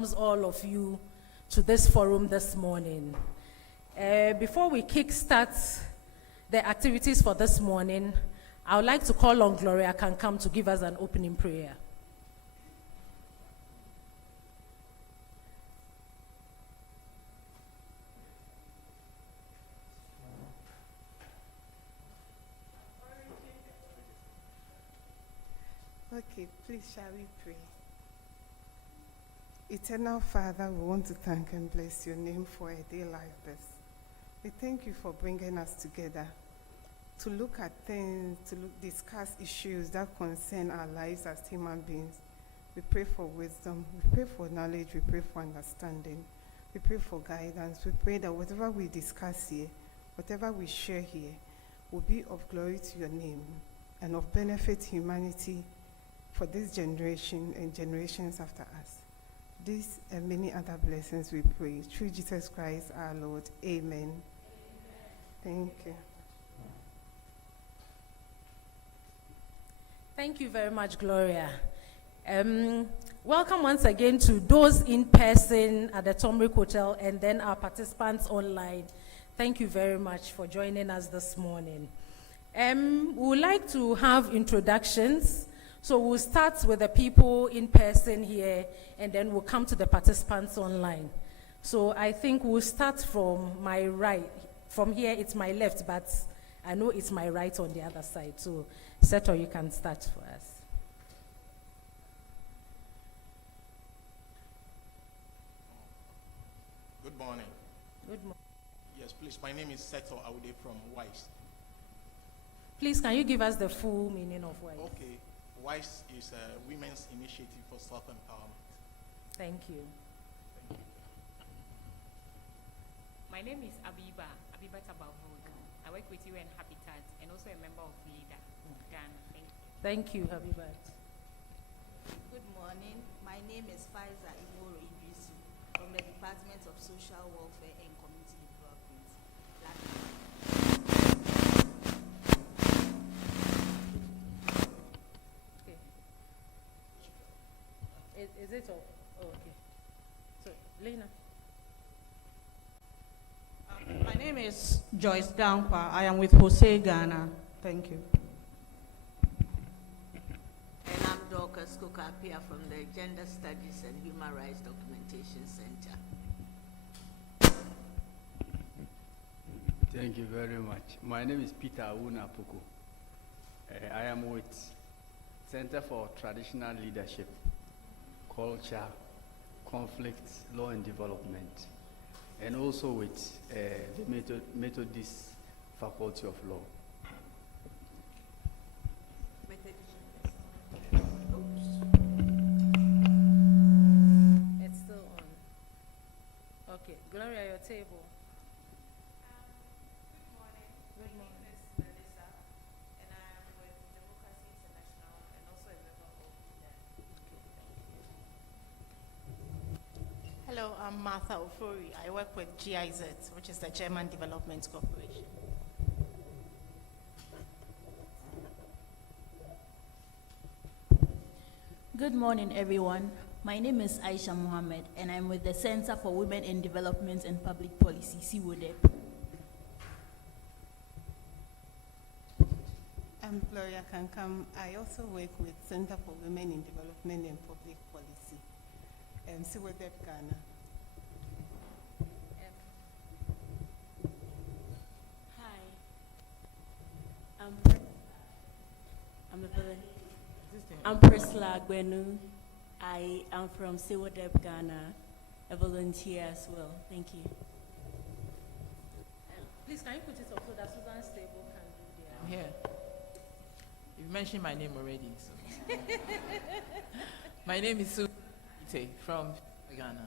all of you to this forum this morning. Before we kickstart the activities for this morning, I would like to call on Gloria Kankam to give us an opening prayer. Okay, please shall we pray? Eternal Father, we want to thank and bless your name for a day like this. We thank you for bringing us together to look at things, discuss issues that concern our lives as human beings. We pray for wisdom, we pray for knowledge, we pray for understanding, we pray for guidance. We pray that whatever we discuss here, whatever we share here, will be of glory to your name and of benefit to humanity for this generation and generations after us. These and many other blessings we pray through Jesus Christ our Lord. Amen. Thank you. Thank you very much, Gloria. Welcome once again to those in person at the Tomrick Hotel and then our participants online. Thank you very much for joining us this morning. We would like to have introductions. So we'll start with the people in person here, and then we'll come to the participants online. So I think we'll start from my right. From here, it's my left, but I know it's my right on the other side. So Seto, you can start for us. Good morning. Good morning. Yes, please. My name is Seto Aude from WISE. Please, can you give us the full meaning of WISE? Okay. WISE is a Women's Initiative for Self-Empowerment. Thank you. Thank you. My name is Abiba Tabavod. I work with UN Habitat and also a member of LEADER, Ghana. Thank you, Habibat. Good morning. My name is Faiza Imoro Idrisu from the Department of Social Welfare and Community Development. Is it all? Oh, okay. So, Lena. My name is Joyce Dankwa. I am with OCSEA Ghana. Thank you. And I'm Dorcas Kokapia from the Gender Studies and Human Rights Documentation Center. Thank you very much. My name is Peter Awuna Puku. I am with Center for Traditional Leadership, Culture, Conflict, Law and Development, and also with the Methodist Faculty of Law. It's still on. Okay, Gloria, your table. Good morning. Good morning. My name is Melissa, and I am with Democracy International and also a member of LEADER. Hello, I'm Martha Ofori. I work with GIZ, which is the German Development Corporation. Good morning, everyone. My name is Aisha Mohammed, and I'm with the Center for Women in Development and Public Policy, CWODEP. I'm Gloria Kankam. I also work with Center for Women in Development and Public Policy, CWODEP Ghana. Hi, I'm Priscilla Agbenu. I am from CWODEP Ghana, a volunteer as well. Thank you. Please, can you put it up so that Susan's table can do their... I'm here. You've mentioned my name already. So. My name is Susan from Ghana.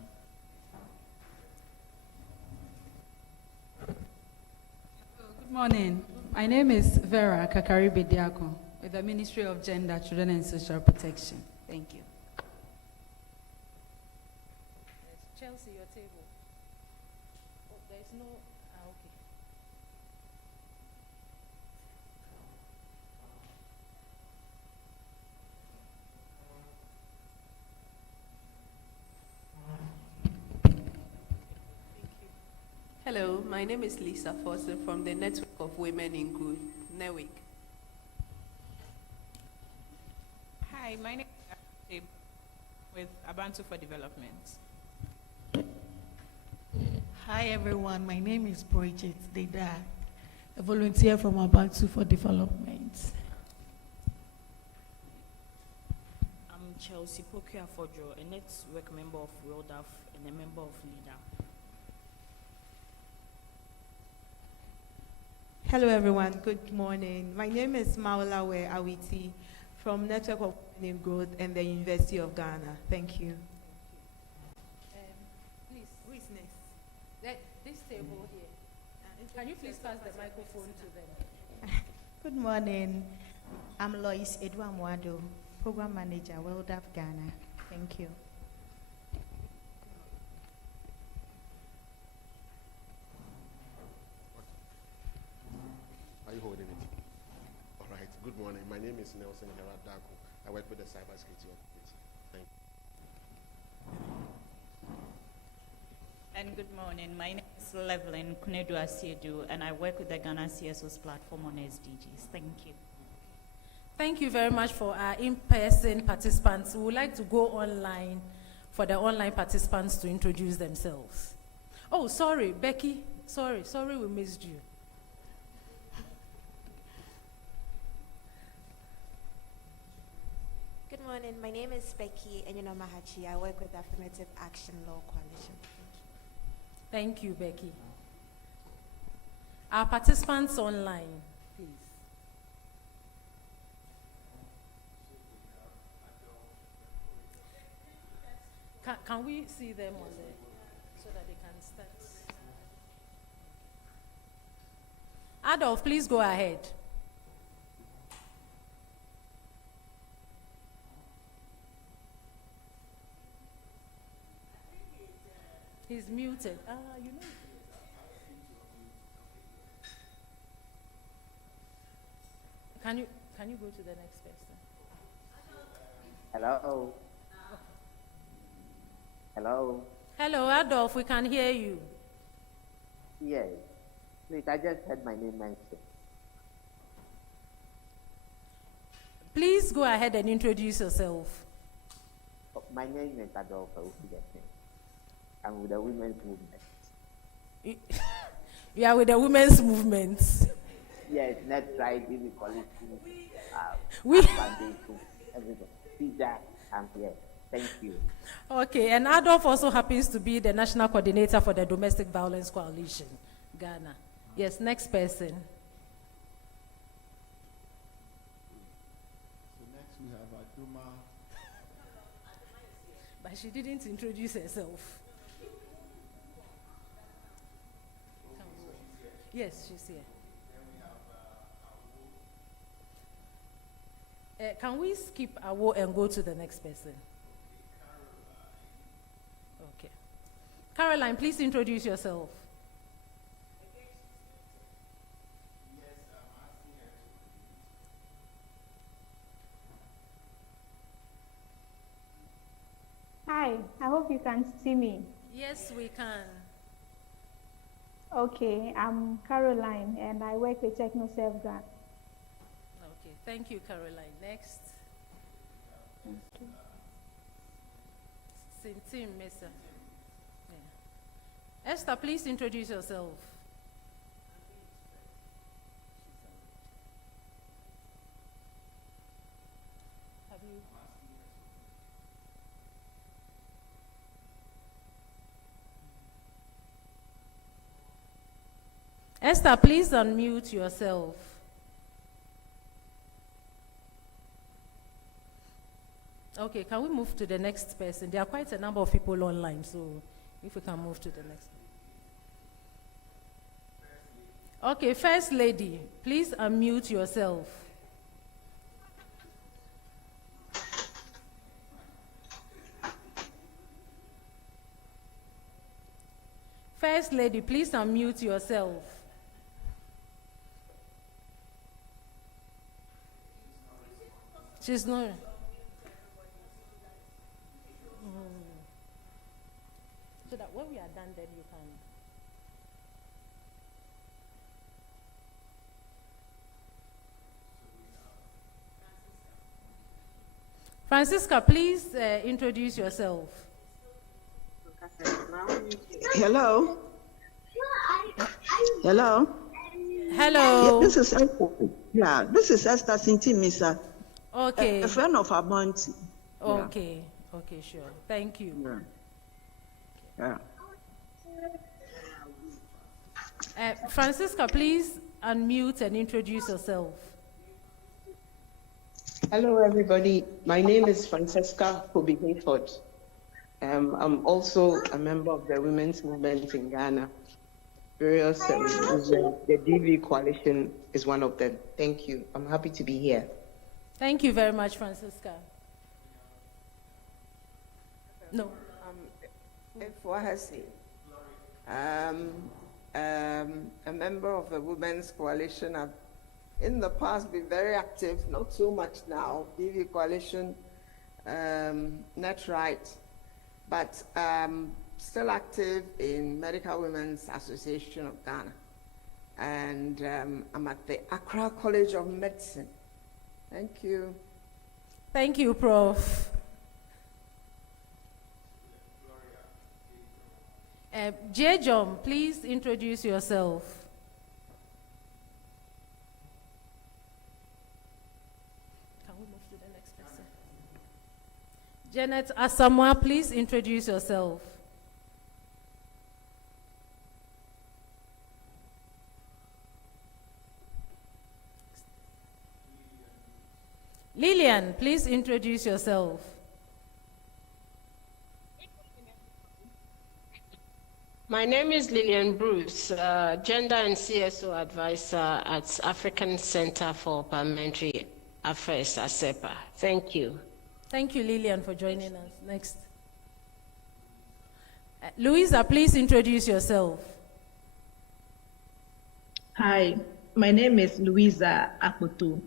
Good morning. My name is Vera Kakari Bediako with the Ministry of Gender, Children and Social Protection. Thank you. Chelsea, your table. Oh, there's no... okay. Hello, my name is Lisa Foster from the Network of Women in Good, NEWIG. Hi, my name is with Abantu for Development. Hi everyone, my name is Bridget Deda, a volunteer from Abantu for Development. I'm Chelsea Pokia Fojo, a network member of WorldAF and a member of LEADER. Hello everyone, good morning. My name is Maolawe Awiti from Network of Women in Growth and the University of Ghana. Thank you. Please, who is next? This table here. Can you please pass the microphone to them? Good morning. I'm Lois Edwamwado, Program Manager, WorldAF Ghana. Thank you. Are you holding it? All right. Good morning. My name is Nelson Heradako. I work with the cybersecurity office. Thank you. And good morning. My name is Levelyn Kunedu Asiedu, and I work with the Ghana CSO's platform on SDGs. Thank you. Thank you very much for our in-person participants. We would like to go online for the online participants to introduce themselves. Oh, sorry, Becky. Sorry, we missed you. Good morning. My name is Becky Enyinamahachi. I work with the Affirmative Action Law Coalition. Thank you, Becky. Our participants online, please. Can we see them on the, so that they can start? Adolf, please go ahead. He's muted. You know. Can you go to the next person? Hello. Hello. Hello, Adolf. We can hear you. Yes. Please, I just heard my name mentioned. Please go ahead and introduce yourself. My name is Adolfo Ufigete. I'm with the women's movement. You are with the women's movement. Yes, let's try this equality. Everything. Peter, I'm here. Thank you. Okay, and Adolf also happens to be the national coordinator for the Domestic Violence Coalition, Ghana. Yes, next person. So next we have Aduma. But she didn't introduce herself. Yes, she's here. Can we skip Awo and go to the next person? Okay. Caroline, please introduce yourself. Hi, I hope you can see me. Yes, we can. Okay, I'm Caroline and I work with TechnoServe Ghana. Okay, thank you, Caroline. Next. Sintim Mesa. Yeah. Esther, please introduce yourself. Have you? Esther, please unmute yourself. Okay, can we move to the next person? There are quite a number of people online, so if we can move to the next. Okay, First Lady, please unmute yourself. First Lady, please unmute yourself. She's not. So that when we are done, then you can. Francisca, please introduce yourself. Hello. Hello. Hello. Yeah, this is Esther. Yeah, this is Esther Sintimisa. Okay. A friend of Abonti. Okay. Yeah. Okay, sure. Thank you. Yeah. Francisca, please unmute and introduce yourself. Hello, everybody. My name is Francesca Kobe-Hayford. I'm also a member of the women's movement in Ghana. Various, the DV coalition is one of them. Thank you. I'm happy to be here. Thank you very much, Francisca. No. A member of the Women's Coalition. I've in the past been very active, not so much now, DV Coalition, Net Right, but still active in Medical Women's Association of Ghana. And I'm at the Accra College of Medicine. Thank you. Thank you, Prof. J. John, please introduce yourself. Can we move to the next person? Janet Asamoah, please introduce yourself. Lillian, please introduce yourself. My name is Lillian Bruce, Gender and CSO Advisor at African Center for Parliamentary Affairs, ASEPA. Thank you. Thank you, Lillian, for joining us. Next. Louisa, please introduce yourself. Hi, my name is Louisa Akpoto,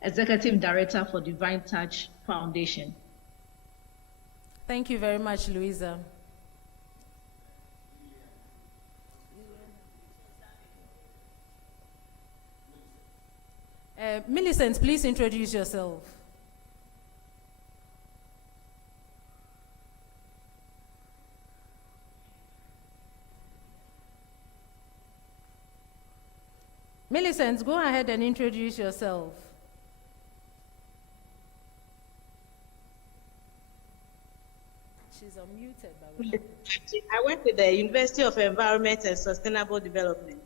Executive Director for Divine Touch Foundation. Thank you very much, Louisa. Millicent, please introduce yourself. Millicent, go ahead and introduce yourself. She's unmuted. I work with the University of Environment and Sustainable Development.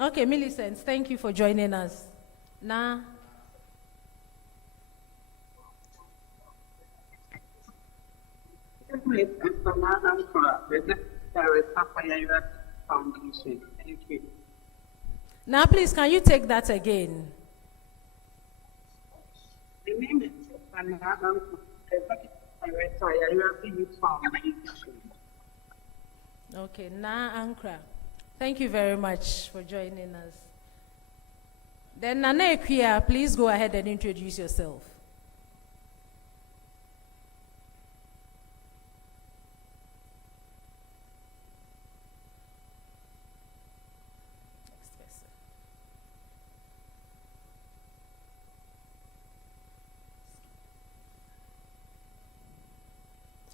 Okay, Millicent, thank you for joining us. Now, now, please, can you take that again? The name is Okay, Na Ankra. Thank you very much for joining us. Then Nana Ekwia, please go ahead and introduce yourself. Next person.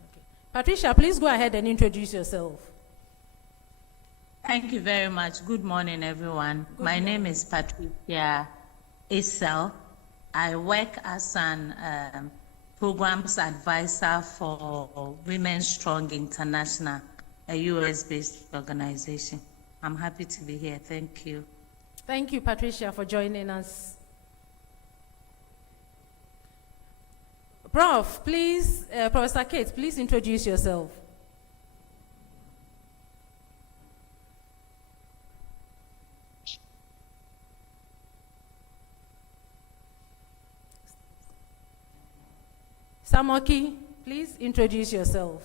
Okay. Patricia, please go ahead and introduce yourself. Thank you very much. Good morning, everyone. My name is Patricia Isel. I work as an programs advisor for Women Strong International, a US-based organization. I'm happy to be here. Thank you. Thank you, Patricia, for joining us. Prof, please, Professor Kate, please introduce yourself. Samoki, please introduce yourself.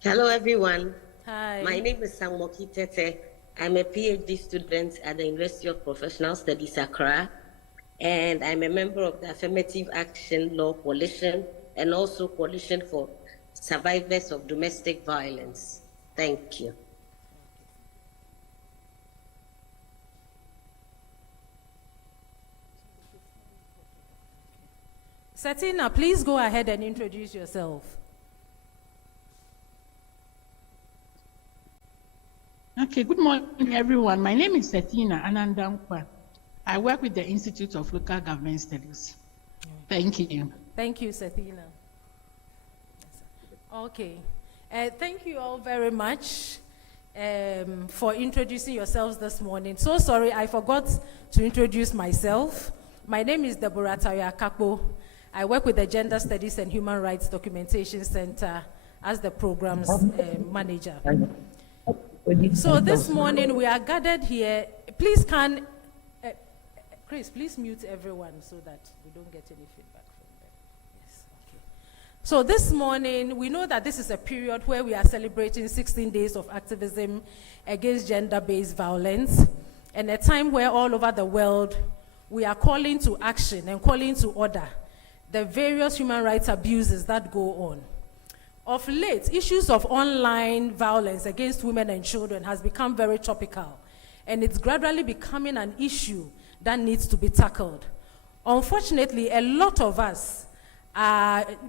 Hello, everyone. Hi. My name is Samoki Tete. I'm a PhD student at the University of Professional Studies, Accra, and I'm a member of the Affirmative Action Law Coalition and also Coalition for Survivors of Domestic Violence. Thank you. Satina, please go ahead and introduce yourself. Okay, good morning, everyone. My name is Satina Anandankwa. I work with the Institute of Local Government Studies. Thank you. Thank you, Satina. Okay. Thank you all very much for introducing yourselves this morning. So sorry, I forgot to introduce myself. My name is Deborah Tayakakbo. I work with the Gender Studies and Human Rights Documentation Center as the programs manager. So this morning we are gathered here. Please Chris, please mute everyone so that we don't get any feedback from them. Yes, okay. So this morning, we know that this is a period where we are celebrating 16 days of activism against gender-based violence, and a time where all over the world, we are calling to action and calling to order the various human rights abuses that go on. Of late, issues of online violence against women and children has become very topical, and it's gradually becoming an issue that needs to be tackled. Unfortunately, a lot of us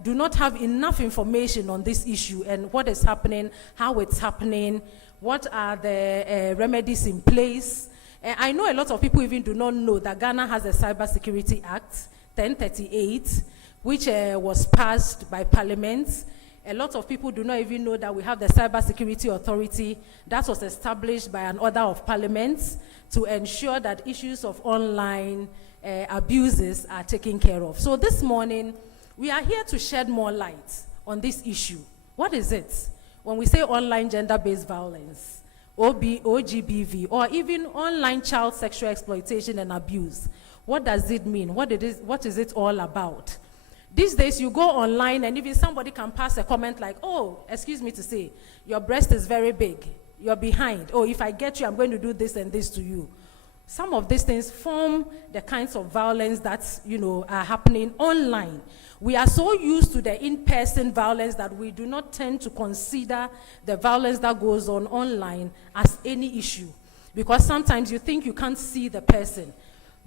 do not have enough information on this issue and what is happening, how it's happening, what are the remedies in place. I know a lot of people even do not know that Ghana has a Cybersecurity Act, 1038, which was passed by Parliament. A lot of people do not even know that we have the Cybersecurity Authority that was established by an order of Parliament to ensure that issues of online abuses are taken care of. So this morning, we are here to shed more light on this issue. What is it? When we say online gender-based violence, OGBV, or even online child sexual exploitation and abuse, what does it mean? What is it all about? These days, you go online and even somebody can pass a comment like, oh, excuse me to say, your breast is very big. You're behind. Oh, if I get you, I'm going to do this and this to you. Some of these things form the kinds of violence that, are happening online. We are so used to the in-person violence that we do not tend to consider the violence that goes on online as any issue. Because sometimes you think you can't see the person.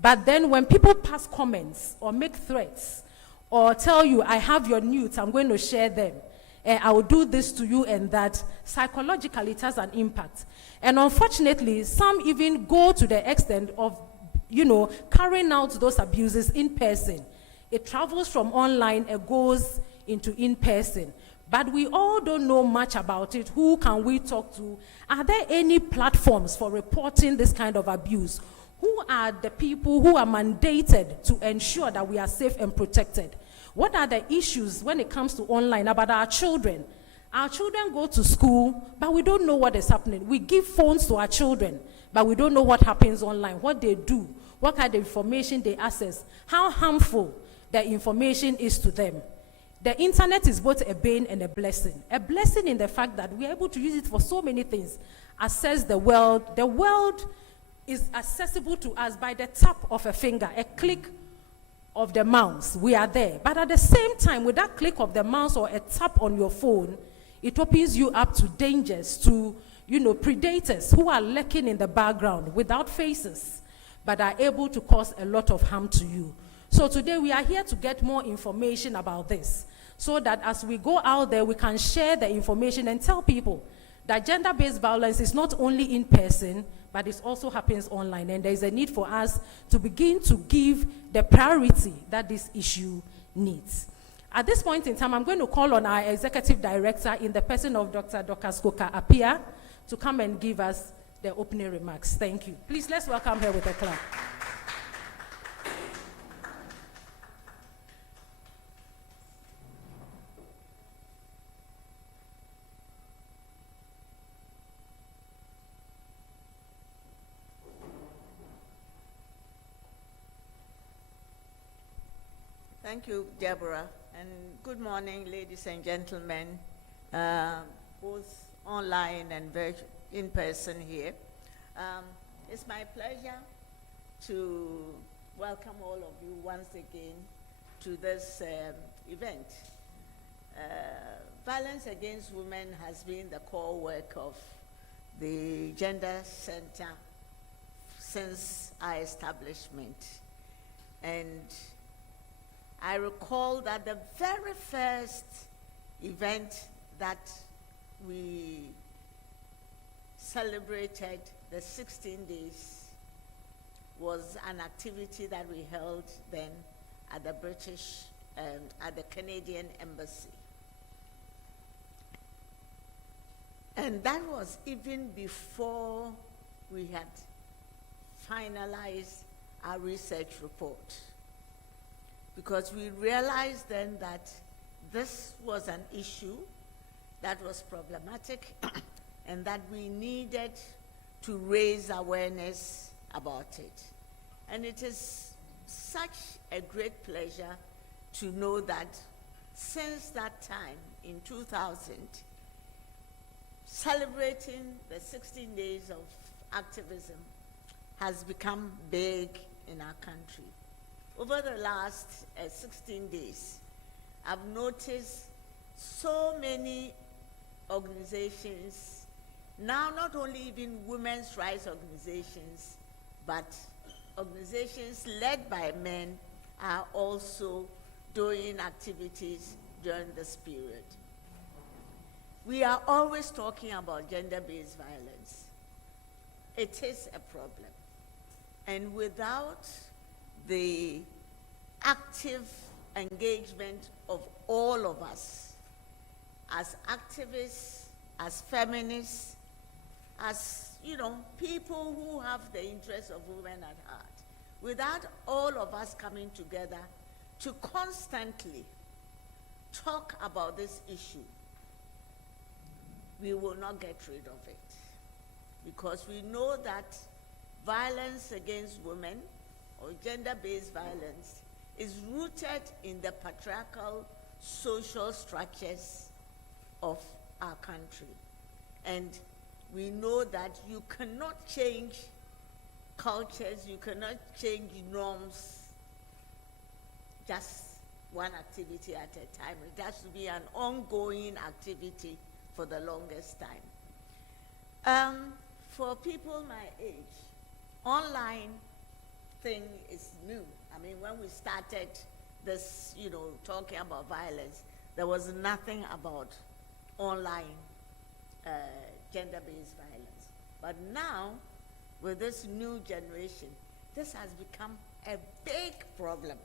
But then when people pass comments or make threats or tell you, I have your nudes, I'm going to share them, I will do this to you and that, psychologically it has an impact. And unfortunately, some even go to the extent of, carrying out those abuses in person. It travels from online and goes into in person. But we all don't know much about it. Who can we talk to? Are there any platforms for reporting this kind of abuse? Who are the people who are mandated to ensure that we are safe and protected? What are the issues when it comes to online about our children? Our children go to school, but we don't know what is happening. We give phones to our children, but we don't know what happens online, what they do, what kind of information they access, how harmful the information is to them. The internet is both a bane and a blessing. A blessing in the fact that we are able to use it for so many things. Access the world. The world is accessible to us by the tap of a finger, a click of the mouse. We are there. But at the same time, with that click of the mouse or a tap on your phone, it opens you up to dangers, to predators who are lurking in the background without faces, but are able to cause a lot of harm to you. So today we are here to get more information about this, so that as we go out there, we can share the information and tell people that gender-based violence is not only in person, but it also happens online. And there is a need for us to begin to give the priority that this issue needs. At this point in time, I'm going to call on our executive director in the person of Dr. Dorcas Koka-Appiah to come and give us the opening remarks. Thank you. Please, let's welcome her with a clap. Thank you, Deborah, and good morning, ladies and gentlemen, both online and in person here. It's my pleasure to welcome all of you once again to this event. Violence against women has been the core work of the Gender Center since our establishment. And I recall that the very first event that we celebrated, the 16 days, was an activity that we held then at the at the Canadian Embassy. And that was even before we had finalized our research report, because we realized then that this was an issue that was problematic and that we needed to raise awareness about it. And it is such a great pleasure to know that since that time in 2000, celebrating the 16 days of activism has become big in our country. Over the last 16 days, I've noticed so many organizations, now not only even women's rights organizations, but organizations led by men are also doing activities during this period. We are always talking about gender-based violence. It is a problem. And without the active engagement of all of us, as activists, as feminists, as, you know, people who have the interests of women at heart, without all of us coming together to constantly talk about this issue, we will not get rid of it. Because we know that violence against women or gender-based violence is rooted in the patriarchal social structures of our country. And we know that you cannot change cultures, you cannot change norms just one activity at a time. It has to be an ongoing activity for the longest time. For people my age, online thing is new. I mean, when we started this, you know, talking about violence, there was nothing about online gender-based violence. But now, with this new generation, this has become a big problem.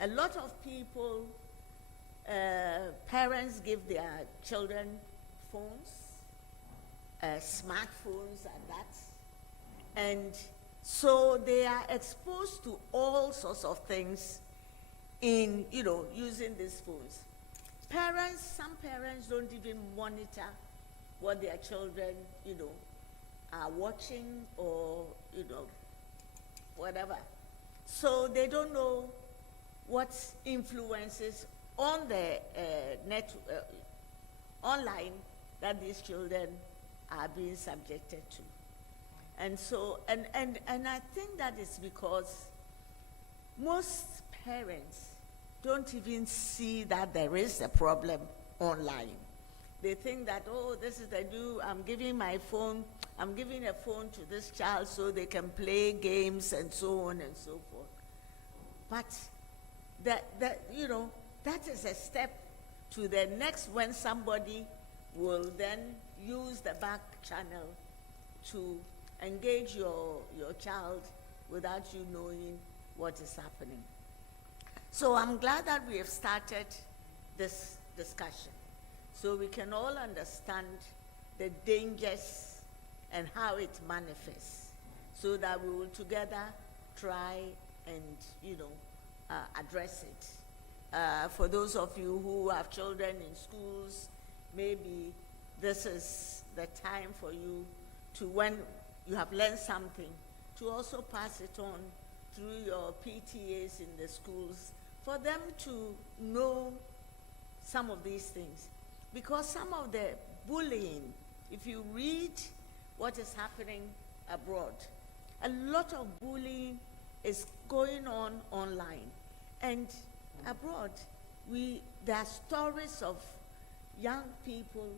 A lot of people, parents give their children phones, smartphones at that, and so they are exposed to all sorts of things in, you know, using these phones. Some parents don't even monitor what their children, you know, are watching or, you know, whatever. So they don't know what influences on the online that these children are being subjected to. And so, and I think that is because most parents don't even see that there is a problem online. They think that, oh, this is the new, I'm giving a phone to this child so they can play games and so on and so forth. But that you know, that is a step to the next, when somebody will then use the back channel to engage your child without you knowing what is happening. So I'm glad that we have started this discussion so we can all understand the dangers and how it manifests, so that we will together try and, you know, address it. For those of you who have children in schools, maybe this is the time for you to, when you have learned something, to also pass it on through your PTAs in the schools, for them to know some of these things. Because some of the bullying, if you read what is happening abroad, a lot of bullying is going on online. And abroad, there are stories of young people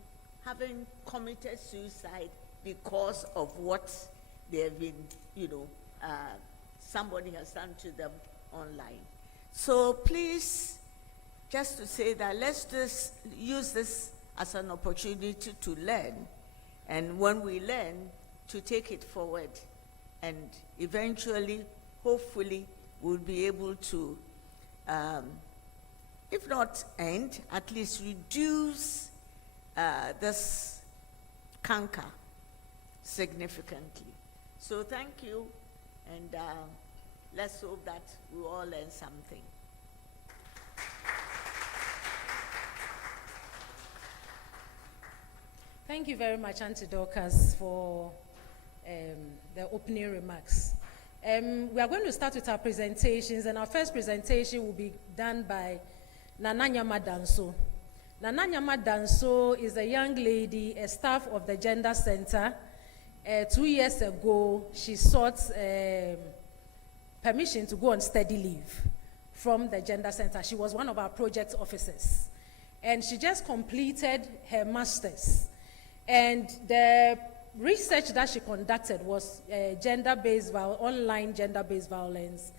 having committed suicide because of what they have been, you know, somebody has done to them online. So please, just to say that let's just use this as an opportunity to learn, and when we learn, to take it forward, and eventually, hopefully, we'll be able to, if not end, at least reduce this canker significantly. So thank you, and let's hope that we all learn something. Thank you very much, Auntie Dorcas, for the opening remarks. We are going to start with our presentations, and our first presentation will be done by Nana Nyama Danso. Nana Nyama Danso is a young lady, a staff of the Gender Center. 2 years ago, she sought permission to go on study leave from the Gender Center. She was one of our project officers, and she just completed her master's. And the research that she conducted was online gender-based violence,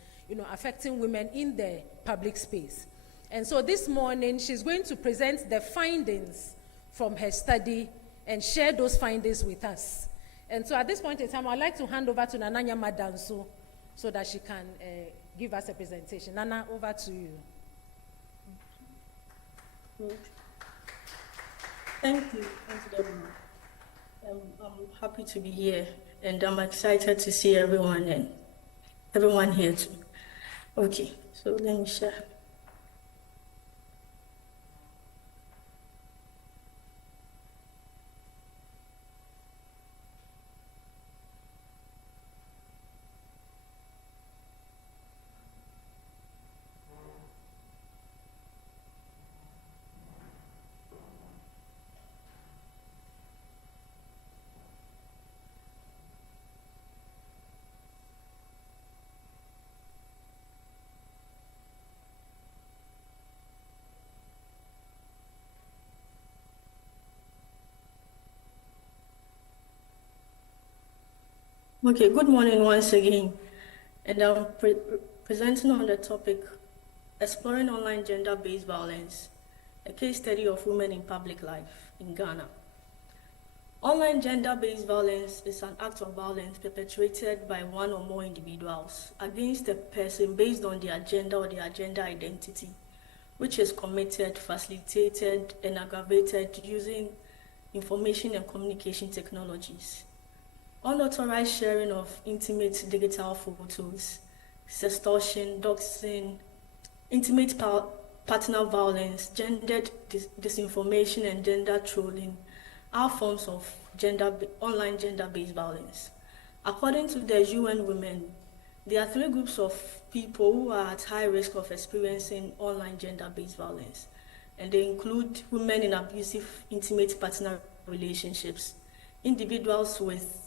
affecting women in the public space. And so this morning, she's going to present the findings from her study and share those findings with us. And so at this point in time, I'd like to hand over to Nana Nyama Danso so that she can give us a presentation. Nana, over to you. Thank you, I'm happy to be here, and I'm excited to see everyone here too. Okay, so let me share. Okay, good morning once again, and I'm presenting on the topic, Exploring Online Gender-Based Violence, a case study of women in public life in Ghana. Online gender-based violence is an act of violence perpetrated by one or more individuals against a person based on their gender or their gender identity, which is committed, facilitated, and aggravated using information and communication technologies. Unauthorized sharing of intimate digital photos, sextortion, doxing, intimate partner violence, gendered disinformation, and gender trolling are forms of online gender-based violence. According to the UN Women, there are 3 groups of people who are at high risk of experiencing online gender-based violence, and they include women in abusive intimate partner relationships, individuals with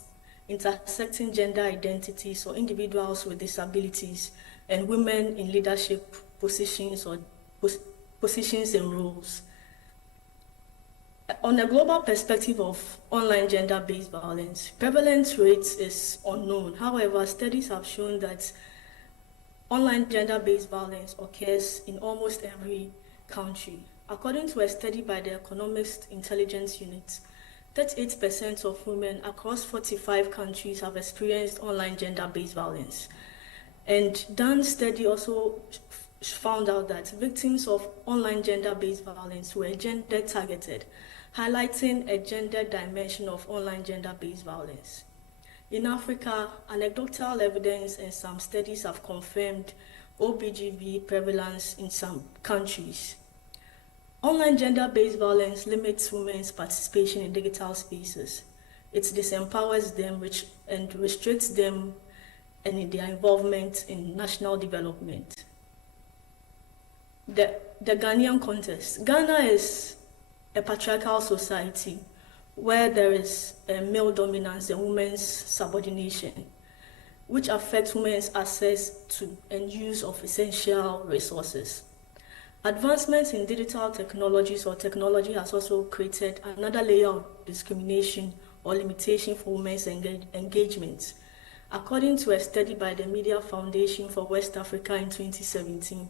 intersecting gender identities or individuals with disabilities, and women in leadership positions or positions and roles. On a global perspective of online gender-based violence, prevalence rates is unknown. However, studies have shown that online gender-based violence occurs in almost every country. According to a study by the Economist Intelligence Unit, 38% of women across 45 countries have experienced online gender-based violence. And Dan's study also found out that victims of online gender-based violence were gender-targeted, highlighting a gender dimension of online gender-based violence. In Africa, anecdotal evidence and some studies have confirmed OGBV prevalence in some countries. Online gender-based violence limits women's participation in digital spaces. It disempowers them and restricts them and in their involvement in national development. The Ghanaian context. Ghana is a patriarchal society where there is a male dominance and women's subordination, which affects women's access to and use of essential resources. Advancements in digital technologies or technology has also created another layer of discrimination or limitation for women's engagement. According to a study by the Media Foundation for West Africa in 2017,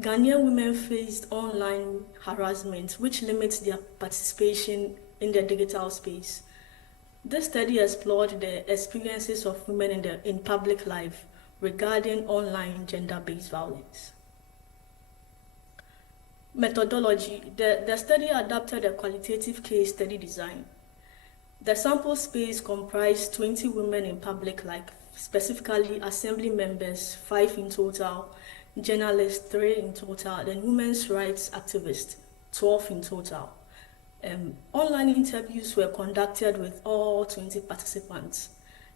Ghanaian women faced online harassment, which limits their participation in the digital space. This study explored the experiences of women in public life regarding online gender-based violence. Methodology. The study adopted a qualitative case study design. The sample space comprised 20 women in public life, specifically assembly members, 5 in total, journalists, 3 in total, then women's rights activists, 12 in total. Online interviews were conducted with all 20 participants.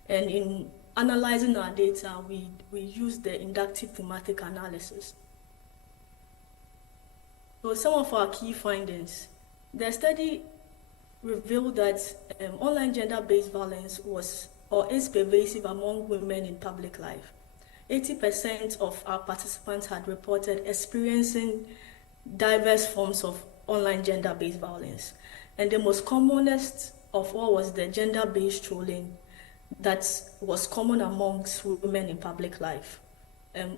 And in analyzing our data, we used the inductive thematic analysis. So some of our key findings. The study revealed that online gender-based violence was or is pervasive among women in public life. 80% of our participants had reported experiencing diverse forms of online gender-based violence. And the most commonest of all was the gender-based trolling that was common amongst women in public life.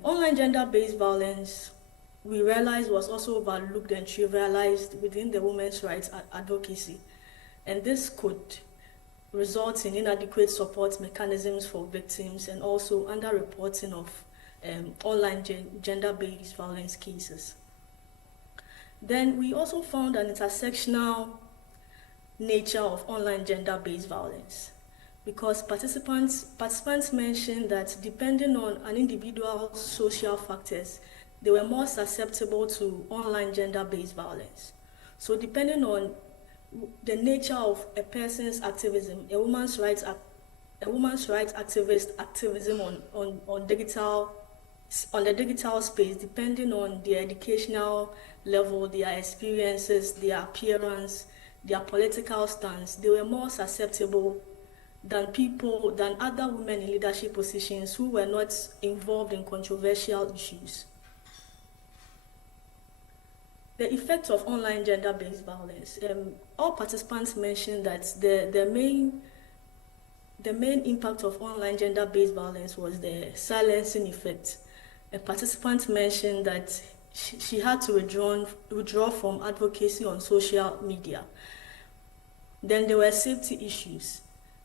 Online gender-based violence, we realized, was also overlooked and trivialized within the women's rights advocacy. And this could result in inadequate support mechanisms for victims and also underreporting of online gender-based violence cases. Then we also found an intersectional nature of online gender-based violence, because participants mentioned that depending on an individual's social factors, they were more susceptible to online gender-based violence. So depending on the nature of a person's activism, a woman's rights activist activism on the digital space, depending on their educational level, their experiences, their appearance, their political stance, they were more susceptible than other women in leadership positions who were not involved in controversial issues. The effects of online gender-based violence. All participants mentioned that the main impact of online gender-based violence was the silencing effect. A participant mentioned that she had to withdraw from advocacy on social media. Then there were safety issues.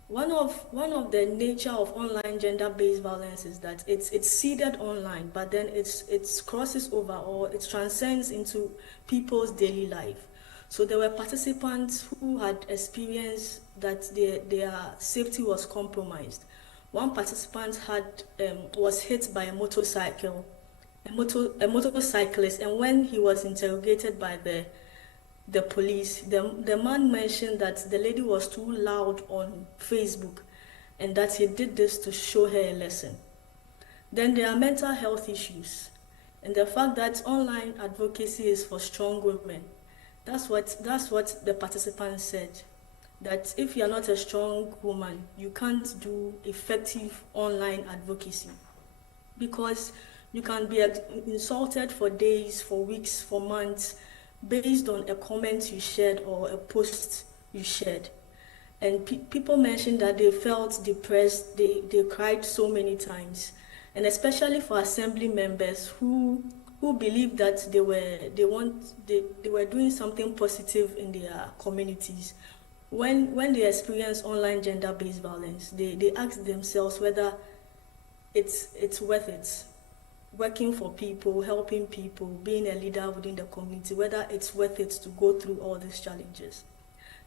One of the nature of online gender-based violence is that it's seeded online, but then it crosses over or it transcends into people's daily life. So there were participants who had experienced that their safety was compromised. One participant was hit by a motorcyclist, and when he was interrogated by the police, the man mentioned that the lady was too loud on Facebook and that he did this to show her a lesson. Then there are mental health issues and the fact that online advocacy is for strong women. That's what the participants said, that if you're not a strong woman, you can't do effective online advocacy because you can be insulted for days, for weeks, for months, based on a comment you shared or a post you shared. And people mentioned that they felt depressed, they cried so many times. And especially for assembly members who believed that they were doing something positive in their communities. When they experience online gender-based violence, they ask themselves whether it's worth it. Working for people, helping people, being a leader within the community, whether it's worth it to go through all these challenges.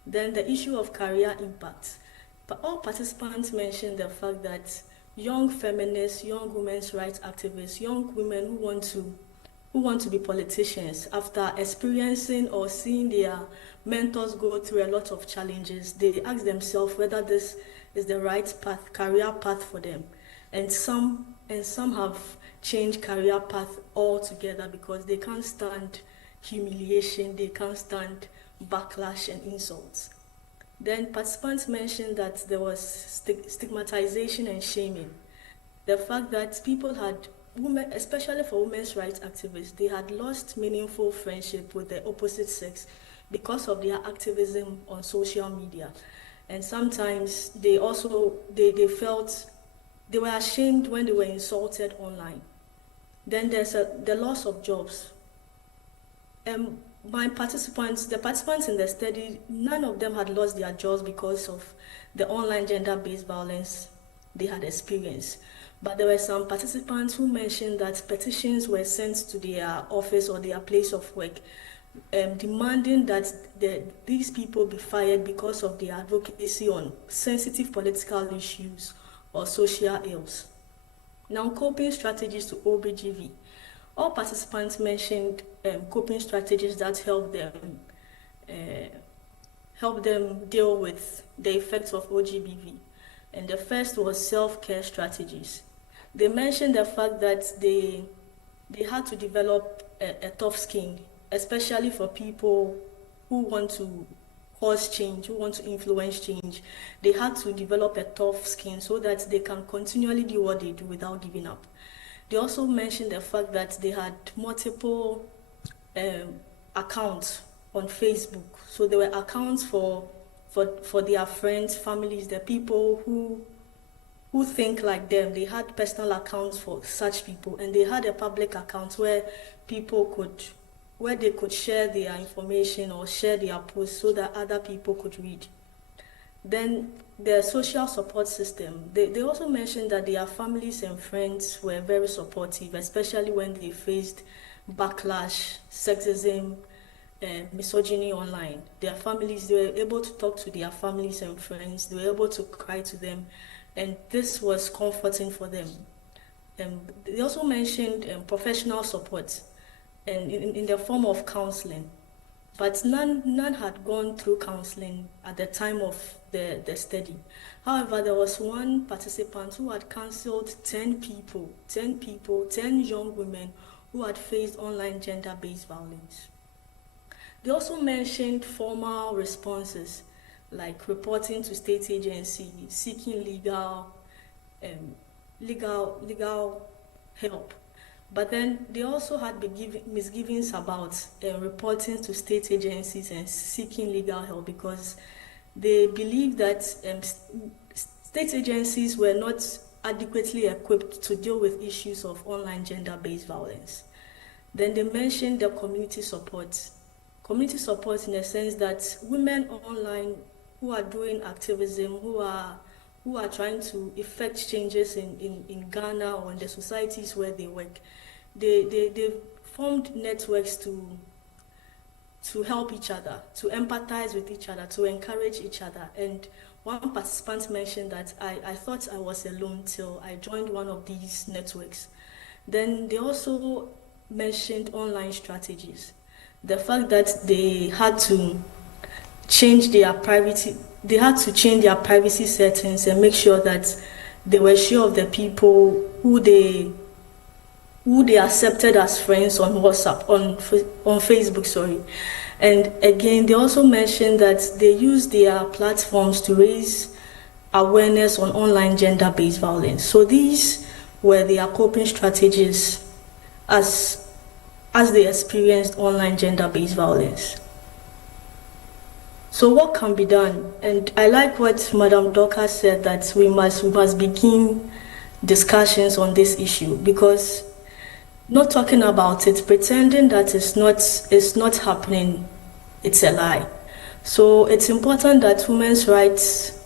Then the issue of career impact. But all participants mentioned the fact that young feminists, young women's rights activists, young women who want to be politicians, after experiencing or seeing their mentors go through a lot of challenges, they ask themselves whether this is the right path, career path for them. And some have changed career path altogether because they can't stand humiliation, they can't stand backlash and insults. Then participants mentioned that there was stigmatization and shaming. The fact that people had, especially for women's rights activists, they had lost meaningful friendship with the opposite sex because of their activism on social media. And sometimes they felt they were ashamed when they were insulted online. Then there's the loss of jobs. the participants in the study, none of them had lost their jobs because of the online gender-based violence they had experienced. But there were some participants who mentioned that petitions were sent to their office or their place of work, demanding that these people be fired because of their advocacy on sensitive political issues or social ills. Now, coping strategies to OGBV. All participants mentioned coping strategies that help them deal with the effects of OGBV. And the first was self-care strategies. They mentioned the fact that they had to develop a tough skin, especially for people who want to cause change, who want to influence change. They had to develop a tough skin so that they can continually do what they do without giving up. They also mentioned the fact that they had multiple accounts on Facebook. So there were accounts for their friends, families, the people who think like them. They had personal accounts for such people, and they had a public account where they could share their information or share their posts so that other people could read. Then the social support system. They also mentioned that their families and friends were very supportive, especially when they faced backlash, sexism, misogyny online. Their families, they were able to talk to their families and friends. They were able to cry to them, and this was comforting for them. They also mentioned professional support and in the form of counseling, but none had gone through counseling at the time of the study. However, there was one participant who had counseled 10 young women who had faced online gender-based violence. They also mentioned formal responses, like reporting to state agencies, seeking legal help. But then they also had misgivings about reporting to state agencies and seeking legal help, because they believe that state agencies were not adequately equipped to deal with issues of online gender-based violence. Then they mentioned the community support. Community support in the sense that women online who are doing activism, who are trying to effect changes in Ghana or in the societies where they work, they formed networks to help each other, to empathize with each other, to encourage each other. And one participant mentioned that I thought I was alone till I joined one of these networks. Then they also mentioned online strategies. The fact that they had to change their privacy settings and make sure that they were sure of the people who they accepted as friends on WhatsApp, on Facebook, sorry. And again, they also mentioned that they use their platforms to raise awareness on online gender-based violence. So these were their coping strategies as they experienced online gender-based violence. So what can be done? And I like what Madam Doka said, that we must begin discussions on this issue, because not talking about it, pretending that it's not happening, it's a lie. So it's important that women's rights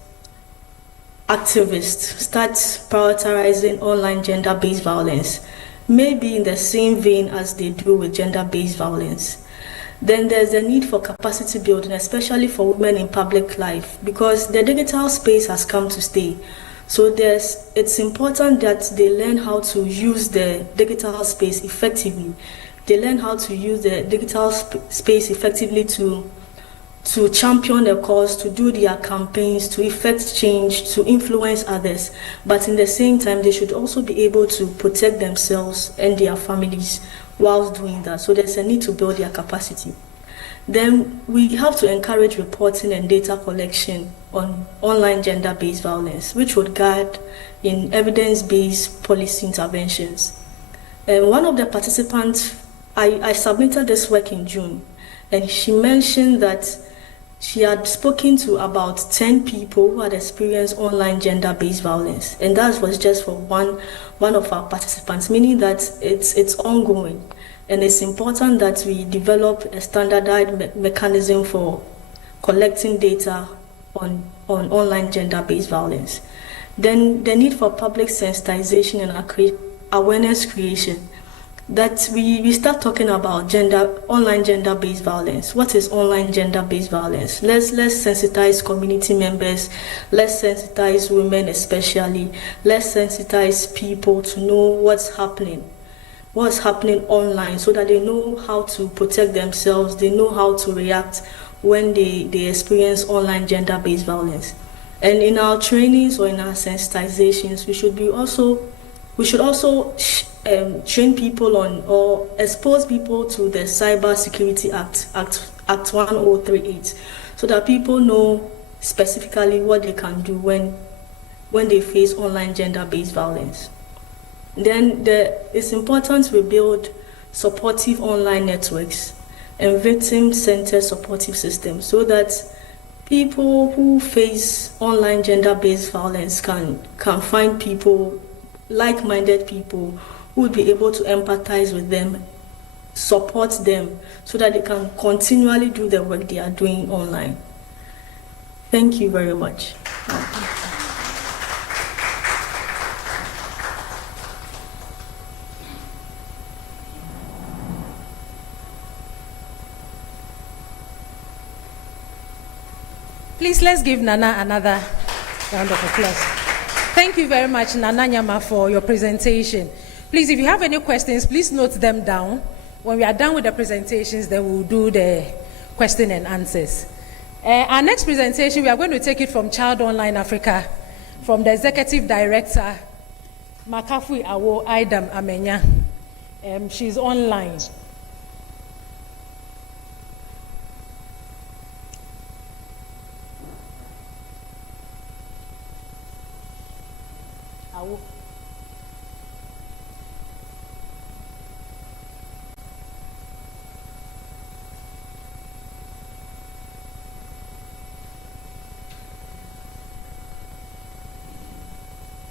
activists start prioritizing online gender-based violence, maybe in the same vein as they do with gender-based violence. Then there's a need for capacity building, especially for women in public life, because the digital space has come to stay. So it's important that they learn how to use the digital space effectively. They learn how to use the digital space effectively to champion their cause, to do their campaigns, to effect change, to influence others. But in the same time, they should also be able to protect themselves and their families whilst doing that. So there's a need to build their capacity. Then we have to encourage reporting and data collection on online gender-based violence, which would guide in evidence-based policy interventions. One of the participants, I submitted this work in June, and she mentioned that she had spoken to about 10 people who had experienced online gender-based violence, and that was just for one of our participants, meaning that it's ongoing. And it's important that we develop a standardized mechanism for collecting data on online gender-based violence. Then the need for public sensitization and awareness creation, that we start talking about online gender-based violence. What is online gender-based violence? Let's sensitize community members, let's sensitize women especially, let's sensitize people to know what's happening online, so that they know how to protect themselves, they know how to react when they experience online gender-based violence. And in our trainings or in our sensitizations, we should also train people on or expose people to the Cyber Security Act 1038, so that people know specifically what they can do when they face online gender-based violence. Then it's important we build supportive online networks and victim-centered supportive systems, so that people who face online gender-based violence can find people, like-minded people, who would be able to empathize with them, support them, so that they can continually do the work they are doing online. Thank you very much. Please, let's give Nana another round of applause. Thank you very much, Nana Nyama, for your presentation. Please, if you have any questions, please note them down. When we are done with the presentations, then we'll do the question and answers. Our next presentation, we are going to take it from Child Online Africa, from the Executive Director, Makafui Awo Aidam Amenya. She's online.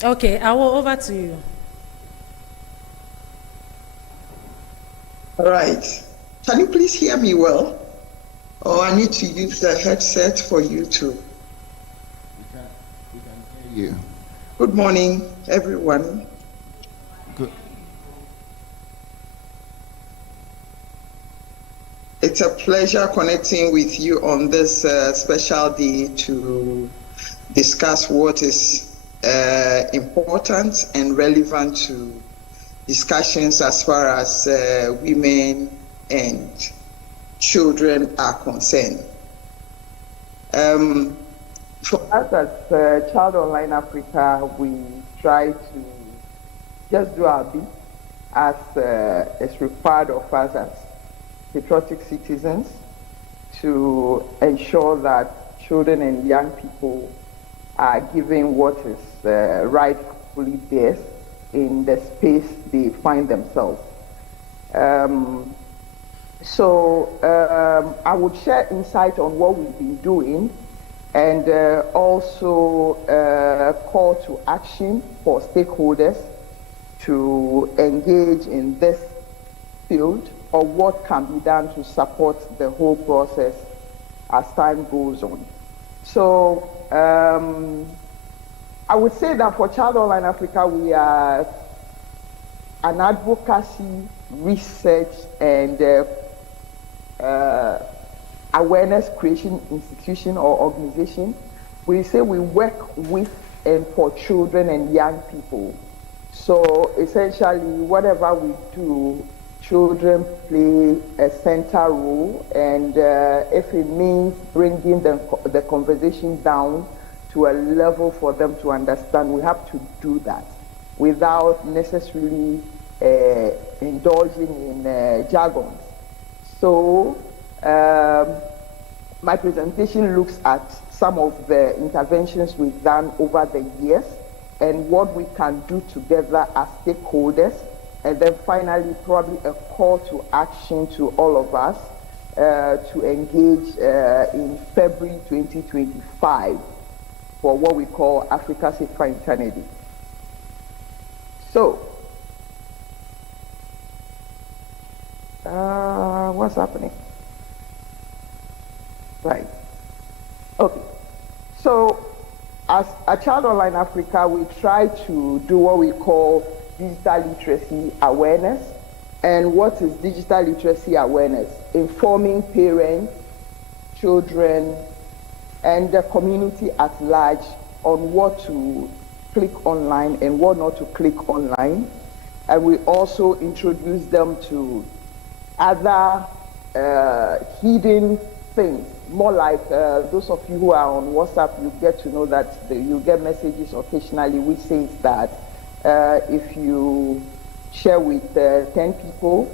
Okay, Awo, over to you. All right. Can you please hear me well? Or I need to use the headset for you to? We can hear you. Good morning, everyone. Good. It's a pleasure connecting with you on this special day to discuss what is important and relevant to discussions as far as women and children are concerned. For us as Child Online Africa, we try to just do our bit as is required of us as patriotic citizens to ensure that children and young people are given what is rightfully theirs in the space they find themselves. I would share insight on what we've been doing and also call to action for stakeholders to engage in this field, or what can be done to support the whole process as time goes on. So I would say that for Child Online Africa, we are an advocacy, research, and awareness creation institution or organization. We say we work with and for children and young people. So essentially, whatever we do, children play a central role, and if it means bringing the conversation down to a level for them to understand, we have to do that without necessarily indulging in jargon. So my presentation looks at some of the interventions we've done over the years and what we can do together as stakeholders, and then finally probably a call to action to all of us to engage in February 2025 for what we call Africa Safer Eternity. So What's happening? Right. Okay. So, as a Child Online Africa, we try to do what we call digital literacy awareness. And what is digital literacy awareness? Informing parents, children, and the community at large on what to click online and what not to click online. And we also introduce them to other hidden things. More like those of you who are on WhatsApp, you get to know that you get messages occasionally which says that if you share with 10 people,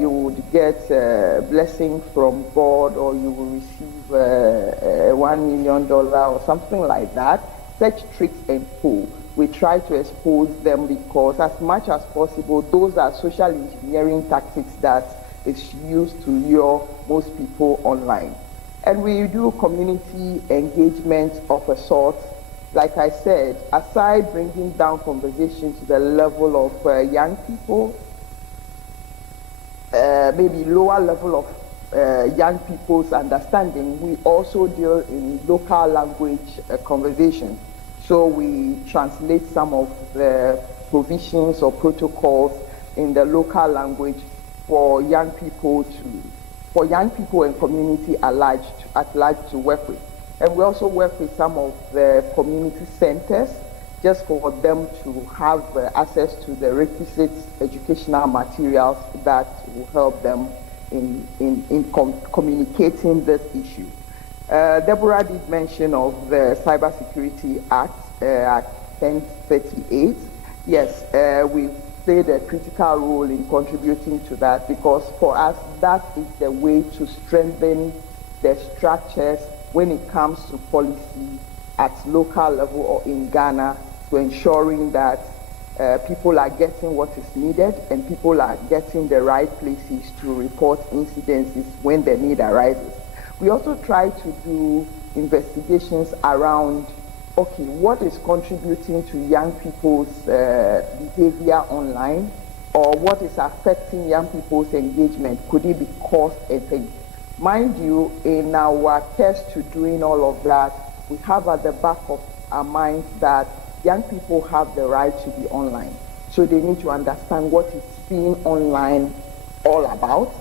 you would get a blessing from God, or you will receive $1 million or something like that. Such tricks and pull, we try to expose them because as much as possible, those are social engineering tactics that is used to lure most people online. And we do community engagement of a sort. Like I said, aside bringing down conversation to the level of young people, maybe lower level of young people's understanding, we also deal in local language conversation. So we translate some of the provisions or protocols in the local language for young people and community at large to work with. And we also work with some of the community centers just for them to have access to the requisite educational materials that will help them in communicating this issue. Deborah did mention of the Cybersecurity Act, Act 1038. Yes, we played a critical role in contributing to that because for us, that is the way to strengthen the structures when it comes to policy at local level or in Ghana, to ensuring that people are getting what is needed and people are getting the right places to report incidences when the need arises. We also try to do investigations around, okay, what is contributing to young people's behavior online, or what is affecting young people's engagement? Could it be cost and things? Mind you, in our test to doing all of that, we have at the back of our minds that young people have the right to be online. So they need to understand what is being online all about.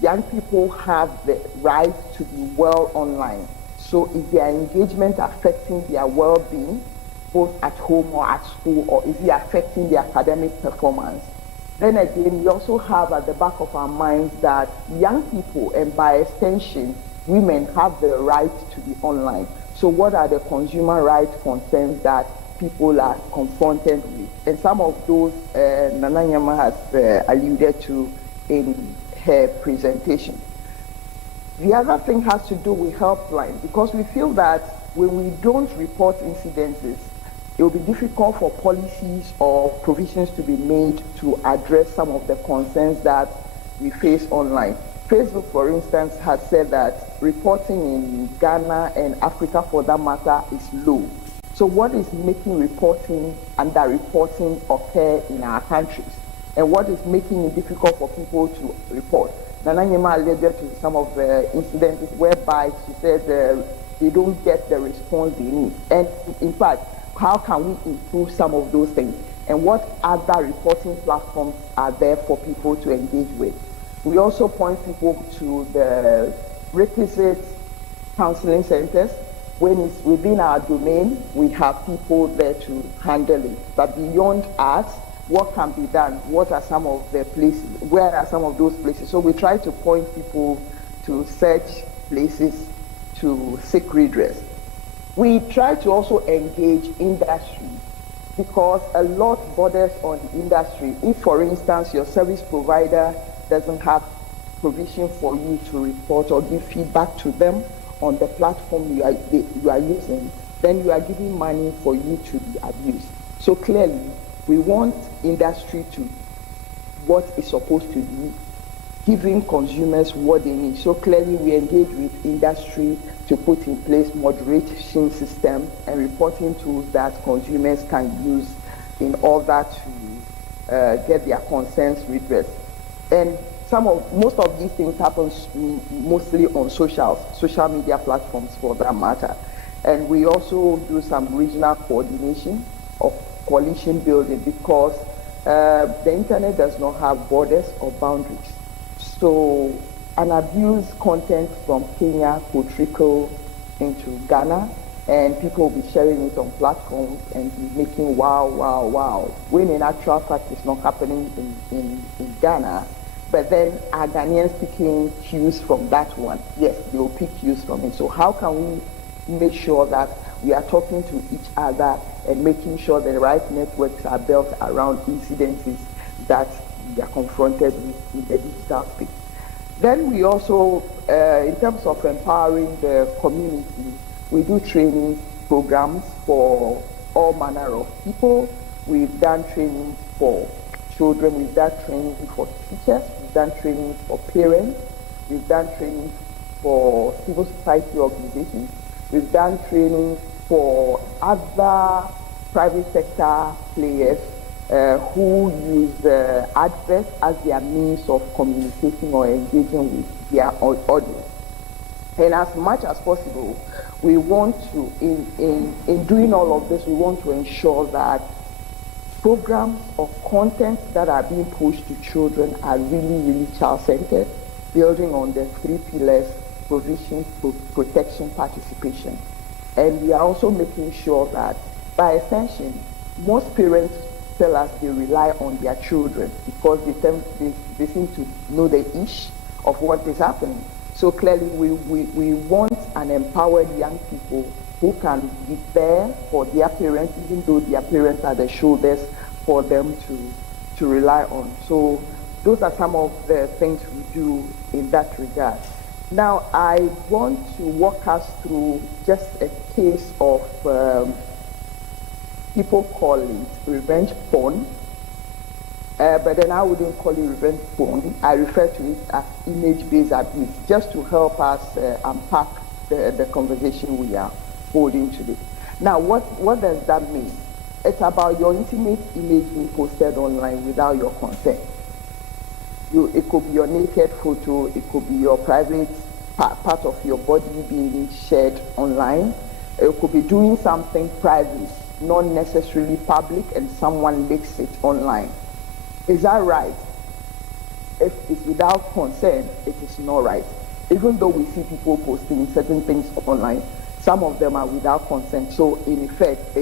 Young people have the right to be well online. So is their engagement affecting their well-being, both at home or at school, or is it affecting their academic performance? Then again, we also have at the back of our minds that young people, and by extension, women, have the right to be online. So what are the consumer rights concerns that people are confronted with? And some of those Nana Nyama has alluded to in her presentation. The other thing has to do with helpline, because we feel that when we don't report incidences, it will be difficult for policies or provisions to be made to address some of the concerns that we face online. Facebook, for instance, has said that reporting in Ghana and Africa, for that matter, is low. So what is making reporting, under-reporting occur in our countries? And what is making it difficult for people to report? Nana Nyema alluded to some of the incidents whereby she said they don't get the response they need. And in fact, how can we improve some of those things? And what other reporting platforms are there for people to engage with? We also point people to the requisite counseling centers. When it's within our domain, we have people there to handle it. But beyond us, what can be done? What are some of the places? Where are some of those places? So we try to point people to such places to seek redress. We try to also engage industry because a lot borders on industry. If, for instance, your service provider doesn't have provision for you to report or give feedback to them on the platform you are using, then you are giving money for you to be abused. So clearly, we want industry to what it's supposed to do, giving consumers what they need. So clearly, we engage with industry to put in place moderation system and reporting tools that consumers can use in order to get their concerns redressed. And most of these things happens mostly on social media platforms for that matter. And we also do some regional coordination of coalition building because the internet does not have borders or boundaries. So unabused content from Kenya could trickle into Ghana, and people will be sharing it on platforms and be making wow, wow, wow, when in actual fact it's not happening in Ghana. But then are Ghanaians picking cues from that one? Yes, they will pick cues from it. So how can we make sure that we are talking to each other and making sure the right networks are built around incidences that we are confronted with in the digital space? Then we also, in terms of empowering the community, we do training programs for all manner of people. We've done training for children, we've done training for teachers, we've done training for parents, we've done training for civil society organizations, we've done training for other private sector players who use adverts as their means of communicating or engaging with their audience. And as much as possible, we want to, in doing all of this, we want to ensure that programs or content that are being pushed to children are really, really child-centered, building on the 3 pillars: provision, protection, participation. And we are also making sure that, by extension, most parents tell us they rely on their children because they seem to know the ish of what is happening. So clearly we want an empowered young people who can be there for their parents, even though their parents are the shoulders for them to rely on. So those are some of the things we do in that regard. Now I want to walk us through just a case of people call it revenge porn, but then I wouldn't call it revenge porn. I refer to it as image-based abuse, just to help us unpack the conversation we are holding today. Now, what does that mean? It's about your intimate image being posted online without your consent. It could be your naked photo, it could be your private part of your body being shared online. It could be doing something private, not necessarily public, and someone leaks it online. Is that right? If it's without consent, it is not right. Even though we see people posting certain things online, some of them are without consent. So in effect,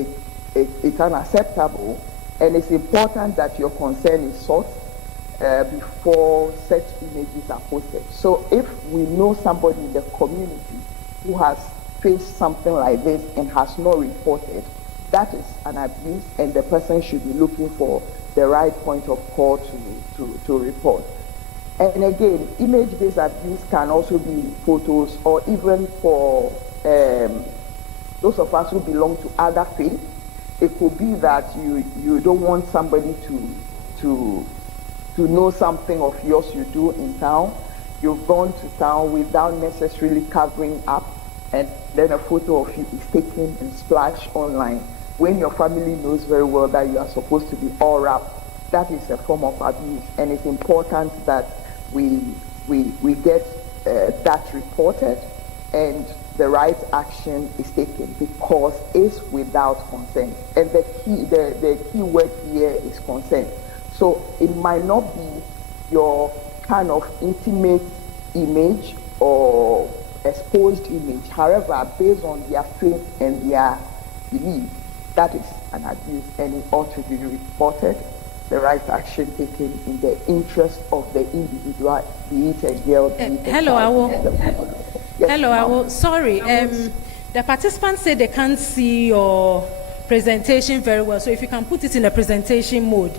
it's unacceptable, and it's important that your consent is sought before such images are posted. So if we know somebody in the community who has faced something like this and has not reported, that is an abuse, and the person should be looking for the right point of call to report. And again, image-based abuse can also be photos, or even for those of us who belong to other faiths. It could be that you don't want somebody to know something of yours you do in town. You've gone to town without necessarily covering up, and then a photo of you is taken and splashed online. When your family knows very well that you are supposed to be all wrapped, that is a form of abuse, and it's important that we get that reported and the right action is taken, because it's without consent. And the key word here is consent. So it might not be your kind of intimate image or exposed image. However, based on their faith and their belief, that is an abuse, and it ought to be reported, the right action taken in the interest of the individual, be it a girl, be it a hello, child. Yes, hello, Awo. Sorry, the participants say they can't see your presentation very well, so if you can put it in a presentation mode.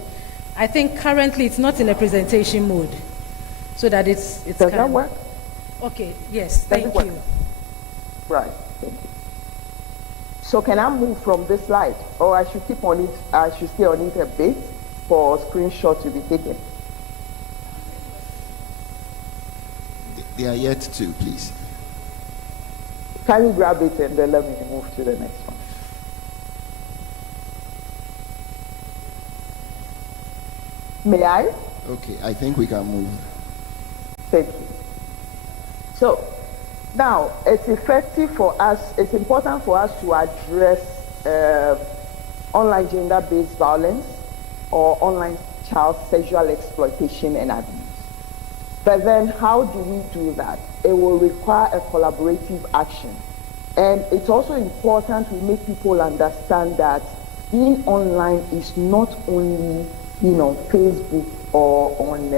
I think currently it's not in a presentation mode, so that it's Does that work? Okay, yes, thank you. Right, thank you. So can I move from this slide, or I should keep on it, I should stay on it a bit for screenshot to be taken? They are yet to, please. Can you grab it and then let me move to the next one? May I? Okay, I think we can move. Thank you. So now it's effective for us, it's important for us to address online gender-based violence or online child sexual exploitation and abuse. But then how do we do that? It will require a collaborative action. And it's also important we make people understand that being online is not only being on Facebook or on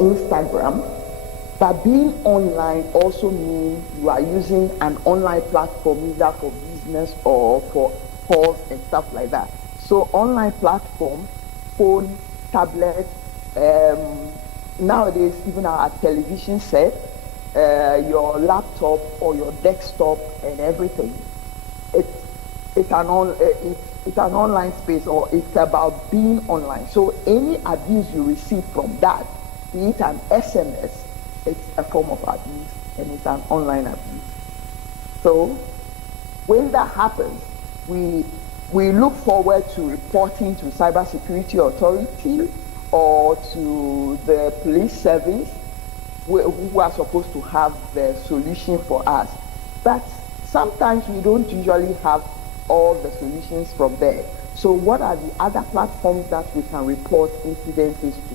Instagram, but being online also means you are using an online platform either for business or for calls and stuff like that. So online platform, phone, tablet, nowadays even our television set, your laptop or your desktop and everything. It's an online space, or it's about being online. So any abuse you receive from that, be it an SMS, it's a form of abuse and it's an online abuse. So when that happens, we look forward to reporting to cybersecurity authority or to the police service who are supposed to have the solution for us. But sometimes we don't usually have all the solutions from there. So what are the other platforms that we can report incidences to?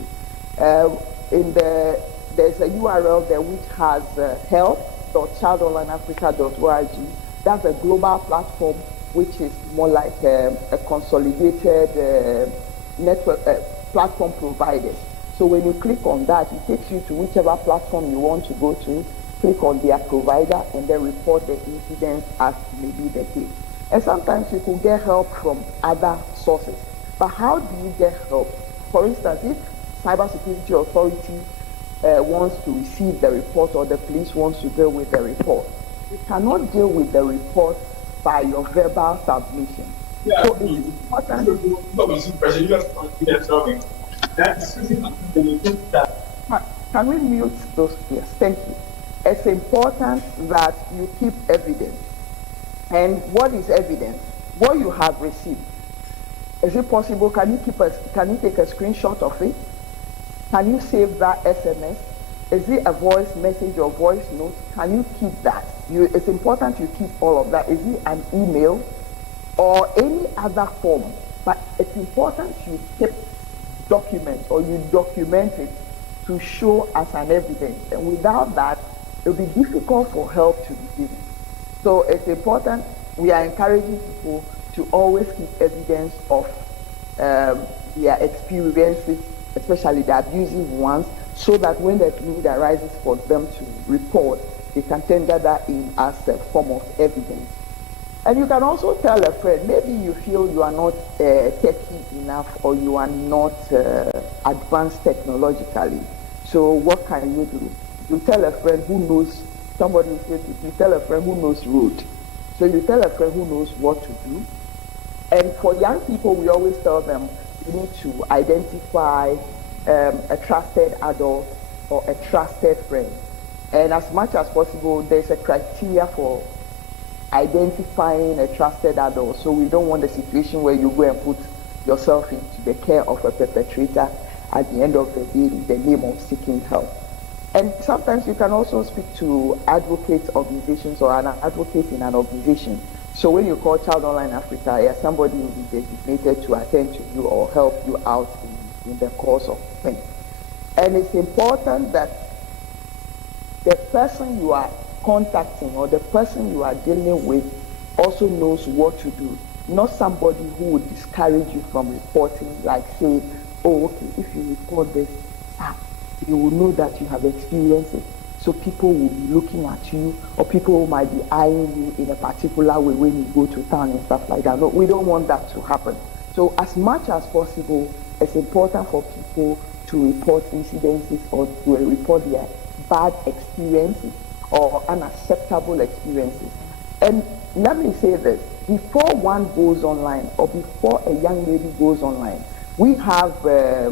There's a URL there which has help.childonlineafrica.org. That's a global platform which is more like a consolidated network platform providers. So when you click on that, it takes you to whichever platform you want to go to, click on their provider, and then report the incident as may be the case. And sometimes you could get help from other sources. But how do you get help? For instance, if cybersecurity authority wants to receive the report or the police wants to deal with the report, you cannot deal with the report by your verbal submission. Yeah, so it's important. Can we mute those? Yes, thank you. It's important that you keep evidence. And what is evidence? What you have received. Is it possible? Can you take a screenshot of it? Can you save that SMS? Is it a voice message or voice note? Can you keep that? It's important you keep all of that. Is it an email or any other form? But it's important you keep documents or you document it to show as an evidence. And without that, it will be difficult for help to be given. So it's important, we are encouraging people to always keep evidence of their experiences, especially the abusive ones, so that when the need arises for them to report, they can tender that in as a form of evidence. And you can also tell a friend, maybe you feel you are not techy enough or you are not advanced technologically. So what can you do? You tell a friend who knows, somebody said you tell a friend who knows road. So you tell a friend who knows what to do. And for young people, we always tell them you need to identify a trusted adult or a trusted friend. And as much as possible, there's a criteria for identifying a trusted adult. So we don't want a situation where you go and put yourself into the care of a perpetrator at the end of the day in the name of seeking help. And sometimes you can also speak to advocate organizations or an advocate in an organization. So when you call Child Online Africa, somebody will be designated to attend to you or help you out in the course of things. And it's important that the person you are contacting or the person you are dealing with also knows what to do. Not somebody who would discourage you from reporting, like say, oh, okay, if you report this, you will know that you have experienced it. So people will be looking at you, or people might be eyeing you in a particular way when you go to town and stuff like that. No, we don't want that to happen. So as much as possible, it's important for people to report incidences or to report their bad experiences or unacceptable experiences. And let me say this, before one goes online or before a young lady goes online, we have a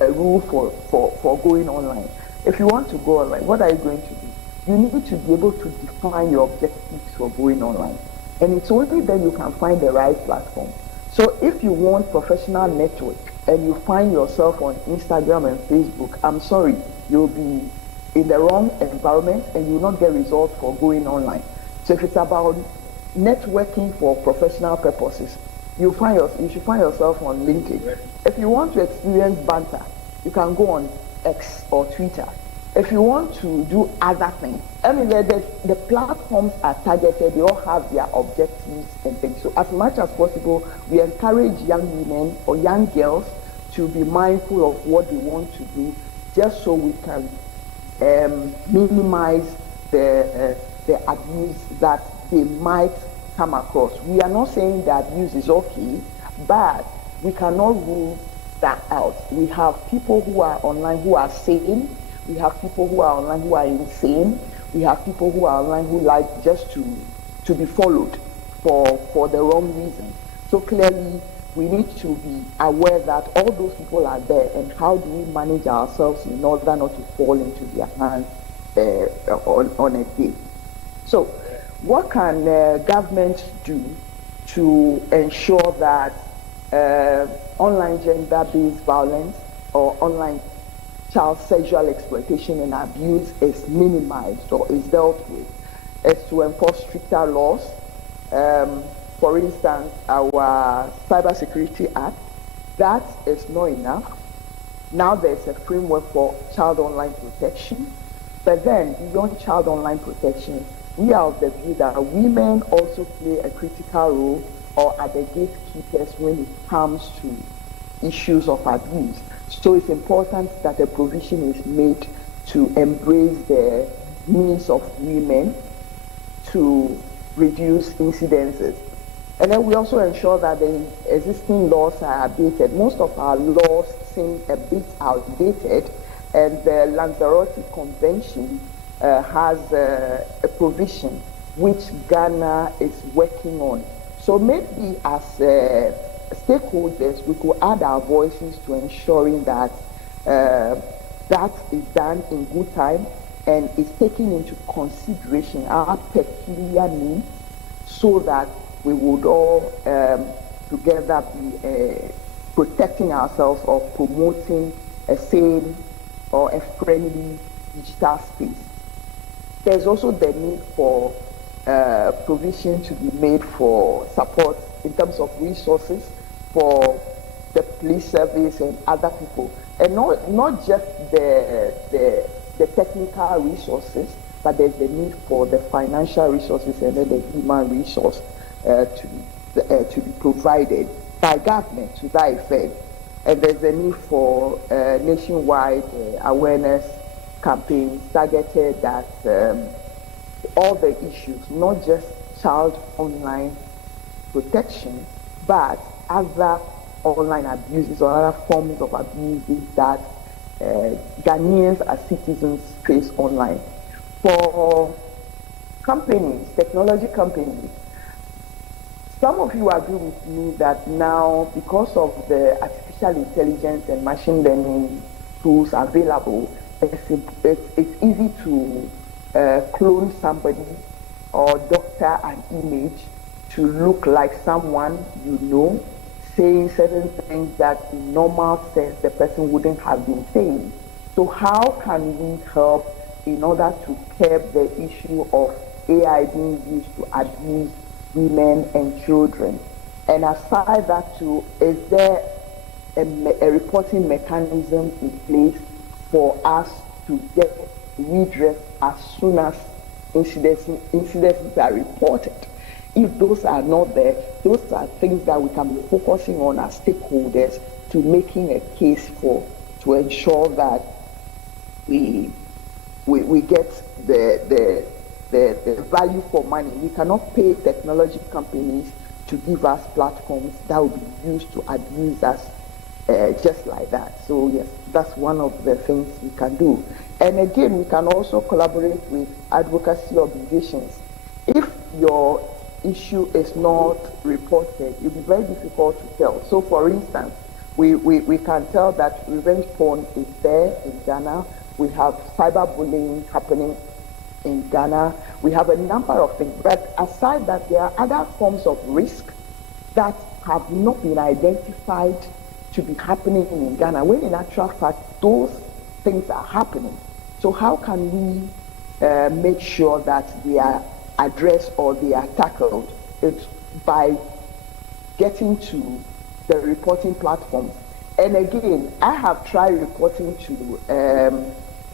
rule for going online. If you want to go online, what are you going to do? You need to be able to define your objectives for going online. And it's only then you can find the right platform. So if you want professional network and you find yourself on Instagram and Facebook, I'm sorry, you'll be in the wrong environment, and you will not get results for going online. So if it's about networking for professional purposes, you should find yourself on LinkedIn. If you want to experience banter, you can go on X or Twitter. If you want to do other things, I mean, the platforms are targeted, they all have their objectives and things. So as much as possible, we encourage young women or young girls to be mindful of what they want to do, just so we can minimize the abuse that they might come across. We are not saying that abuse is okay, but we cannot rule that out. We have people who are online who are sane. We have people who are online who are insane. We have people who are online who like just to be followed for the wrong reason. So clearly, we need to be aware that all those people are there, and how do we manage ourselves in order not to fall into their hands on a day. So what can government do to ensure that online gender-based violence or online child sexual exploitation and abuse is minimized or is dealt with? Is to enforce stricter laws. For instance, our Cybersecurity Act, that is not enough. Now there's a framework for child online protection, but then beyond child online protection, we are of the view that women also play a critical role or are the gatekeepers when it comes to issues of abuse. So it's important that a provision is made to embrace the needs of women to reduce incidences. And then we also ensure that the existing laws are updated. Most of our laws seem a bit outdated, and the Lanzarote Convention has a provision which Ghana is working on. So maybe as stakeholders, we could add our voices to ensuring that that is done in good time and is taking into consideration our peculiar needs, so that we would all together be protecting ourselves or promoting a sane or a friendly digital space. There's also the need for provision to be made for support in terms of resources for the police service and other people, and not just the technical resources, but there's the need for the financial resources and then the human resource to be provided by government to that effect. And there's a need for nationwide awareness campaigns targeted at all the issues, not just child online protection, but other online abuses or other forms of abuses that Ghanaians as citizens face online. For companies, technology companies, some of you agree with me that now, because of the artificial intelligence and machine learning tools available, it's easy to clone somebody or doctor an image to look like someone you know, saying certain things that in normal sense the person wouldn't have been saying. So how can we help in order to curb the issue of AI being used to abuse women and children? And aside that too, is there a reporting mechanism in place for us to get redress as soon as incidents are reported? If those are not there, those are things that we can be focusing on as stakeholders to making a case for, to ensure that we get the value for money. We cannot pay technology companies to give us platforms that will be used to abuse us just like that. So yes, that's one of the things we can do. And again, we can also collaborate with advocacy organizations. If your issue is not reported, it will be very difficult to tell. So for instance, we can tell that revenge porn is there in Ghana. We have cyberbullying happening in Ghana. We have a number of things. But aside that, there are other forms of risk that have not been identified to be happening in Ghana, when in actual fact, those things are happening. So how can we make sure that they are addressed or they are tackled? It's by getting to the reporting platforms. And again, I have tried reporting to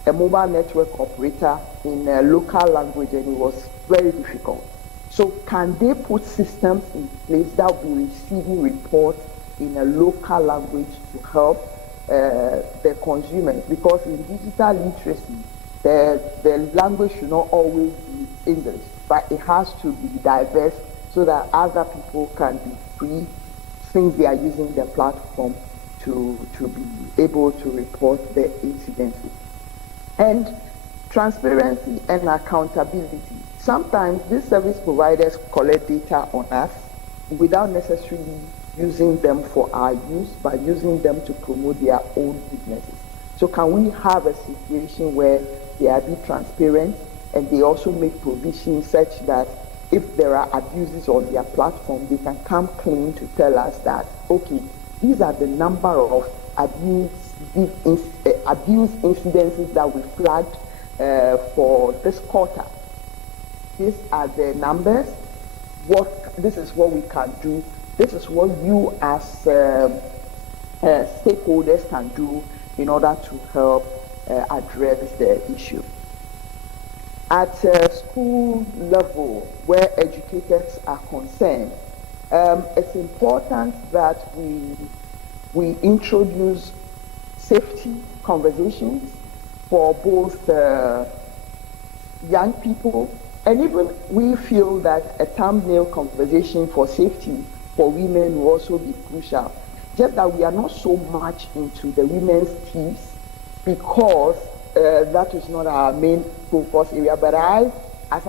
a mobile network operator in a local language, and it was very difficult. So can they put systems in place that will be receiving reports in a local language to help the consumers? Because in digital literacy, the language should not always be English, but it has to be diverse so that other people can be free since they are using the platform to be able to report the incidences. And transparency and accountability. Sometimes these service providers collect data on us without necessarily using them for our use, but using them to promote their own businesses. So can we have a situation where they are be transparent and they also make provisions such that if there are abuses on their platform, they can come clean to tell us that, okay, these are the number of abuse incidences that we flagged for this quarter. These are the numbers. This is what we can do. This is what you as stakeholders can do in order to help address the issue. At school level, where educators are concerned, it's important that we introduce safety conversations for both young people, and even we feel that a thumbnail conversation for safety for women will also be crucial. Just that we are not so much into the women's teams because that is not our main focus area, but I, as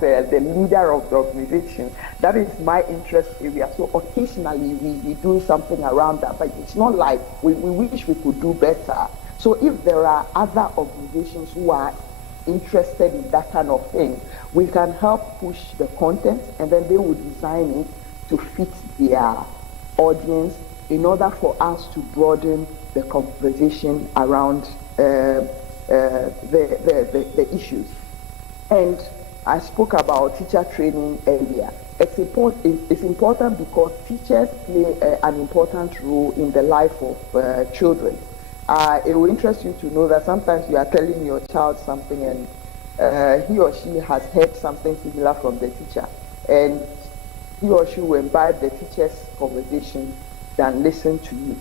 the leader of the organization, that is my interest area. So occasionally we do something around that, but it's not like we wish we could do better. So if there are other organizations who are interested in that kind of thing, we can help push the content, and then they will design it to fit their audience in order for us to broaden the conversation around the issues. And I spoke about teacher training earlier. It's important because teachers play an important role in the life of children. It will interest you to know that sometimes you are telling your child something and he or she has heard something similar from the teacher, and he or she will imbibe the teacher's conversation than listen to you.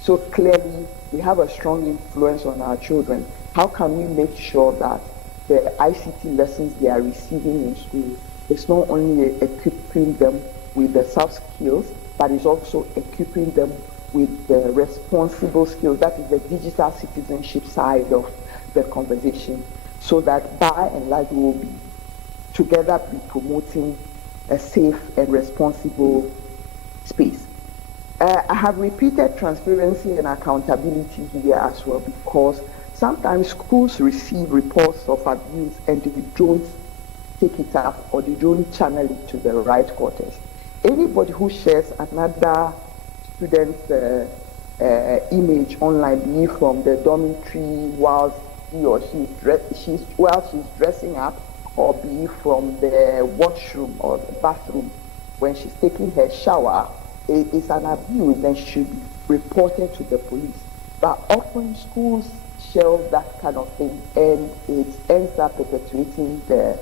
So clearly, we have a strong influence on our children. How can we make sure that the ICT lessons they are receiving in school is not only equipping them with the soft skills, but is also equipping them with the responsible skills, that is the digital citizenship side of the conversation, so that by and large we will be together be promoting a safe and responsible space. I have repeated transparency and accountability here as well, because sometimes schools receive reports of abuse and they don't take it up or they don't channel it to the right quarters. Anybody who shares another student's image online, be it from the dormitory while he or she's dressing up, or be it from the washroom or the bathroom when she's taking her shower, it is an abuse and should be reported to the police. But often schools shelve that kind of thing, and it ends up perpetuating the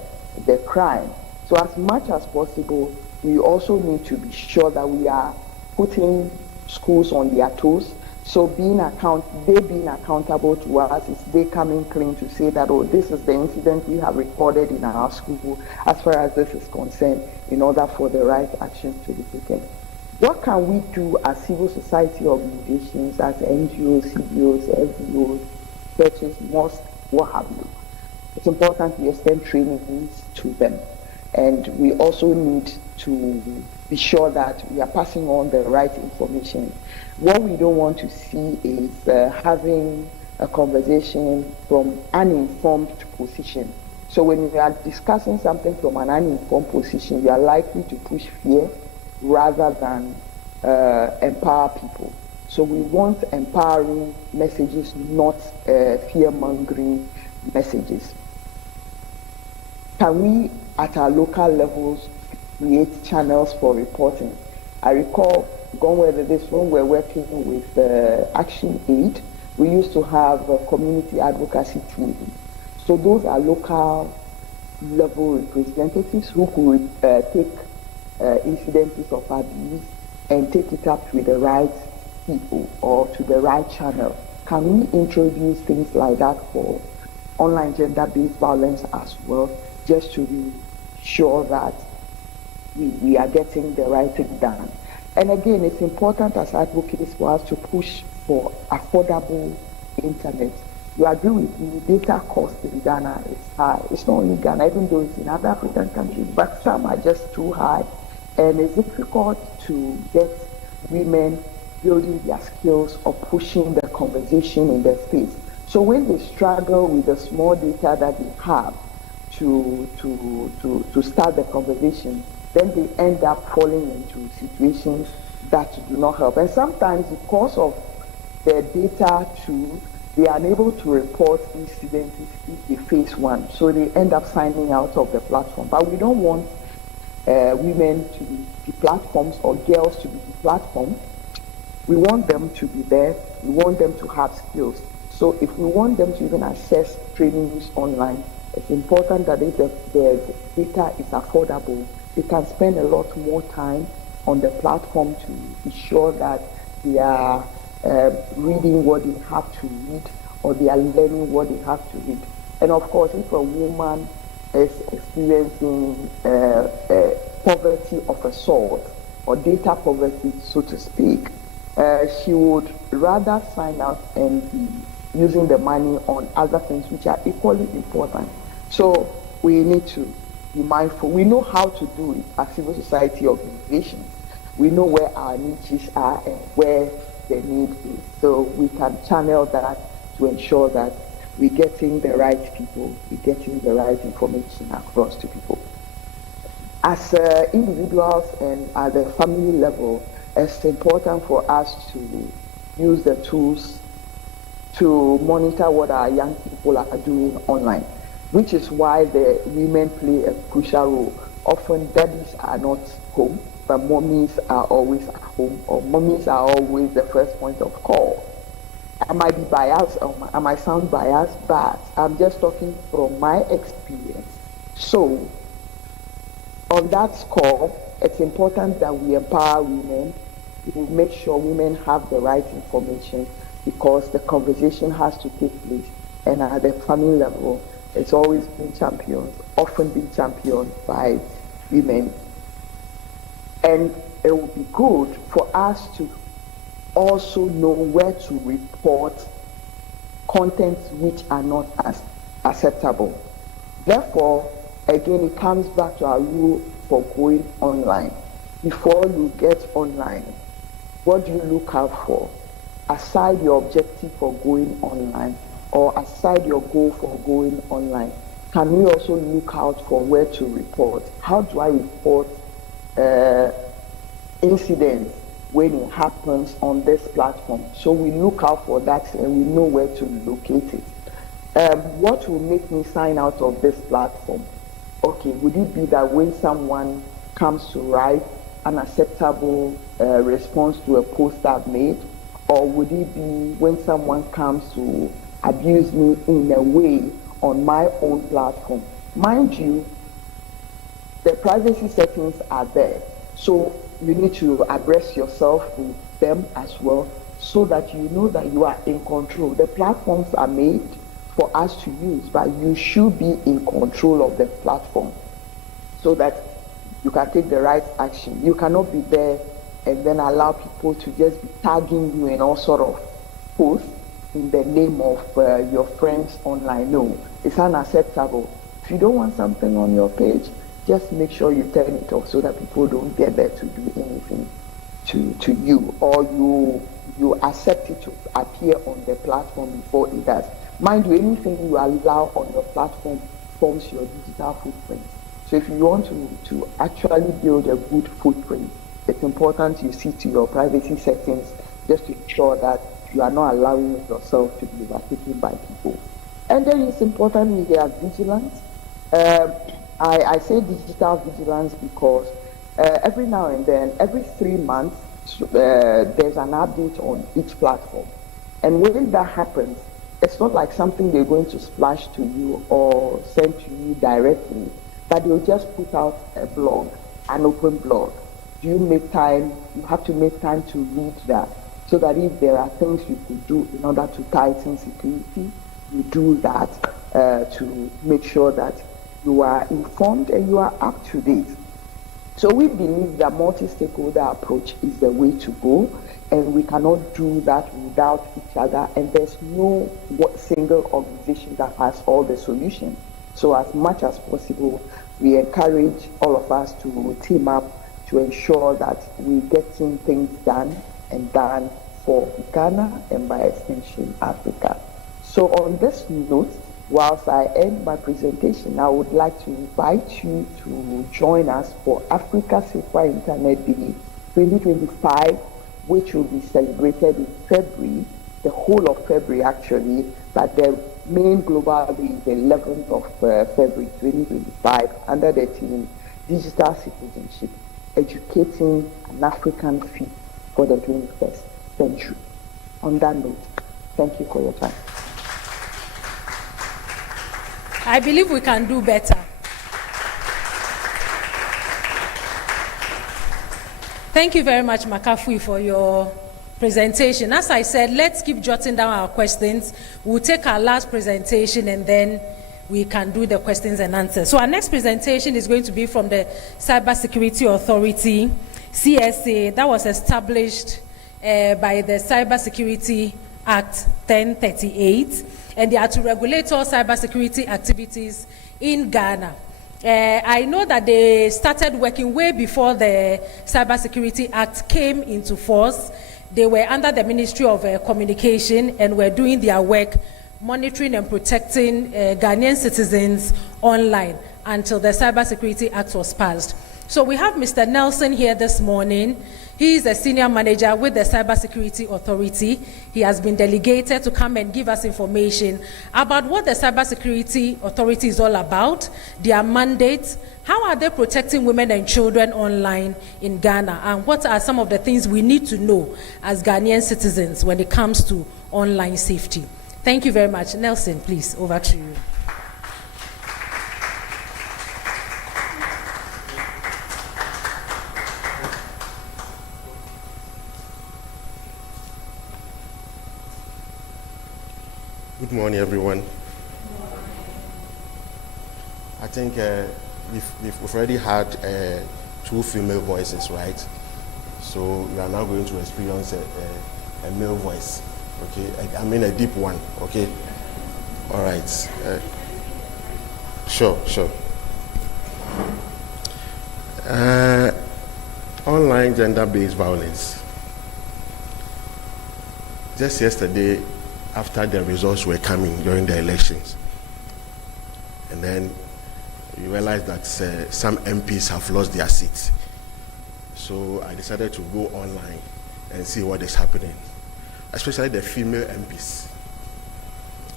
crime. So as much as possible, we also need to be sure that we are putting schools on their toes. So they being accountable to us is they coming clean to say that, oh, this is the incident we have recorded in our school as far as this is concerned, in order for the right actions to be taken. What can we do as civil society organizations, as NGOs, CBOs, FBOs, churches, mosques, what have you? It's important we extend trainings to them. And we also need to be sure that we are passing on the right information. What we don't want to see is having a conversation from uninformed position. So when you are discussing something from an uninformed position, you are likely to push fear rather than empower people. So we want empowering messages, not fear-mongering messages. Can we, at our local levels, create channels for reporting? I recall when we're working with Action Aid, we used to have a community advocacy team. So those are local level representatives who could take incidences of abuse and take it up with the right people or to the right channel. Can we introduce things like that for online gender-based violence as well, just to be sure that we are getting the right thing done? And again, it's important as advocates for us to push for affordable internet. You agree with me, data cost in Ghana is high. It's not only Ghana, even though it's in other African countries, but some are just too high. And it's difficult to get women building their skills or pushing the conversation in their space. So when they struggle with the small data that they have to start the conversation, then they end up falling into situations that do not help. And sometimes because of their data too, they are unable to report incidents if they face one. So they end up signing out of the platform. But we don't want women to be platforms or girls to be platforms. We want them to be there. We want them to have skills. So if we want them to even access trainings online, it's important that if the data is affordable, they can spend a lot more time on the platform to be sure that they are reading what they have to read, or they are learning what they have to read. And of course, if a woman is experiencing poverty of a sort, or data poverty, so to speak, she would rather sign up and be using the money on other things which are equally important. So we need to be mindful. We know how to do it as civil society organizations. We know where our niches are and where the need is. So we can channel that to ensure that we're getting the right people, we're getting the right information across to people. As individuals and at the family level, it's important for us to use the tools to monitor what our young people are doing online, which is why the women play a crucial role. Often daddies are not home, but mommies are always at home, or mommies are always the first point of call. I might be biased, or I might sound biased, but I'm just talking from my experience. So, on that score, it's important that we empower women, we make sure women have the right information, because the conversation has to take place. And at the family level, it's always been championed, often been championed by women. And it would be good for us to also know where to report contents which are not as acceptable. Therefore, again, it comes back to our rule for going online. Before you get online, what do you look out for? Aside your objective for going online, or aside your goal for going online, can we also look out for where to report? How do I report incidents when it happens on this platform? So we look out for that and we know where to locate it. What will make me sign out of this platform? Okay, would it be that when someone comes to write an acceptable response to a post I've made, or would it be when someone comes to abuse me in a way on my own platform? Mind you, the privacy settings are there, so you need to address yourself with them as well, so that you know that you are in control. The platforms are made for us to use, but you should be in control of the platform so that you can take the right action. You cannot be there and then allow people to just be tagging you in all sort of posts in the name of your friends online. No, it's unacceptable. If you don't want something on your page, just make sure you turn it off so that people don't get there to do anything to you, or you accept it to appear on the platform before it does. Mind you, anything you allow on your platform forms your digital footprint. So if you want to actually build a good footprint, it's important you see to your privacy settings just to ensure that you are not allowing yourself to be overtaken by people. And then it's important we are vigilant. I say digital vigilance because every now and then, every 3 months, there's an update on each platform. And when that happens, it's not like something they're going to splash to you or send to you directly, but they'll just put out a blog, an open blog. Do you make time? You have to make time to read that, so that if there are things you could do in order to tighten security, you do that to make sure that you are informed and you are up to date. So we believe that multi-stakeholder approach is the way to go, and we cannot do that without each other, and there's no single organization that has all the solutions. So as much as possible, we encourage all of us to team up to ensure that we getting things done and done for Ghana and by extension Africa. So on this note, whilst I end my presentation, I would like to invite you to join us for Africa Safer Internet Day 2025, which will be celebrated in February, the whole of February actually, but the main global day is the 11th of February 2025 under the theme Digital Citizenship, Educating an African Fit for the 21st Century. On that note, thank you for your time. I believe we can do better. Thank you very much, Makafui, for your presentation. As I said, let's keep jotting down our questions. We'll take our last presentation and then we can do the questions and answers. So our next presentation is going to be from the Cybersecurity Authority, CSA, that was established by the Cybersecurity Act 1038, and they are to regulate all cybersecurity activities in Ghana. I know that they started working way before the Cybersecurity Act came into force. They were under the Ministry of Communication and were doing their work monitoring and protecting Ghanaian citizens online until the Cybersecurity Act was passed. So we have Mr. Nelson here this morning. He is a senior manager with the Cybersecurity Authority. He has been delegated to come and give us information about what the Cybersecurity Authority is all about, their mandate, how are they protecting women and children online in Ghana, and what are some of the things we need to know as Ghanaian citizens when it comes to online safety. Thank you very much. Nelson, please, over to you. Good morning, everyone. I think we've already had 2 female voices, right? So we are now going to experience a male voice, okay? I mean a deep one, okay? All right. Sure. Online gender-based violence. Just yesterday, after the results were coming during the elections, and then you realize that some MPs have lost their seats. So I decided to go online and see what is happening, especially the female MPs.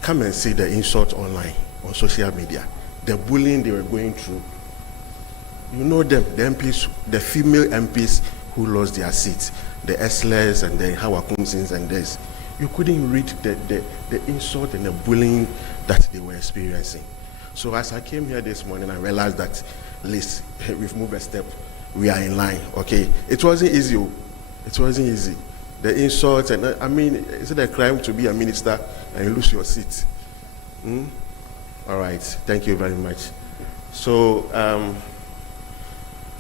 Come and see the insult online, on social media, the bullying they were going through. You know them, the MPs, the female MPs who lost their seats, the Eslers and the Hawakumsins and this. You couldn't read the insult and the bullying that they were experiencing. So as I came here this morning, I realized that at least we've moved a step. We are in line, okay? It wasn't easy. It wasn't easy. The insults, and I mean, is it a crime to be a minister and you lose your seat? All right, thank you very much. So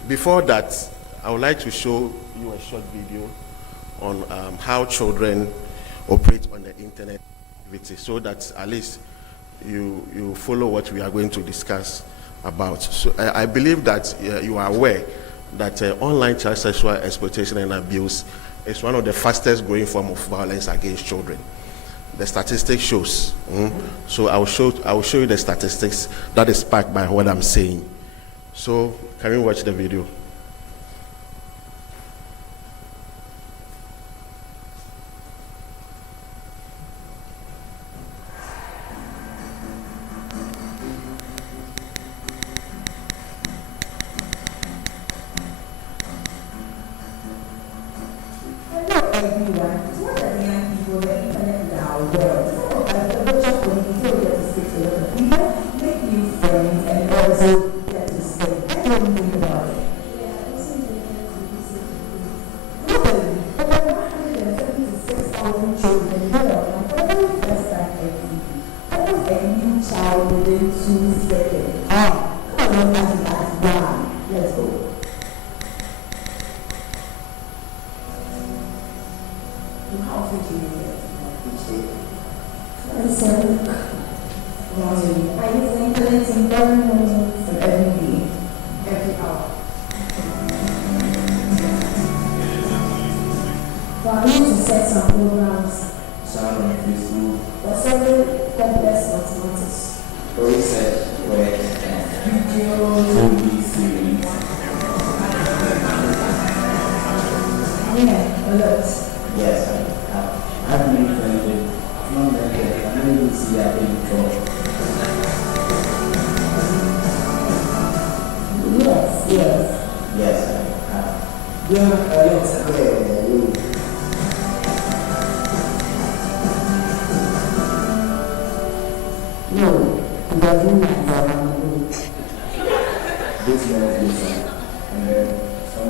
before that, I would like to show you a short video on how children operate on the internet activity, so that at least you follow what we are going to discuss about. So I believe that you are aware that online child sexual exploitation and abuse is one of the fastest growing form of violence against children. The statistics shows. So I will show you the statistics that is backed by what I'm saying. So can we watch the video? everyone. It's not that the young people, the internet is our world. It's not like the virtual community will get to speak to a lot of people, make new friends, and also get to stay. I don't think about it. Globally, over 176,000 children in Europe are following first-time activity. Almost a new child within 2 seconds. Come on, let's go. How often do you get each day? Twice a week. I use the internet in every moment and every day, every hour. So I need to set some programs. Sound on Facebook. For several complex mathematics. Research, work, videos, movie series. Yeah, a lot. Yes, I've been friendly. I've not met them. I don't even see that in trouble. Yes. Yes, I have. Yeah, No, it doesn't matter. This man is and then some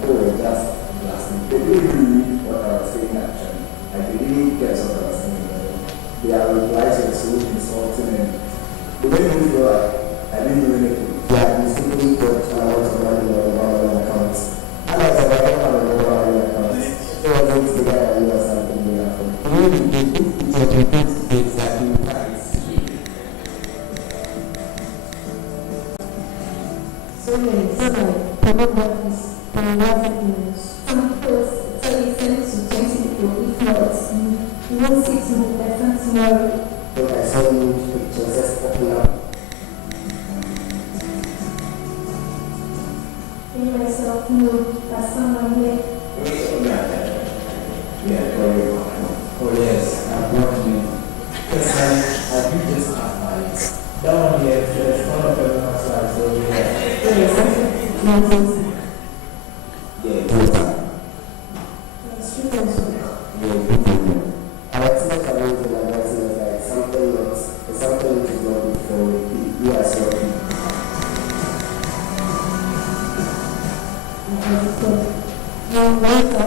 people were just blasting. They didn't read what I was saying actually. Like they didn't get what I was saying. Their replies were so insulting and they made me feel like I didn't do anything. Yeah, you simply got I want to run your mobile account. I like to run your mobile account. So I went to get a or something like that. Really, it's exactly right. So like pornography, some posts, so you send it to 20 people, if not, you won't see to the person tomorrow. Look, I saw nude pictures, that's popular. Me myself know that someone here. Yeah, oh yes, I've worked with. Yes, I do just have my. That one here, there's one of them outside, so yeah. Yes, our team community advising is like something which is not good for you as well.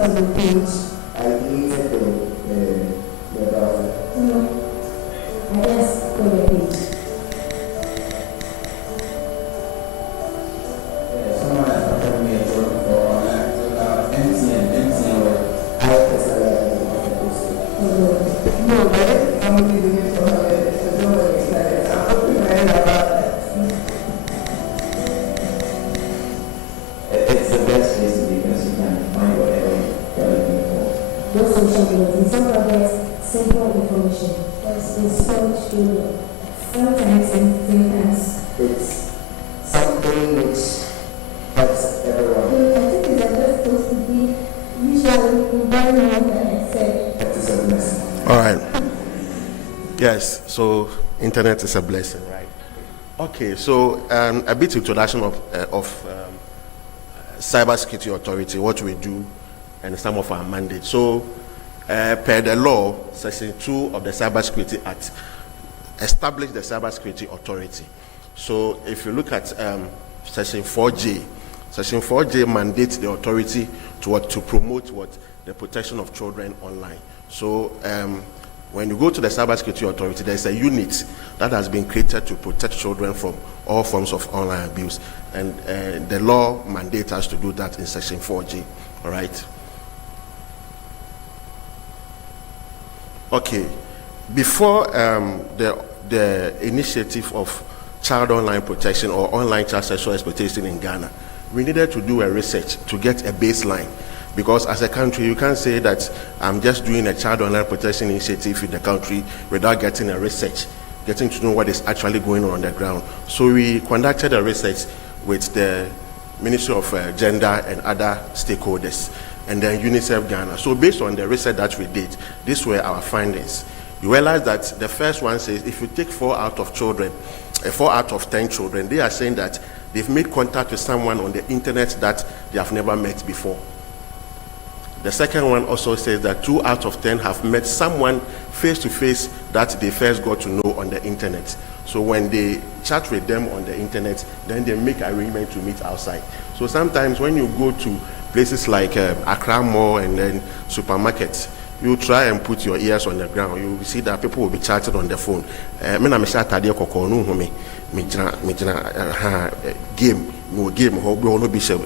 The page. I deleted the browser. No, I just go the page. Someone has offered me a job for online, so MTN work. I personally no, but I'm doing it for her. So don't worry, I'm hoping I end up. It's the best place to be because you can find whatever you're looking for. Those social media, in some of there's simple information. There's storage failure. Sometimes and sometimes it's something which helps everyone. I think it's just supposed to be usually environment and excel. That is a blessing. All right. Yes, so internet is a blessing, right? Okay, so a bit introduction of Cybersecurity Authority, what we do, and some of our mandates. So, per the law, Section 2 of the Cybersecurity Act established the Cybersecurity Authority. So, if you look at Section 4J, Section 4J mandates the authority to promote the protection of children online. So, when you go to the Cybersecurity Authority, there's a unit that has been created to protect children from all forms of online abuse. And the law mandates us to do that in Section 4G. All right. Okay. Before the initiative of child online protection or online child sexual exploitation in Ghana, we needed to do a research to get a baseline. Because as a country, you can't say that I'm just doing a child online protection initiative in the country without getting a research, getting to know what is actually going on the ground. So we conducted a research with the Ministry of Gender and other stakeholders, and then UNICEF Ghana. So based on the research that we did, these were our findings. You realize that the first one says if you take 4 out of 10 children, they are saying that they've made contact with someone on the internet that they have never met before. The second one also says that 2 out of 10 have met someone face to face that they first got to know on the internet. So when they chat with them on the internet, then they make arrangement to meet outside. So sometimes when you go to places like Accra Mall and then supermarkets, you try and put your ears on the ground. You will see that people will be chatting on the phone.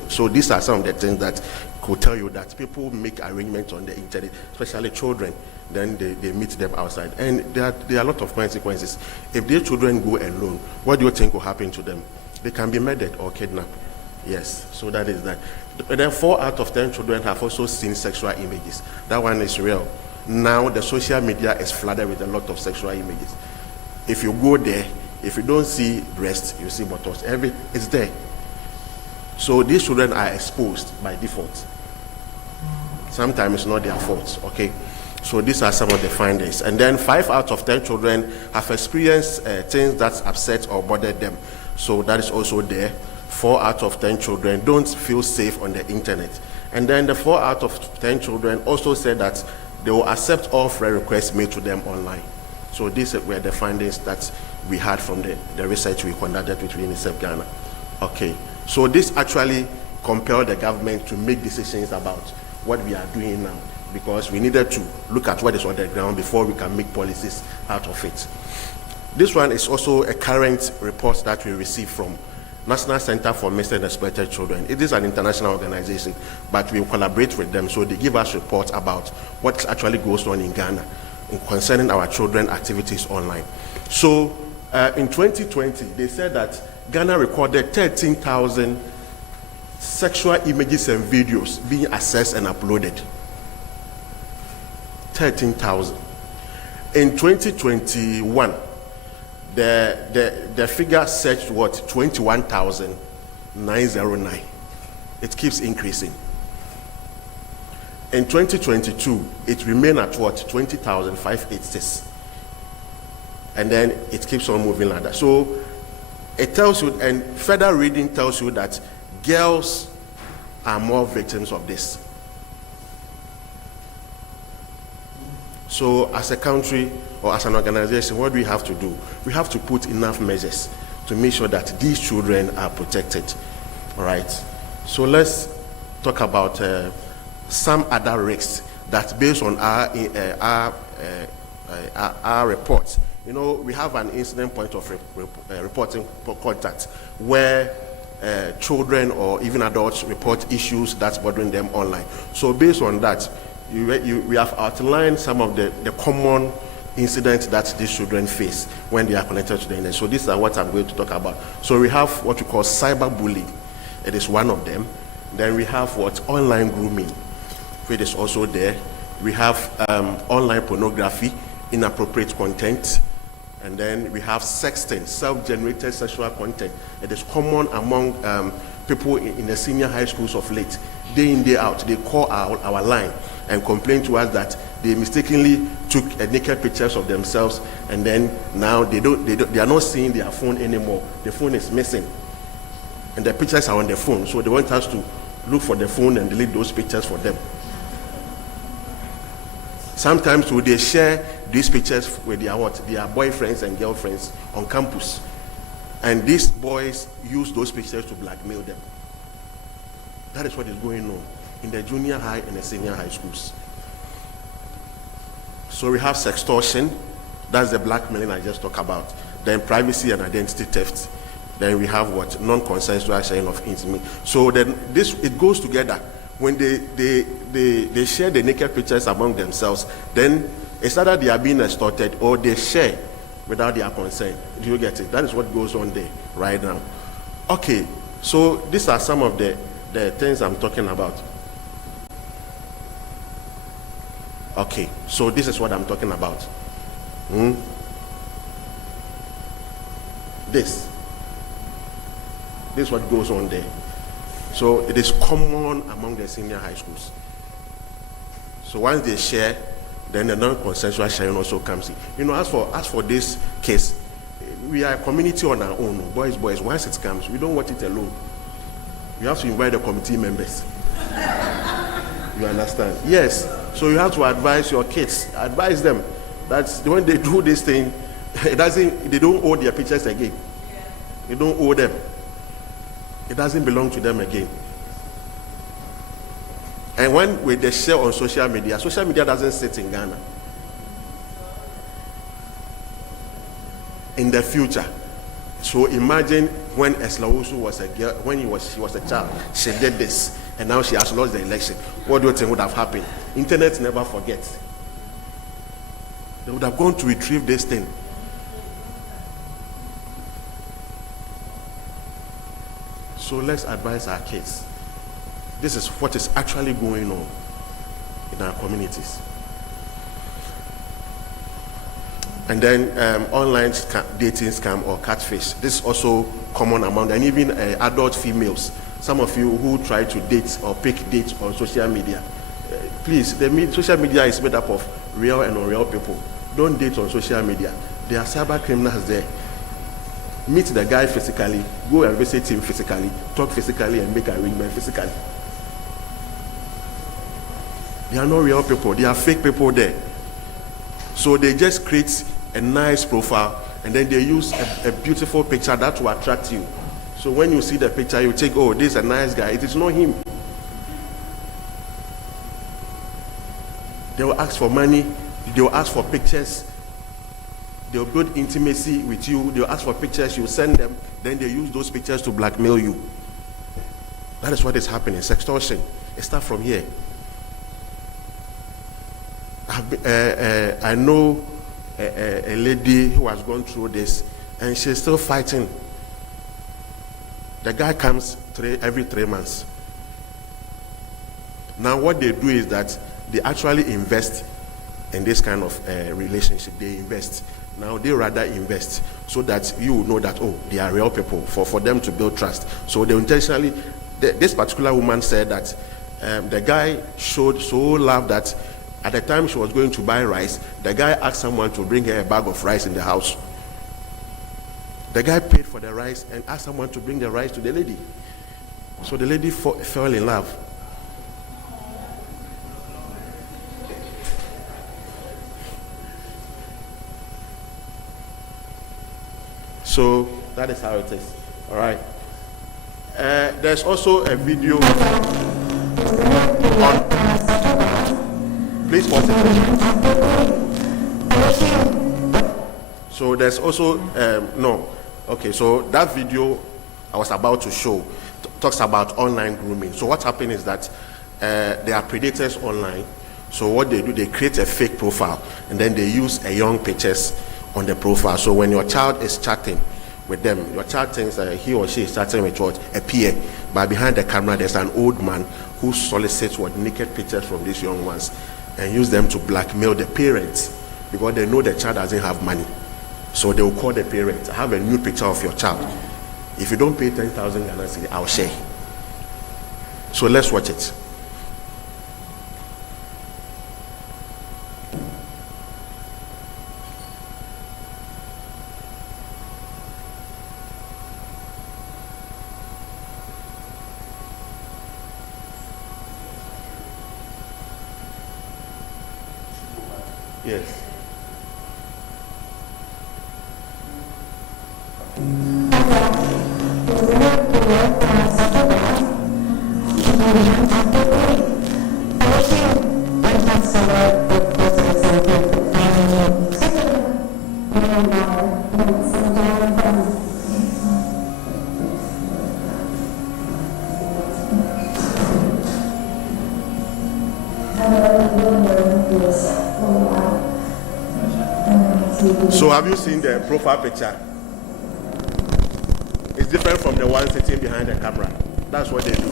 So these are some of the things that could tell you that people make arrangements on the internet, especially children. Then they meet them outside. And there are a lot of consequences. If their children go alone, what do you think will happen to them? They can be murdered or kidnapped. Yes, so that is that. But then 4 out of 10 children have also seen sexual images. That one is real. Now the social media is flooded with a lot of sexual images. If you go there, if you don't see breasts, you see buttocks. It's there. So these children are exposed by default. Sometimes it's not their fault, okay? So these are some of the findings. And then 5 out of 10 children have experienced things that upset or bothered them. So that is also there. 4 out of 10 children don't feel safe on the internet. And then the 4 out of 10 children also said that they will accept all friend requests made to them online. So these were the findings that we had from the research we conducted with UNICEF Ghana. Okay, so this actually compelled the government to make decisions about what we are doing now, because we needed to look at what is on the ground before we can make policies out of it. This one is also a current report that we received from National Center for Missing and Exploited Children. It is an international organization, but we collaborate with them, so they give us reports about what actually goes on in Ghana concerning our children activities online. So in 2020, they said that Ghana recorded 13,000 sexual images and videos being accessed and uploaded. 13,000. In 2021, the figure surged what? 21,909. It keeps increasing. In 2022, it remained at what? 20,586. And then it keeps on moving like that. So it tells you, and further reading tells you that girls are more victims of this. So as a country or as an organization, what do we have to do? We have to put enough measures to make sure that these children are protected. All right. So let's talk about some other risks that, based on our reports, you know, we have an incident point of reporting contact where children or even adults report issues that's bothering them online. So based on that, we have outlined some of the common incidents that these children face when they are connected to the internet. So these are what I'm going to talk about. So we have what we call cyberbullying. It is one of them. Then we have what? Online grooming, which is also there. We have online pornography, inappropriate content. And then we have sexting, self-generated sexual content. It is common among people in the senior high schools of late. Day in, day out, they call our line and complain to us that they mistakenly took naked pictures of themselves, and then now they are not seeing their phone anymore. The phone is missing, and the pictures are on the phone. So they want us to look for the phone and delete those pictures for them. Sometimes they share these pictures with their boyfriends and girlfriends on campus, and these boys use those pictures to blackmail them. That is what is going on in the junior high and the senior high schools. So we have sextortion, that's the blackmailing I just talked about. Then privacy and identity theft. Then we have what? Non-consensual sharing of intimate. So then it goes together. When they share the naked pictures among themselves, then it's either they are being extorted or they share without their consent. Do you get it? That is what goes on there right now. Okay, so these are some of the things I'm talking about. Okay, so this is what I'm talking about. This is what goes on there. So it is common among the senior high schools. So once they share, then the non-consensual sharing also comes in. You know, as for this case, we are a community on our own. Boys, once it comes, we don't watch it alone. We have to invite the committee members. You understand? Yes. So you have to advise your kids. Advise them that when they do this thing, they don't owe their pictures again. They don't owe them. It doesn't belong to them again. And when they share on social media doesn't sit in Ghana. In the future. So imagine when Eslawusu was a girl, when she was a child, she did this, and now she has lost the election. What do you think would have happened? Internet never forgets. They would have gone to retrieve this thing. So let's advise our kids. This is what is actually going on in our communities. And then online dating scam or catfish. This is also common among, and even adult females. Some of you who try to date or pick dates on social media, please, social media is made up of real and unreal people. Don't date on social media. There are cyber criminals there. Meet the guy physically, go and visit him physically, talk physically, and make arrangement physically. They are not real people. They are fake people there. So they just create a nice profile, and then they use a beautiful picture that will attract you. So when you see the picture, you think, oh, this is a nice guy. It is not him. They will ask for money. They will ask for pictures. They will build intimacy with you. They will ask for pictures. You send them. Then they use those pictures to blackmail you. That is what is happening. Sextortion. It starts from here. I know a lady who has gone through this, and she's still fighting. The guy comes every 3 months. Now what they do is that they actually invest in this kind of relationship. They invest. Now they rather invest so that you know that, oh, they are real people, for them to build trust. So they intentionally, this particular woman said that the guy showed so love that at the time she was going to buy rice, the guy asked someone to bring her a bag of rice in the house. The guy paid for the rice and asked someone to bring the rice to the lady. So the lady fell in love. So that is how it is. All right. There's also a video on. Please pause it. So there's also no. Okay. So that video I was about to show talks about online grooming. So what happened is that there are predators online. So what they do, they create a fake profile and then they use a young pictures on the profile. So when your child is chatting with them, your child thinks he or she is chatting with what? A peer. But behind the camera, there's an old man who solicits what naked pictures from these young ones and use them to blackmail the parents because they know the child doesn't have money. So they will call the parents, I have a new picture of your child. If you don't pay 10,000 Ghana cedis, I'll share. So let's watch it. Yes. So have you seen the profile picture? It's different from the one sitting behind the camera. That's what they do.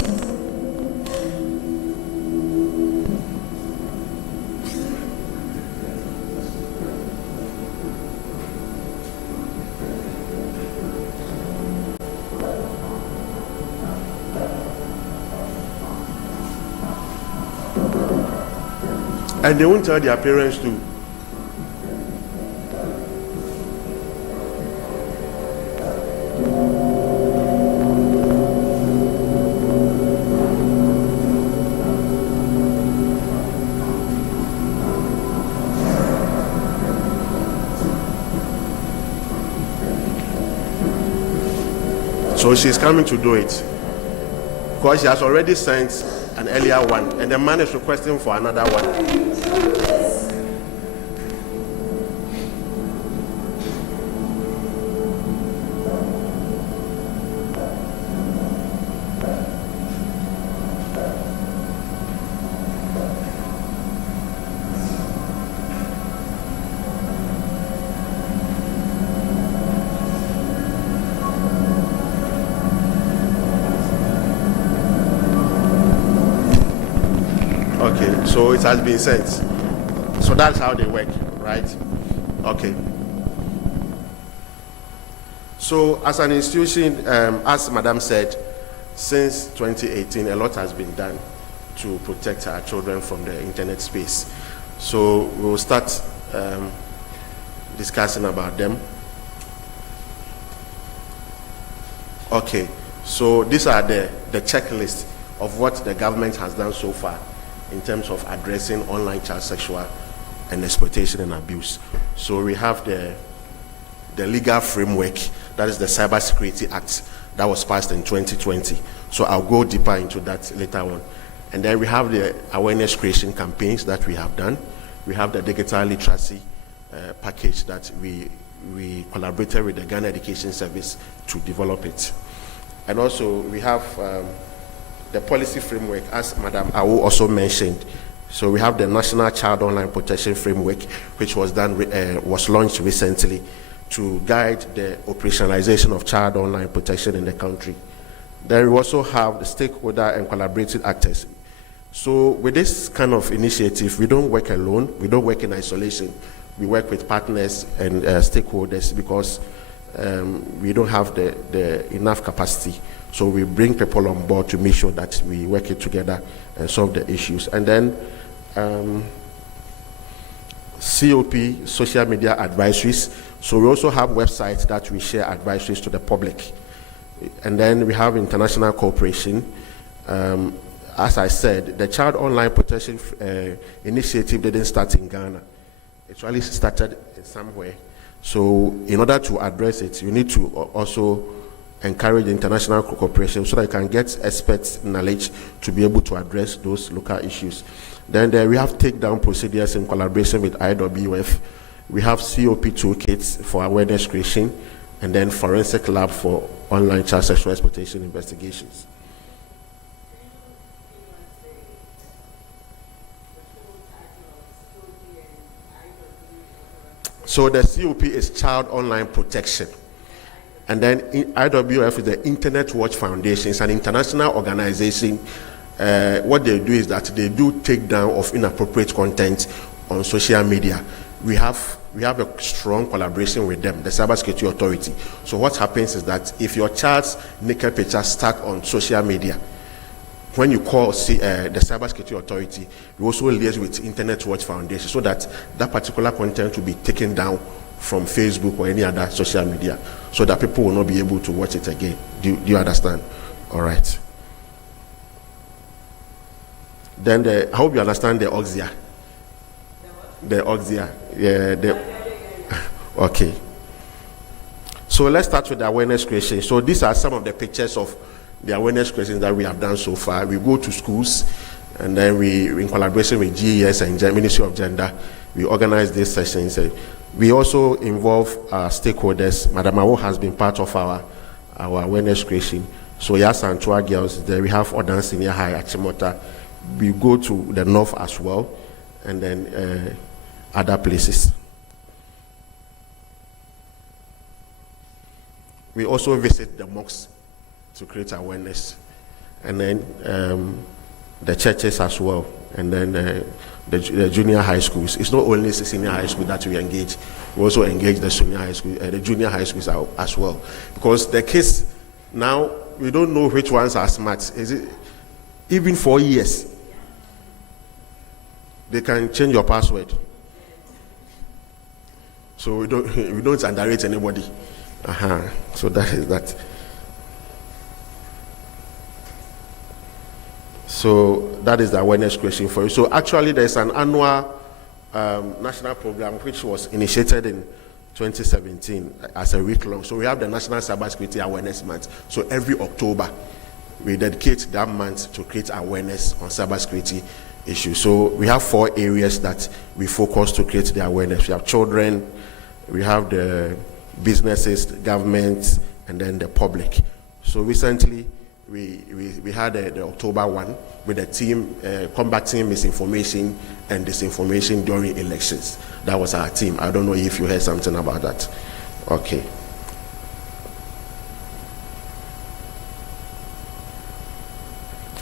And they won't tell their parents too. So she's coming to do it. Because she has already sent an earlier one, and the man is requesting for another one. So it has been sent. So that's how they work, right? Okay. So as an institution, as Madam said, since 2018, a lot has been done to protect our children from the internet space. So we'll start discussing about them. Okay, so these are the checklist of what the government has done so far in terms of addressing online child sexual and exploitation and abuse. So we have the legal framework, that is the Cybersecurity Act that was passed in 2020. So I'll go deeper into that later on. And then we have the awareness creation campaigns that we have done. We have the digital literacy package that we collaborated with the Ghana Education Service to develop it. And also we have the policy framework, as Madam Awo also mentioned. So we have the National Child Online Protection Framework, which was launched recently to guide the operationalization of child online protection in the country. Then we also have the stakeholder and collaborative actors. So with this kind of initiative, we don't work alone, we don't work in isolation. We work with partners and stakeholders because we don't have the enough capacity. So we bring people on board to make sure that we work it together and solve the issues. And then COP, social media advisories. So we also have websites that we share advisories to the public. And then we have international cooperation. As I said, the Child Online Protection Initiative didn't start in Ghana. It really started somewhere. So in order to address it, you need to also encourage international cooperation so that you can get expert knowledge to be able to address those local issues. Then we have takedown procedures in collaboration with IWF. We have COP toolkits for awareness creation, and then forensic lab for online child sexual exploitation investigations. So the COP is Child Online Protection. And then IWF is the Internet Watch Foundation. It's an international organization. What they do is that they do take down of inappropriate content on social media. We have a strong collaboration with them, the Cybersecurity Authority. So what happens is that if your child's naked picture stuck on social media, when you call the Cybersecurity Authority, we also liaise with Internet Watch Foundation so that that particular content will be taken down from Facebook or any other social media so that people will not be able to watch it again. Do you understand? All right. Then I hope you understand the OCSEA. The OCSEA. Yeah. Okay. So let's start with the awareness creation. So these are some of the pictures of the awareness creation that we have done so far. We go to schools, and then we, in collaboration with GES and Ministry of Gender, we organize these sessions. We also involve our stakeholders. Madam Awo has been part of our awareness creation. So yes, and to our girls, there we have Odan Senior High at Chimota. We go to the north as well, and then other places. We also visit the mosques to create awareness, and then the churches as well, and then the junior high schools. It's not only the senior high school that we engage. We also engage the junior high school, the junior high schools as well, because the kids now we don't know which ones are smart. Is it even 4 years? They can change your password. So we don't underrate anybody. So that is that. So that is the awareness question for you. So actually there's an annual national program which was initiated in 2017 as a week long. So we have the National Cybersecurity Awareness Month. So every October, we dedicate that month to create awareness on cybersecurity issues. So we have 4 areas that we focus to create the awareness. We have children, we have the businesses, the government, and then the public. So recently, we had the October one with the team combating misinformation and disinformation during elections. That was our team. I don't know if you heard something about that. Okay.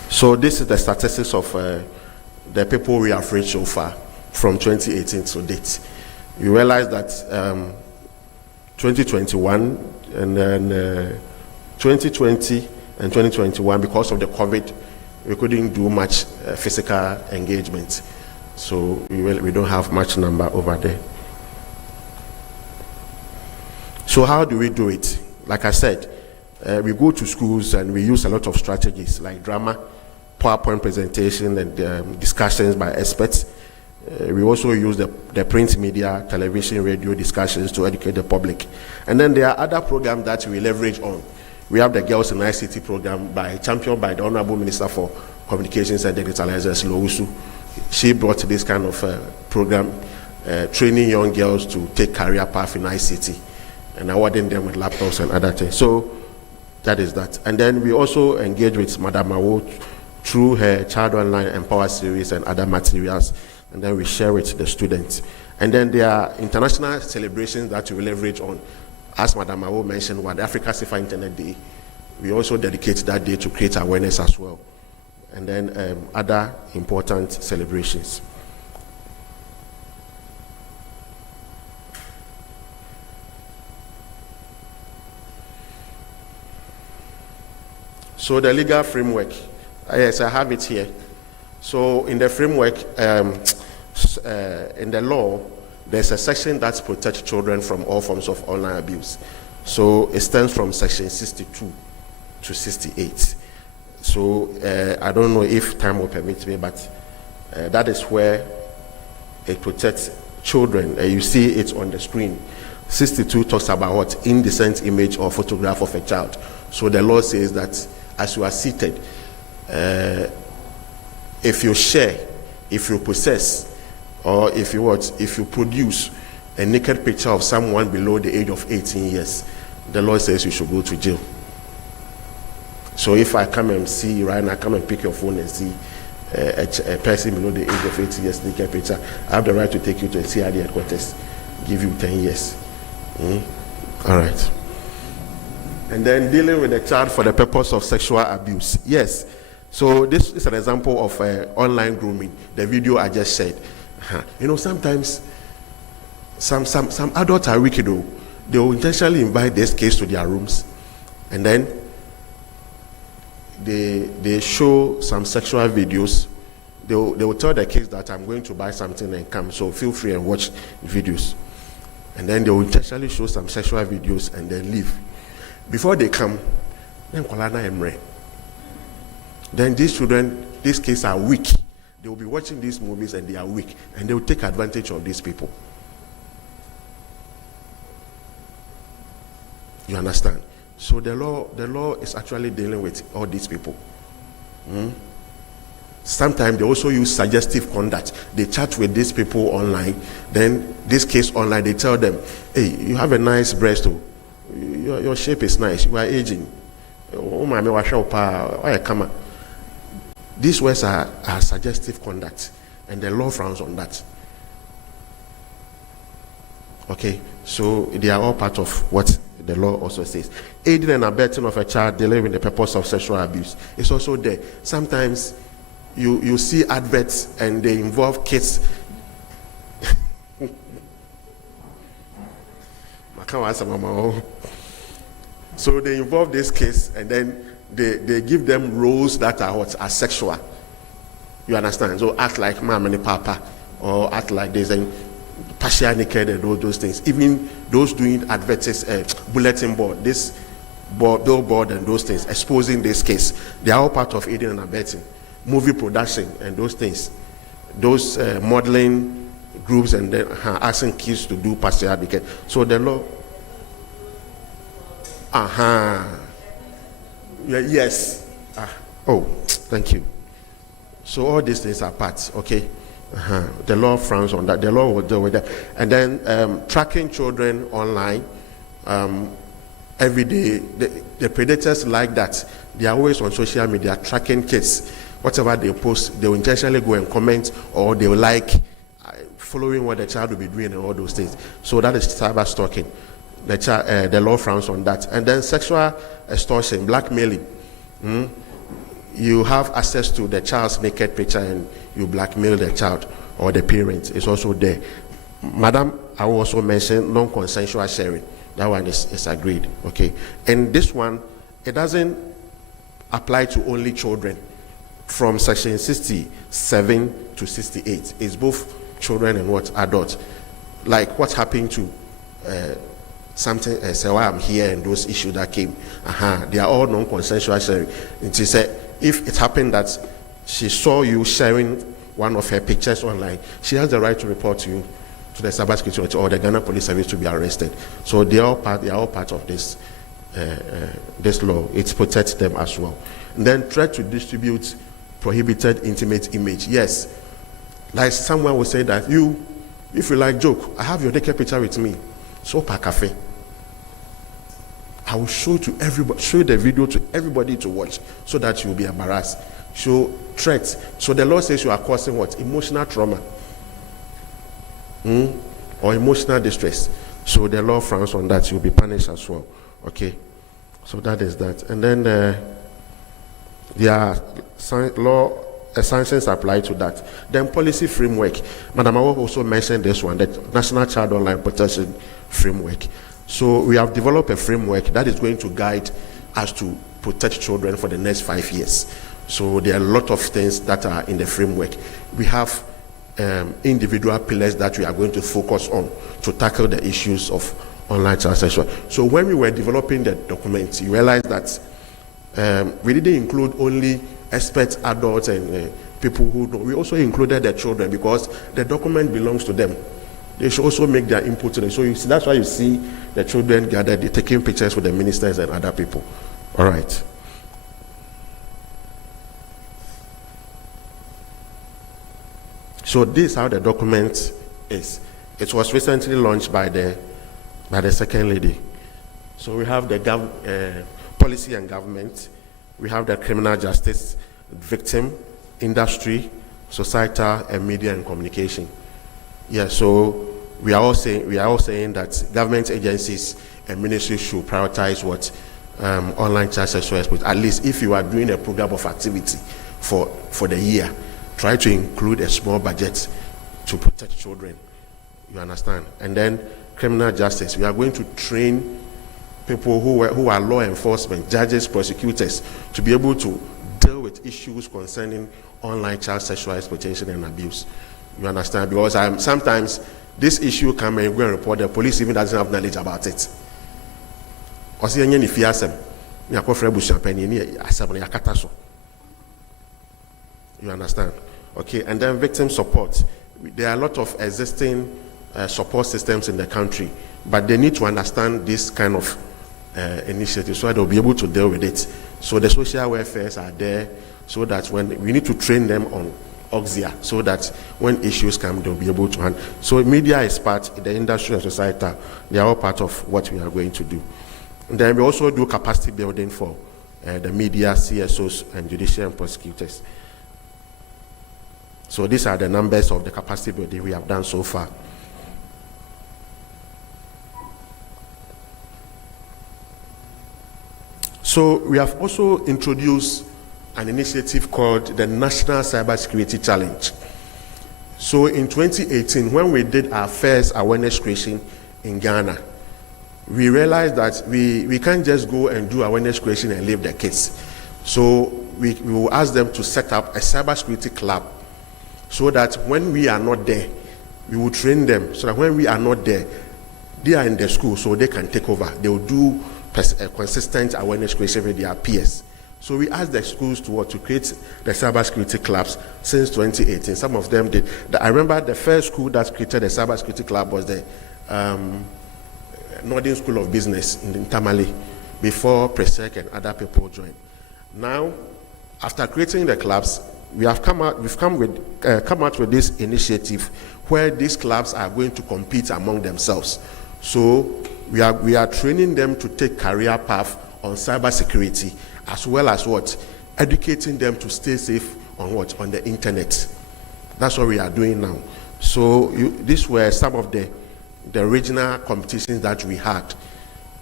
So this is the statistics of the people we have reached so far from 2018 to date. You realize that 2021 and then 2020 and 2021, because of the COVID, we couldn't do much physical engagement. So we don't have much number over there. So how do we do it? Like I said, we go to schools and we use a lot of strategies like drama, PowerPoint presentation, and discussions by experts. We also use the print media, television, radio discussions to educate the public. And then there are other programs that we leverage on. We have the Girls in ICT program championed by the Honorable Minister for Communications and Digitalization, Lowusu. She brought this kind of program, training young girls to take career path in ICT and awarding them with laptops and other things. So that is that. And then we also engage with Madam Mawo through her Child Online Empower series and other materials, and then we share with the students. And then there are international celebrations that we leverage on. As Madam Mawo mentioned, the Africa Safer Internet Day, we also dedicate that day to create awareness as well. And then other important celebrations. So the legal framework, yes, I have it here. So in the framework, in the law, there's a section that protects children from all forms of online abuse. So it stands from section 62 to 68. So I don't know if time will permit me, but that is where it protects children. You see it on the screen. 62 talks about what? Indecent image or photograph of a child. So the law says that as you are seated, if you share, if you possess, or if you produce a naked picture of someone below the age of 18 years, the law says you should go to jail. So if I come and see you right now, come and pick your phone and see a person below the age of 18 years naked picture, I have the right to take you to a CID headquarters, give you 10 years. All right. And then dealing with a child for the purpose of sexual abuse. Yes. So this is an example of online grooming, the video I just said. You know, sometimes some adults are wicked though. They will intentionally invite this case to their rooms, and then they show some sexual videos. They will tell the kids that I'm going to buy something and come, so feel free and watch videos. And then they will intentionally show some sexual videos and then leave. Before they come, then these children, these kids are weak. They will be watching these movies and they are weak, and they will take advantage of these people. You understand? So the law is actually dealing with all these people. Sometimes they also use suggestive conduct. They chat with these people online. Then this case online, they tell them, "Hey, you have a nice breast. Oh. Your shape is nice. You are aging. Oh my, why come on?" These words are suggestive conduct, and the law frowns on that. Okay, so they are all part of what the law also says. Aiding and abetting of a child dealing with the purpose of sexual abuse is also there. Sometimes you see adverts and they involve kids. So they involve this case, and then they give them roles that are sexual. You understand? So act like mom and papa, or act like this, and partially naked and all those things. Even those doing bulletin board, this billboard and those things, exposing this case, they are all part of aiding and abetting. Movie production and those things, those modeling groups and then asking kids to do partial advocate. So the law, yes. Oh, thank you. So all these things are parts, okay? The law frowns on that. The law will deal with that. And then tracking children online. Every day, the predators like that. They are always on social media tracking kids. Whatever they post, they will intentionally go and comment, or they will like following what the child will be doing and all those things. So that is cyber stalking. The law frowns on that. And then sexual extortion, blackmailing. You have access to the child's naked picture and you blackmail the child or the parent. It's also there. Madam, I will also mention non-consensual sharing. That one is agreed, okay? And this one, it doesn't apply to only children. From section 67 to 68, it's both children and what adults. Like what's happening to something, say why I'm here and those issues that came. They are all non-consensual sharing. It is if it happened that she saw you sharing one of her pictures online, she has the right to report to you, to the cybersecurity or the Ghana Police Service, to be arrested. So they are all part of this this law. It protects them as well. And then try to distribute prohibited intimate image. Yes, like someone will say that if you like joke, I have your naked picture with me. So per cafe, I will show to everybody, show the video to everybody to watch, so that you will be embarrassed. Show threats. So the law says you are causing what? Emotional trauma. Or emotional distress. So the law frowns on that. You'll be punished as well. Okay. So that is that. And then there are law sanctions apply to that. Then policy framework. Madam Awo also mentioned this one, the National Child Online Protection Framework. So we have developed a framework that is going to guide us to protect children for the next 5 years. So there are a lot of things that are in the framework. We have individual pillars that we are going to focus on to tackle the issues of online child sexual. So when we were developing the document, you realize that we didn't include only expert adults and people who know. We also included the children, because the document belongs to them. They should also make their input to it. So you see, that's why you see the children gathered, they're taking pictures with the ministers and other people. All right. So this is how the document is. It was recently launched by the second lady. So we have the policy and government. We have the criminal justice, victim, industry, societal, and media and communication. Yeah. So we are all saying that government agencies and ministries should prioritize what online child sexual exploitation. At least if you are doing a program of activity for the year, try to include a small budget to protect children. You understand? And then criminal justice. We are going to train people who are law enforcement, judges, prosecutors, to be able to deal with issues concerning online child sexual exploitation and abuse. You understand? Because sometimes this issue can be go and report, the police even doesn't have knowledge about it. You understand? Okay, and then victim support. There are a lot of existing support systems in the country, but they need to understand this kind of initiative so that they'll be able to deal with it. So the social welfares are there, so that when we need to train them on OCSEA, so that when issues come, they'll be able to handle. So media is part, the industry and society, they are all part of what we are going to do. And then we also do capacity building for the media, CSOs, and judicial and prosecutors. So these are the numbers of the capacity building we have done so far. So we have also introduced an initiative called the National Cybersecurity Challenge. So in 2018, when we did our first awareness creation in Ghana, we realized that we can't just go and do awareness creation and leave the kids. So we will ask them to set up a cybersecurity club, so that when we are not there, we will train them, so that when we are not there, they are in the school, so they can take over. They will do a consistent awareness creation with their peers, So we asked the schools to create the cybersecurity clubs since 2018. Some of them did. I remember the first school that created the cybersecurity club was the Northern School of Business in Tamale, before Presec and other people joined. Now, after creating the clubs, we've come out with this initiative where these clubs are going to compete among themselves. So we are training them to take career path on cybersecurity, as well as educating them to stay safe on the internet. That's what we are doing now. So these were some of the regional competitions that we had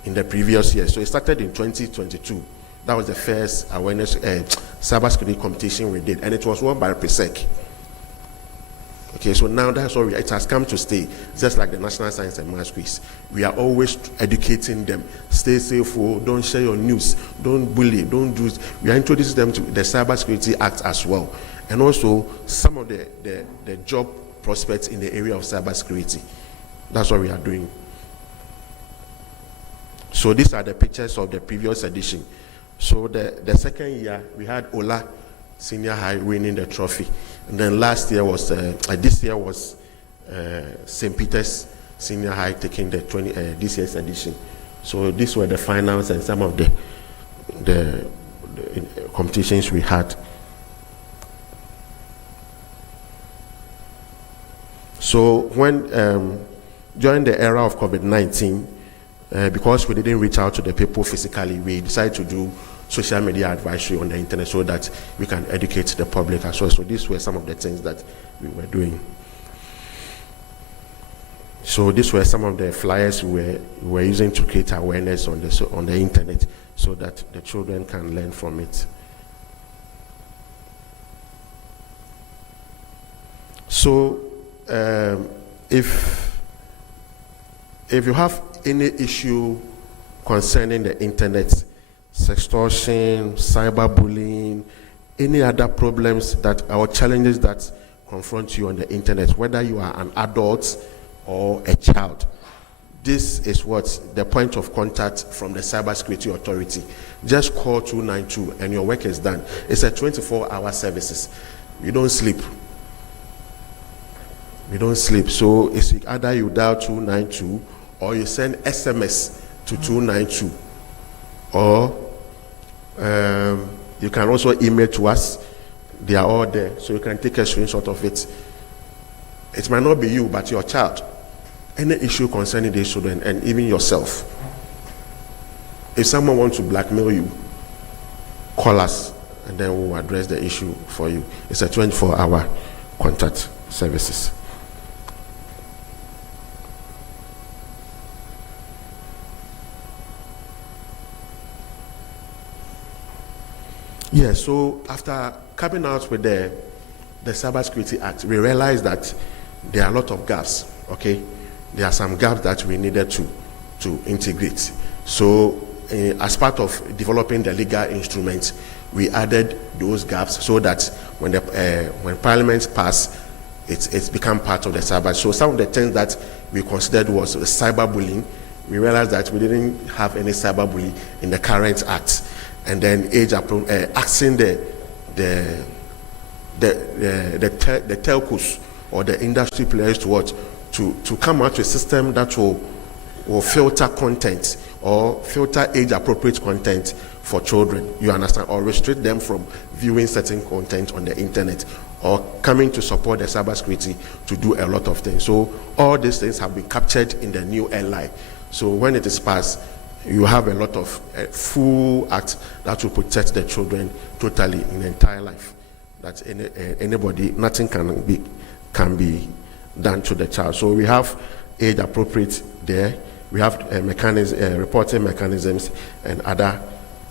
in the previous year. So it started in 2022. That was the first awareness cybersecurity competition we did, and it was won by Presec. Okay, so now that's what it has come to stay, just like the National Science and Maths Quiz. We are always educating them. Stay safe, don't share your news, don't bully, don't do it. We are introducing them to the Cybersecurity Act as well, and also some of the job prospects in the area of cybersecurity. That's what we are doing. So these are the pictures of the previous edition. So the second year, we had Ola Senior High winning the trophy. And then last year was, this year was St. Peter's Senior High taking the this year's edition. So these were the finals and some of the competitions we had. So when, during the era of COVID-19, because we didn't reach out to the people physically, we decided to do social media advisory on the internet so that we can educate the public as well. So these were some of the things that we were doing. So these were some of the flyers we were using to create awareness on the internet so that the children can learn from it. So if you have any issue concerning the internet, sextortion, cyberbullying, any other problems or challenges that confront you on the internet, whether you are an adult or a child, this is the point of contact from the Cybersecurity Authority. Just call 292 and your work is done. It's a 24-hour services. You don't sleep. You don't sleep. So it's either you dial 292 or you send SMS to 292, or you can also email to us. They are all there, so you can take a screenshot of it. It might not be you, but your child. Any issue concerning these children and even yourself. If someone wants to blackmail you, call us and then we'll address the issue for you. It's a 24-hour contact services. Yeah, so after coming out with the Cybersecurity Act, we realized that there are a lot of gaps, okay? There are some gaps that we needed to integrate. So as part of developing the legal instruments, we added those gaps so that when Parliament passed, it's become part of the cyber. So some of the things that we considered was cyberbullying, we realized that we didn't have any cyberbullying in the current act. And then asking the telcos or the industry players to come out with a system that will filter content or filter age-appropriate content for children, you understand, or restrict them from viewing certain content on the internet, or coming to support the cybersecurity to do a lot of things. So all these things have been captured in the new LI. So when it is passed, you have a lot of full act that will protect the children totally in the entire life. That anybody, nothing can be done to the child. So we have age appropriate there. We have reporting mechanisms and other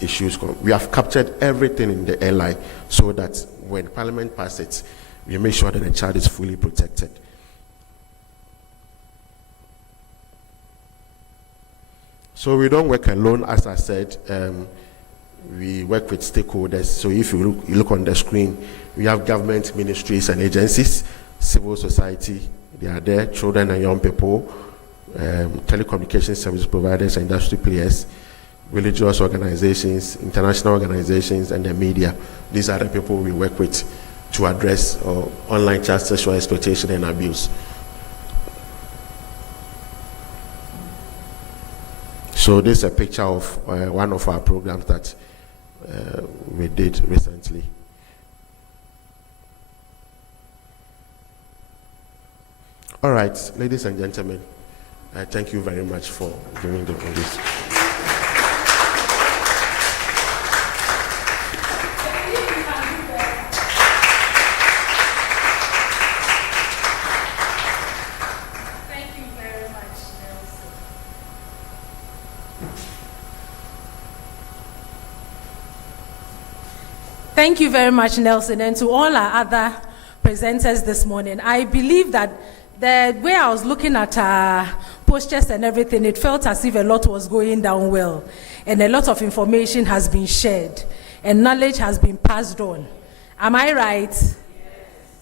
issues. We have captured everything in the LI so that when Parliament passes it, we make sure that the child is fully protected. So we don't work alone, as I said. We work with stakeholders. So if you look on the screen, we have government ministries and agencies, civil society, they are there, children and young people, telecommunication service providers and industry players. religious organizations, international organizations, and the media. These are the people we work with to address online child sexual exploitation and abuse. So this is a picture of one of our programs that we did recently. All right, ladies and gentlemen, thank you very much for giving the this. Thank you very much, Nelson, and to all our other presenters this morning. I believe that the way I was looking at our postures and everything, it felt as if a lot was going down well, and a lot of information has been shared, and knowledge has been passed on. Am I right? Yes.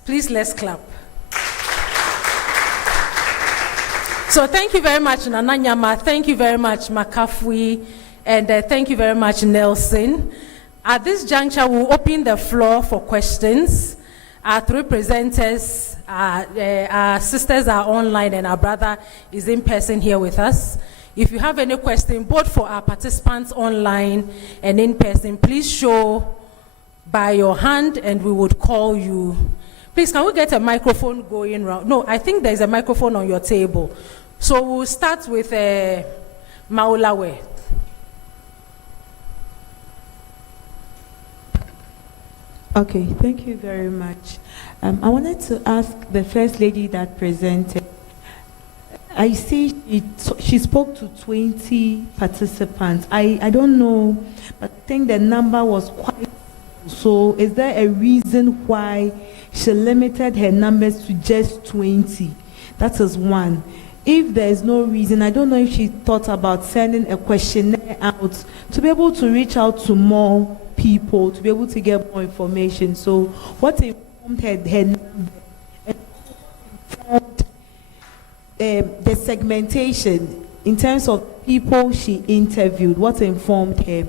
Please, let's clap. So thank you very much, Nananyama. Thank you very much, Makafui, and thank you very much, Nelson. At this juncture, we'll open the floor for questions. Our three presenters, our sisters are online and our brother is in person here with us. If you have any question, both for our participants online and in person, please show by your hand and we would call you. Please, can we get a microphone going around? No, I think there's a microphone on your table. So we'll start with Maulawe. Okay, thank you very much. I wanted to ask the first lady that presented. I see she spoke to 20 participants. I don't know, but I think the number was quite. So is there a reason why she limited her numbers to just 20? That is one. If there is no reason, I don't know if she thought about sending a questionnaire out to be able to reach out to more people, to be able to get more information. So what informed her number, informed the segmentation in terms of people she interviewed, what informed her.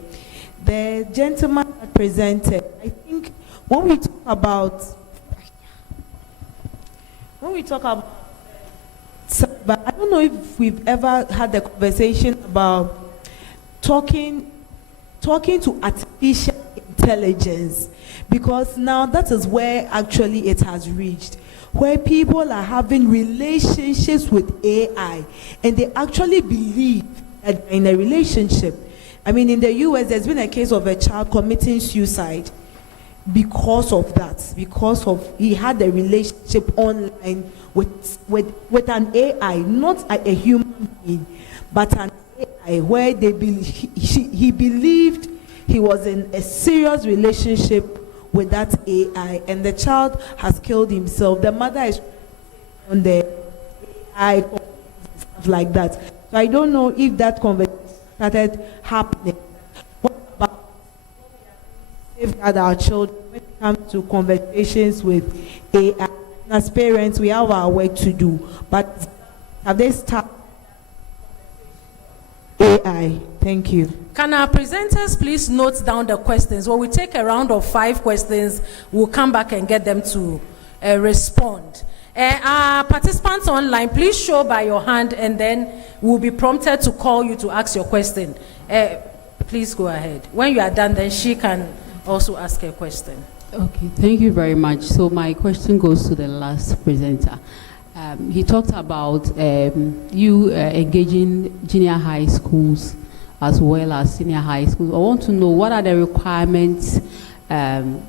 The gentleman that presented, I think when we talk about but I don't know if we've ever had the conversation about talking to artificial intelligence, because now that is where actually it has reached, where people are having relationships with AI and they actually believe that in a relationship. I mean, in the US, there's been a case of a child committing suicide because of that, because of he had a relationship online with an AI, not a human being, but an AI, where he believed he was in a serious relationship with that AI, and the child has killed himself. The mother is on the AI, stuff like that. So I don't know if that conversation started happening. What about safeguard our children when it comes to conversations with AI? As parents, we have our work to do, but have they started AI? Thank you. Can our presenters please note down the questions? When we take a round of 5 questions, we'll come back and get them to respond. Our participants online, please show by your hand and then we'll be prompted to call you to ask your question. Please go ahead. When you are done, then she can also ask a question. Okay, thank you very much. So my question goes to the last presenter. He talked about you engaging junior high schools as well as senior high schools. I want to know what are the requirements? Do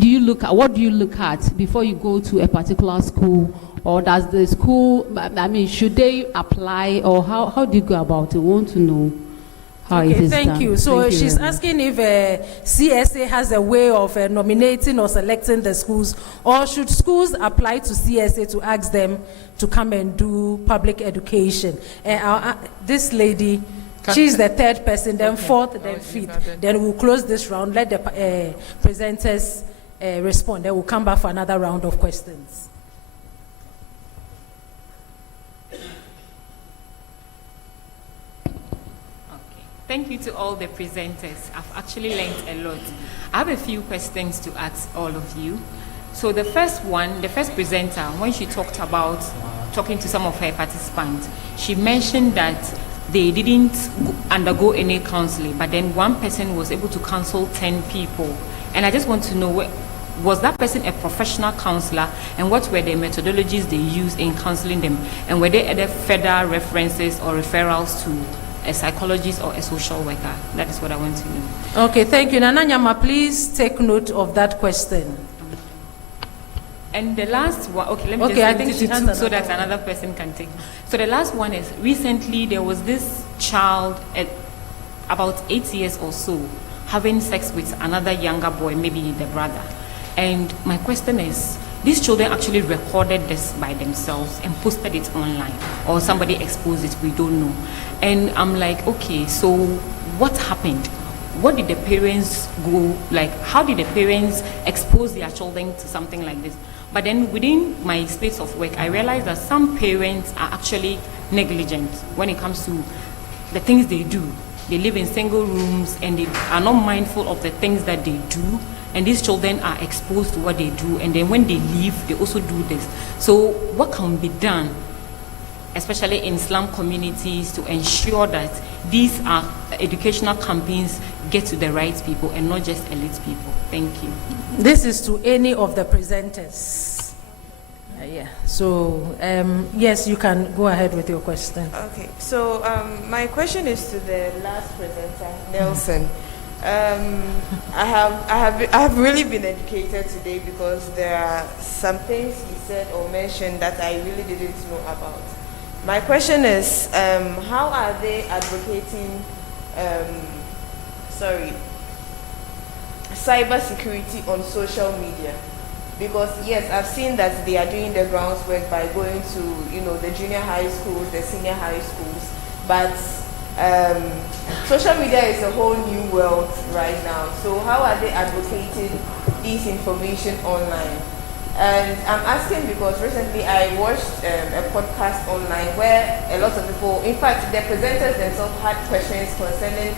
you look at, what do you look at before you go to a particular school, or does the school, should they apply, or how do you go about it? I want to know. Okay, thank you. So she's asking if CSA has a way of nominating or selecting the schools, or should schools apply to CSA to ask them to come and do public education? This lady, she's the third person, then fourth, then fifth. Then we'll close this round. Let the presenters respond. Then we'll come back for another round of questions. Thank you to all the presenters. I've actually learned a lot. I have a few questions to ask all of you. So the first presenter, when she talked about talking to some of her participants, she mentioned that they didn't undergo any counseling, but then one person was able to counsel 10 people. And I just want to know, was that person a professional counselor, and what were the methodologies they used in counseling them? And were there other further references or referrals to a psychologist or a social worker? That is what I want to know. Okay, thank you. Nana Nyama, please take note of that question. And the last one, okay, let me just I think it to she has two so that another person can take. So the last one is, recently there was this child at about 8 years or so having sex with another younger boy, maybe the brother. And my question is, these children actually recorded this by themselves and posted it online, or somebody exposed it, we don't know. And I'm like, okay, so what happened? What did the parents go, like, how did the parents expose their children to something like this? But then within my space of work, I realized that some parents are actually negligent when it comes to the things they do. They live in single rooms and they are not mindful of the things that they do. And these children are exposed to what they do. And then when they leave, they also do this. So what can be done, especially in slum communities, to ensure that these educational campaigns get to the right people and not just elite people? Thank you. This is to any of the presenters. Yeah. So, yes, you can go ahead with your question. Okay. So, my question is to the last presenter, Nelson. I have really been educated today, because there are some things he said or mentioned that I really didn't know about. My question is, how are they advocating, cybersecurity on social media? Because yes, I've seen that they are doing the groundwork by going to, the junior high schools, the senior high schools, but social media is a whole new world right now. So how are they advocating this information online? And I'm asking because recently I watched a podcast online where a lot of people, in fact, the presenters themselves had questions concerning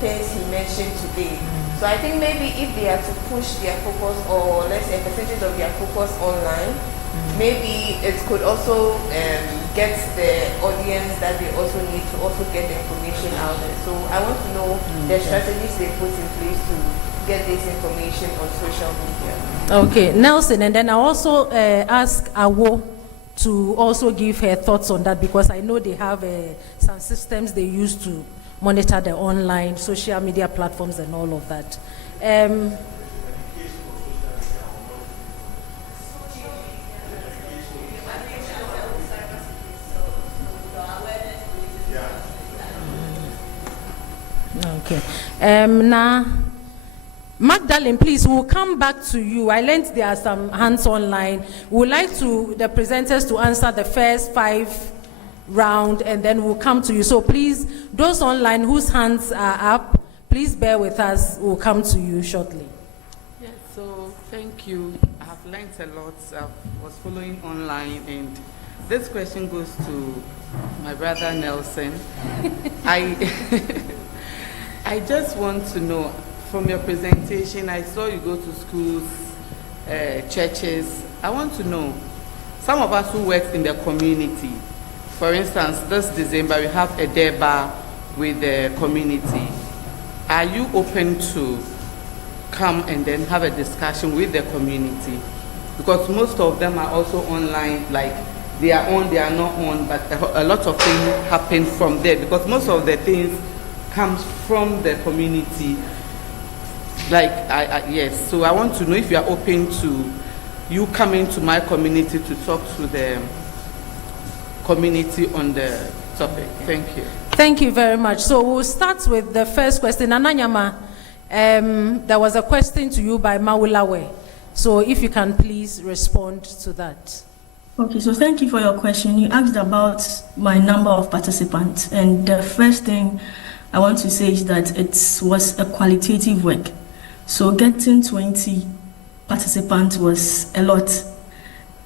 things he mentioned today. So I think maybe if they are to push their focus, or let's say a percentage of their focus online, maybe it could also get the audience that they also need to also get the information out there. So I want to know the strategies they put in place to get this information on social media. Okay, Nelson, and then I also ask Awo to also give her thoughts on that, because I know they have some systems they use to monitor the online social media platforms and all of that. Okay. Now, Magdalene, please, we'll come back to you. I learned there are some hands online. We would like the presenters to answer the first 5 round, and then we'll come to you. So please, those online whose hands are up, please bear with us. We'll come to you shortly. Yes, so thank you. I have learned a lot. I was following online, and this question goes to my brother Nelson. I just want to know, from your presentation, I saw you go to schools, churches. I want to know, some of us who work in the community, for instance, this December we have a day bar with the community. Are you open to come and then have a discussion with the community? Because most of them are also online, like they are on, they are not on, but a lot of things happen from there, because most of the things comes from the community. Like, yes, so I want to know if you are open to you coming to my community to talk to the community on the topic. Thank you. Thank you very much. So we'll start with the first question. Ananyama, there was a question to you by Maulawe. So if you can please respond to that. Okay, so thank you for your question. You asked about my number of participants, and the first thing I want to say is that it was a qualitative work. So getting 20 participants was a lot.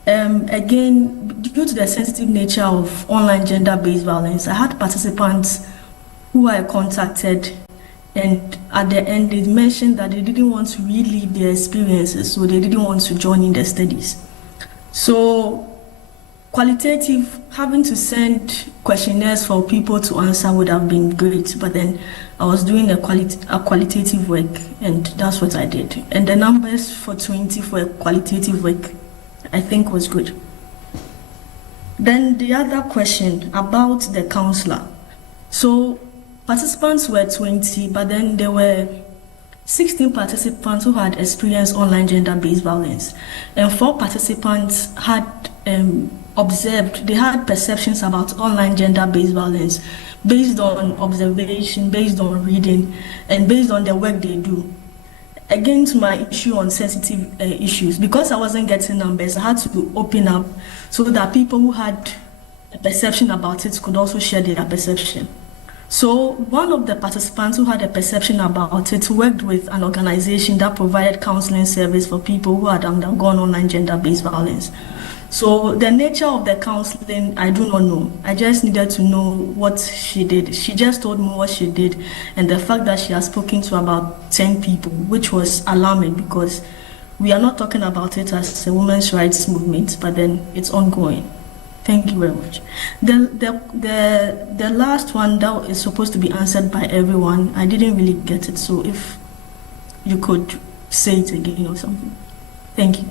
Again, due to the sensitive nature of online gender-based violence, I had participants who I contacted, and at the end they mentioned that they didn't want to relive their experiences, so they didn't want to join in the studies. So qualitative, having to send questionnaires for people to answer would have been great, but then I was doing a qualitative work, and that's what I did. And the numbers for 20 for a qualitative work, I think was good. Then the other question about the counselor. So participants were 20, but then there were 16 participants who had experienced online gender-based violence, and 4 participants had observed, they had perceptions about online gender-based violence based on observation, based on reading, and based on the work they do. Again, to my issue on sensitive issues, because I wasn't getting numbers, I had to open up so that people who had a perception about it could also share their perception. So one of the participants who had a perception about it worked with an organization that provided counseling service for people who had undergone online gender-based violence. So the nature of the counseling, I do not know. I just needed to know what she did. She just told me what she did, and the fact that she has spoken to about 10 people, which was alarming because we are not talking about it as a women's rights movement, but then it's ongoing. Thank you very much. The last one that is supposed to be answered by everyone, I didn't really get it, so if you could say it again or something. Thank you.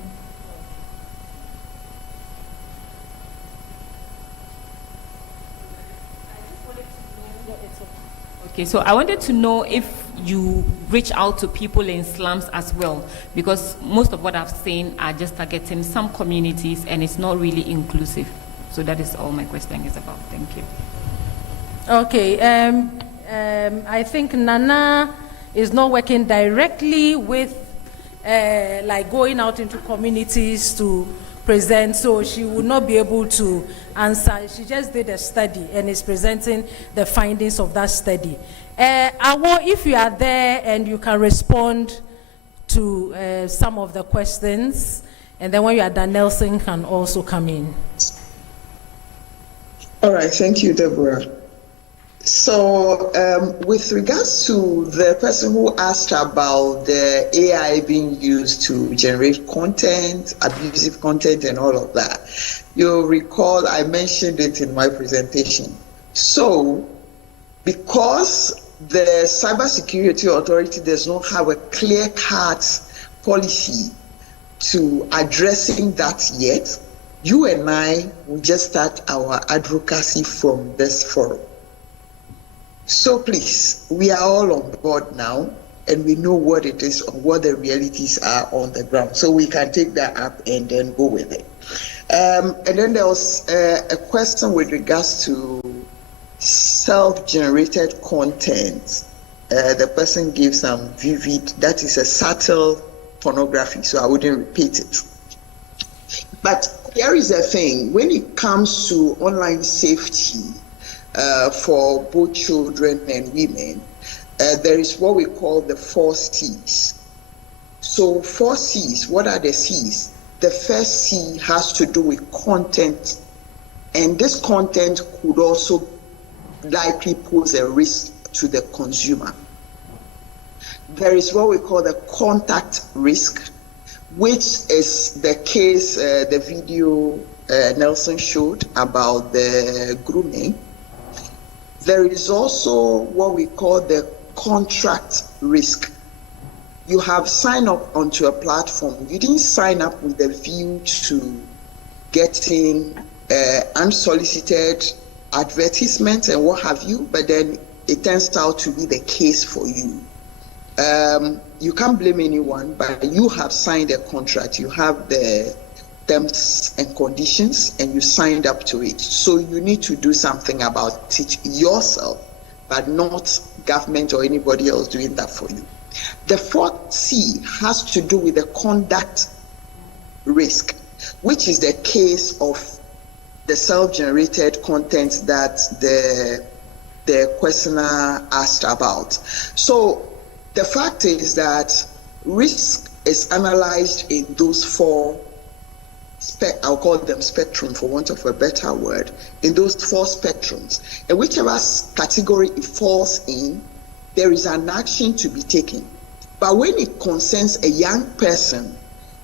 Okay, so I wanted to know if you reach out to people in slums as well, because most of what I've seen are just targeting some communities and it's not really inclusive. So that is all my question is about. Thank you. Okay, I think Nana is not working directly with like going out into communities to present, so she would not be able to answer. She just did a study and is presenting the findings of that study. Awo, if you are there and you can respond to some of the questions, and then when you are done, Nelson can also come in. All right, thank you, Deborah. So with regards to the person who asked about the AI being used to generate content, abusive content and all of that, you'll recall I mentioned it in my presentation. So because the Cybersecurity Authority does not have a clear-cut policy to addressing that yet, you and I will just start our advocacy from this forum. So please, we are all on board now, and we know what it is, or what the realities are on the ground. So we can take that up and then go with it. And then there was a question with regards to self-generated content. The person gives some vivid, that is a subtle pornography, so I wouldn't repeat it. But here is the thing, when it comes to online safety, for both children and women, there is what we call the 4 C's. So 4 C's, what are the C's? The first C has to do with content, and this content could also likely pose a risk to the consumer. There is what we call the contact risk, which is the case, the video Nelson showed about the grooming. There is also what we call the contract risk. You have signed up onto a platform. You didn't sign up with a view to getting unsolicited advertisements and what have you, but then it turns out to be the case for you. You can't blame anyone, but you have signed a contract. You have the terms and conditions, and you signed up to it. So you need to do something about it yourself, but not government or anybody else doing that for you. The 4th C has to do with the conduct risk, which is the case of the self-generated content that the questioner asked about. So the fact is that risk is analyzed in those 4 I'll call them spectrum for want of a better word, in those 4 spectrums. And whichever category it falls in, there is an action to be taken. But when it concerns a young person,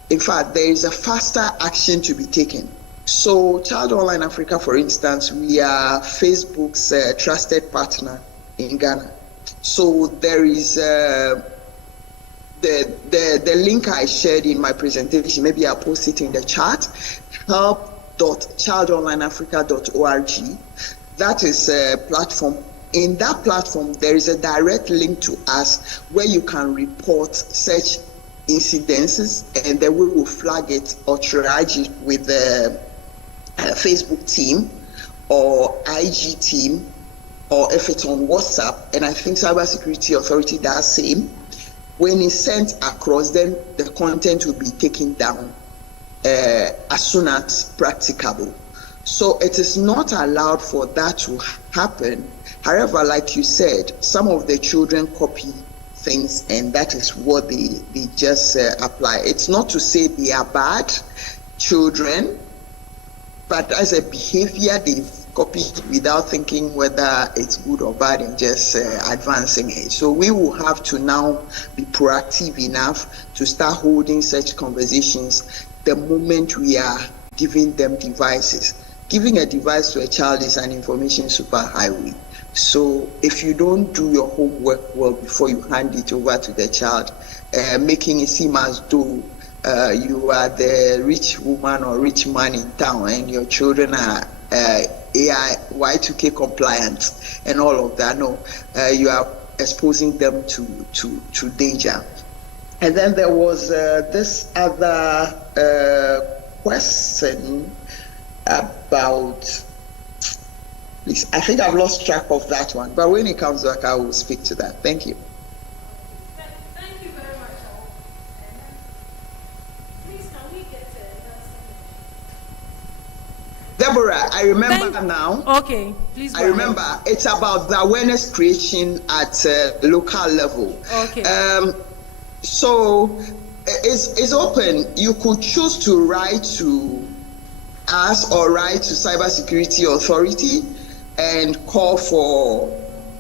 in fact, there is a faster action to be taken. So Child Online Africa, for instance, we are Facebook's trusted partner in Ghana. So there is the link I shared in my presentation, maybe I'll post it in the chat, help.childonlineafrica.org. That is a platform. In that platform, there is a direct link to us where you can report such incidences, and then we will flag it or triage it with the Facebook team or IG team, or if it's on WhatsApp, and I think Cybersecurity Authority does same. When it's sent across, then the content will be taken down as soon as practicable. So it is not allowed for that to happen. However, like you said, some of the children copy things, and that is what they just apply. It's not to say they are bad children, but as a behavior, they've copied without thinking whether it's good or bad and just advancing it. So we will have to now be proactive enough to start holding such conversations the moment we are giving them devices. Giving a device to a child is an information superhighway. So if you don't do your homework well before you hand it over to the child, making it seem as though you are the rich woman or rich man in town and your children are AI, Y2K compliant and all of that, no, you are exposing them to danger. And then there was this other question about, please, I think I've lost track of that one, but when it comes back, I will speak to that. Thank you. Thank you very much. Please, can we get Deborah, I remember now. Okay, please. I remember. It's about the awareness creation at local level. Okay. So it's open. You could choose to write to us or write to Cybersecurity Authority and call for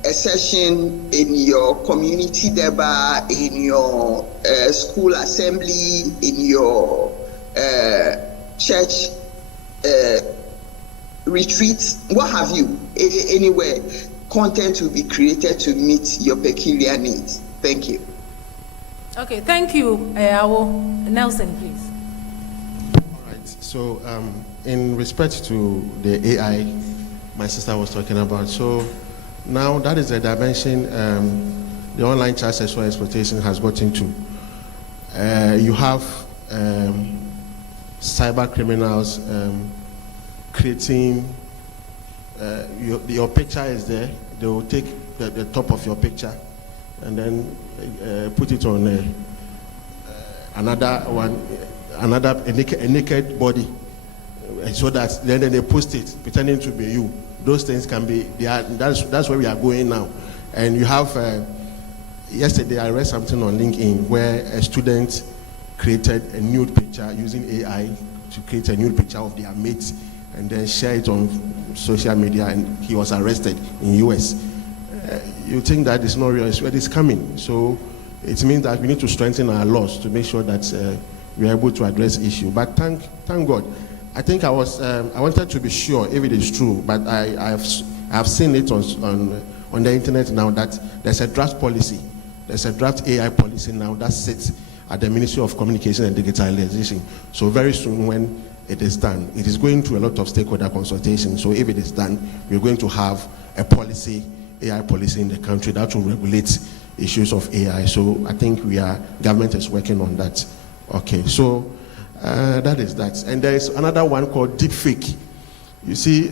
a session in your community deba, in your school assembly, in your church retreats, what have you, anywhere. Content will be created to meet your peculiar needs. Thank you. Okay, thank you. Nelson, please. All right. So, in respect to the AI, my sister was talking about. So, now that is a dimension the online child sexual exploitation has got into. You have cyber criminals creating. Your picture is there. They will take the top of your picture and then put it on another a naked body, so that then they post it pretending to be you. Those things can be. That's where we are going now. And you have. Yesterday I read something on LinkedIn where a student created a nude picture using AI to create a nude picture of their mates and then share it on social media, and he was arrested in US. You think that it's not real, it's where it's coming. So it means that we need to strengthen our laws to make sure that we are able to address issue. But thank God. I think I wanted to be sure if it is true, but I have seen it on the internet now that there's a draft policy. There's a draft AI policy now that sits at the Ministry of Communication and Digitalization. So very soon when it is done, it is going through a lot of stakeholder consultation. So if it is done, we're going to have a policy, AI policy in the country that will regulate issues of AI. So I think government is working on that. Okay, so that is that. And there is another one called deepfake. You see,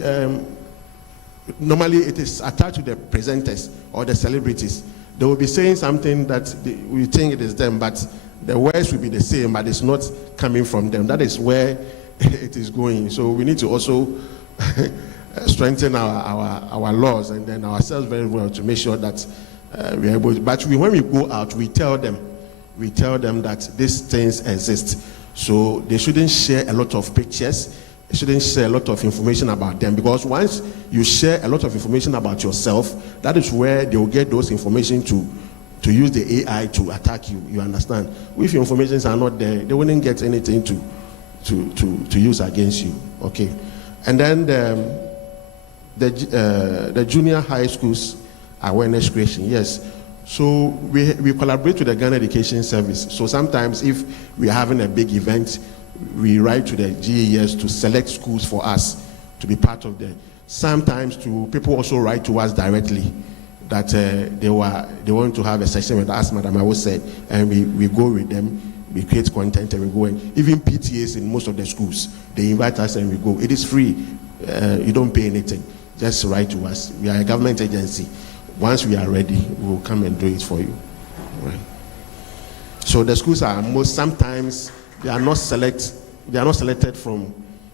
normally it is attached to the presenters or the celebrities. They will be saying something that we think it is them, but the words will be the same, but it's not coming from them. That is where it is going. So we need to also strengthen our laws and then ourselves very well to make sure that we are able to. But when we go out, we tell them that these things exist. So they shouldn't share a lot of pictures. They shouldn't share a lot of information about them, because once you share a lot of information about yourself, that is where they will get those information to use the AI to attack you. You understand? If your informations are not there, they wouldn't get anything to use against you. Okay. And then the junior high schools awareness creation. Yes. So we collaborate with the Ghana Education Service. So sometimes if we're having a big event, we write to the GES to select schools for us to be part of the. Sometimes people also write to us directly that they want to have a session with us, Madam Awo said, and we go with them, we create content and we go in. Even PTAs in most of the schools, they invite us and we go. It is free. You don't pay anything. Just write to us. We are a government agency. Once we are ready, we will come and do it for you. Right. So the schools are sometimes they are not selected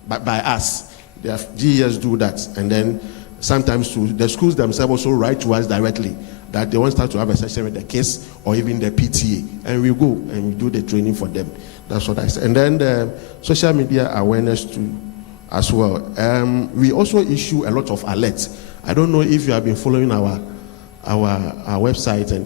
by us. The GES do that, and then sometimes the schools themselves also write to us directly that they want to start to have a session with the kids or even the PTA, and we go and we do the training for them. That's what I said. And then the social media awareness too, as well. We also issue a lot of alerts. I don't know if you have been following our website and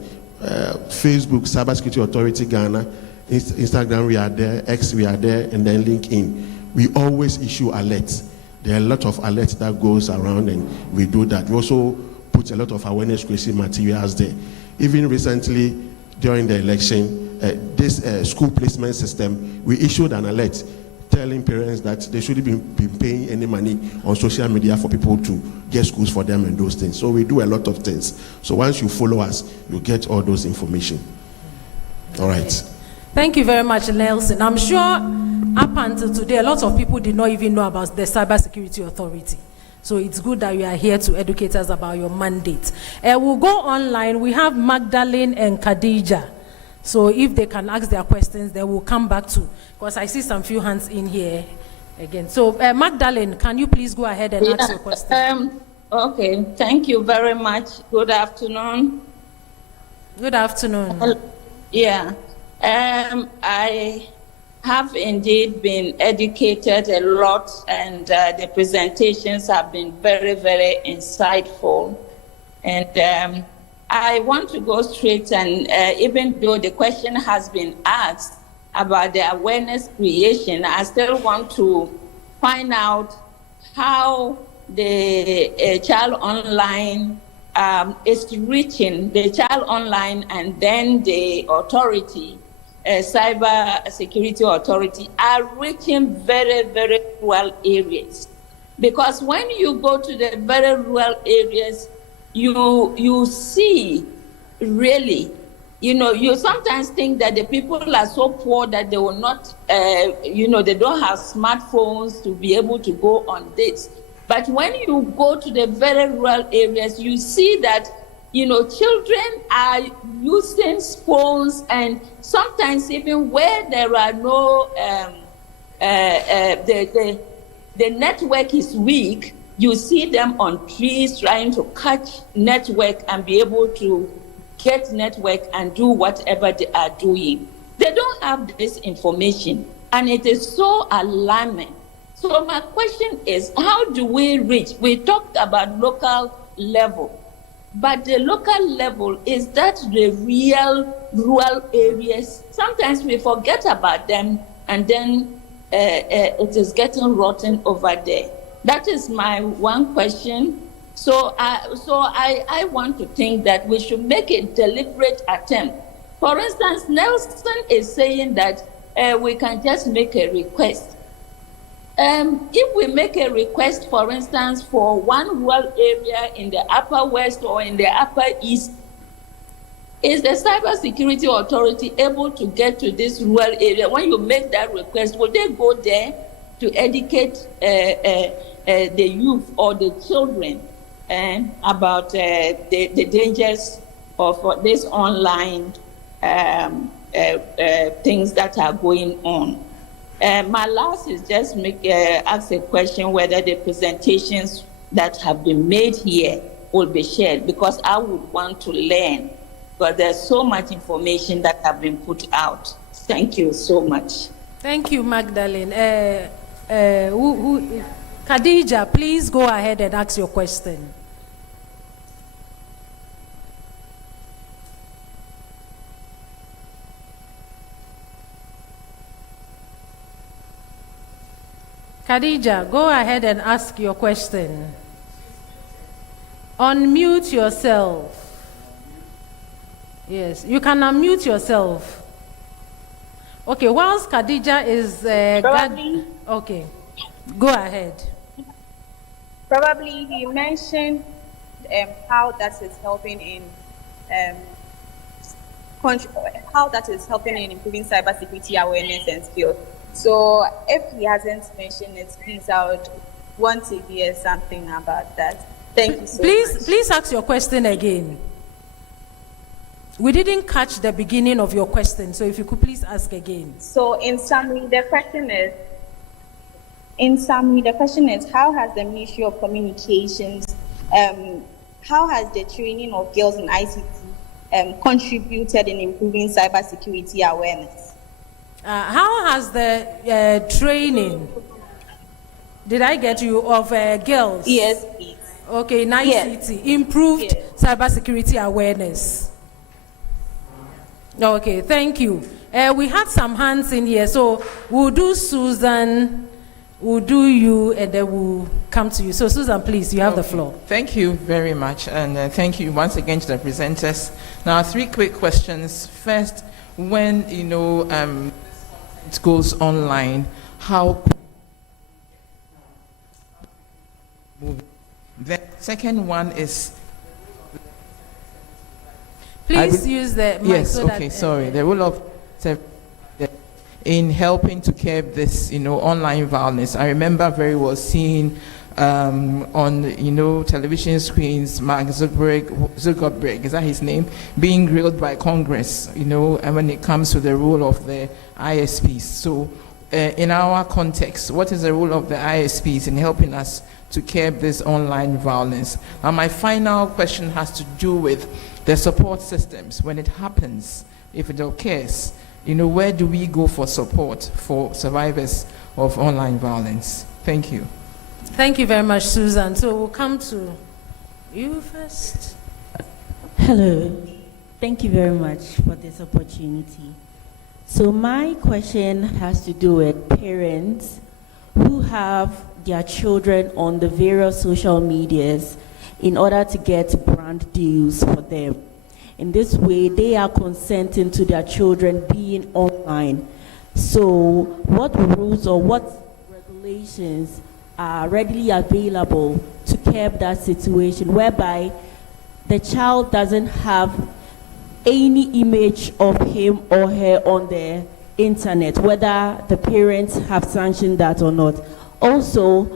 Facebook, Cybersecurity Authority Ghana, Instagram, we are there, X, we are there, and then LinkedIn. We always issue alerts. There are a lot of alerts that goes around, and we do that. We also put a lot of awareness creation materials there. Even recently, during the election, this school placement system, we issued an alert telling parents that they shouldn't be paying any money on social media for people to get schools for them and those things. So we do a lot of things. So once you follow us, you get all those information. All right. Thank you very much, Nelson. I'm sure up until today, a lot of people did not even know about the Cybersecurity Authority. So it's good that you are here to educate us about your mandate. We'll go online. We have Magdalene and Khadija. So if they can ask their questions, they will come back to, because I see some few hands in here again. So Magdalene, can you please go ahead and ask your question? Okay, thank you very much. Good afternoon. Good afternoon. Yeah, I have indeed been educated a lot, and the presentations have been very, very insightful. And I want to go straight, and even though the question has been asked about the awareness creation, I still want to find out how the child online is reaching the child online, and then the authority, cyber security authority, are reaching very, very rural areas. Because when you go to the very rural areas, you see really, you sometimes think that the people are so poor that they will not, they don't have smartphones to be able to go on dates. But when you go to the very rural areas, you see that, children are using phones, and sometimes even where there are no, the network is weak, you see them on trees trying to catch network and be able to get network and do whatever they are doing. They don't have this information, and it is so alarming. So my question is, how do we reach? We talked about local level, but the local level, is that the real rural areas? Sometimes we forget about them, and then it is getting rotten over there. That is my one question. So I want to think that we should make a deliberate attempt. For instance, Nelson is saying that we can just make a request. If we make a request, for instance, for one rural area in the Upper West or in the Upper East, is the Cybersecurity Authority able to get to this rural area? When you make that request, will they go there to educate the youth or the children about the dangers of this online things that are going on? My last is just ask a question whether the presentations that have been made here will be shared, because I would want to learn, but there's so much information that have been put out. Thank you so much. Thank you, Magdalene. Khadija, please go ahead and ask your question. Khadija, go ahead and ask your question. Unmute yourself. Yes, you can unmute yourself. Okay, whilst Khadija is... okay, go ahead. Probably he mentioned how that is helping in improving cybersecurity awareness and skills. So if he hasn't mentioned it, please, I would want to hear something about that. Thank you so much. Please ask your question again. We didn't catch the beginning of your question, so if you could please ask again. So in summary, the question is, how has the Ministry of Communications, how has the training of girls in ICT contributed in improving cybersecurity awareness? How has the training, did I get you, of girls? Yes, please. Okay, in ICT, improved cybersecurity awareness. Okay, thank you. We had some hands in here, so we'll do Susan, we'll do you, and then we'll come to you. So Susan, please, you have the floor. Thank you very much, and thank you once again to the presenters. Now, 3 quick questions. First, when it goes online, how? The second one is. Please use the mic. Yes. So okay. that, sorry. The role of in helping to curb this, online violence. I remember very well seeing on television screens Mark Zuckerberg, is that his name, being grilled by Congress, and when it comes to the role of the ISPs. So in our context, what is the role of the ISPs in helping us to curb this online violence? Now, my final question has to do with the support systems. When it happens, if it occurs, where do we go for support for survivors of online violence? Thank you. Thank you very much, Susan. So we'll come to you first. Hello. Thank you very much for this opportunity. So my question has to do with parents who have their children on the various social medias in order to get brand deals for them. In this way, they are consenting to their children being online. So what rules or what regulations are readily available to curb that situation, whereby the child doesn't have any image of him or her on the internet, whether the parents have sanctioned that or not? Also,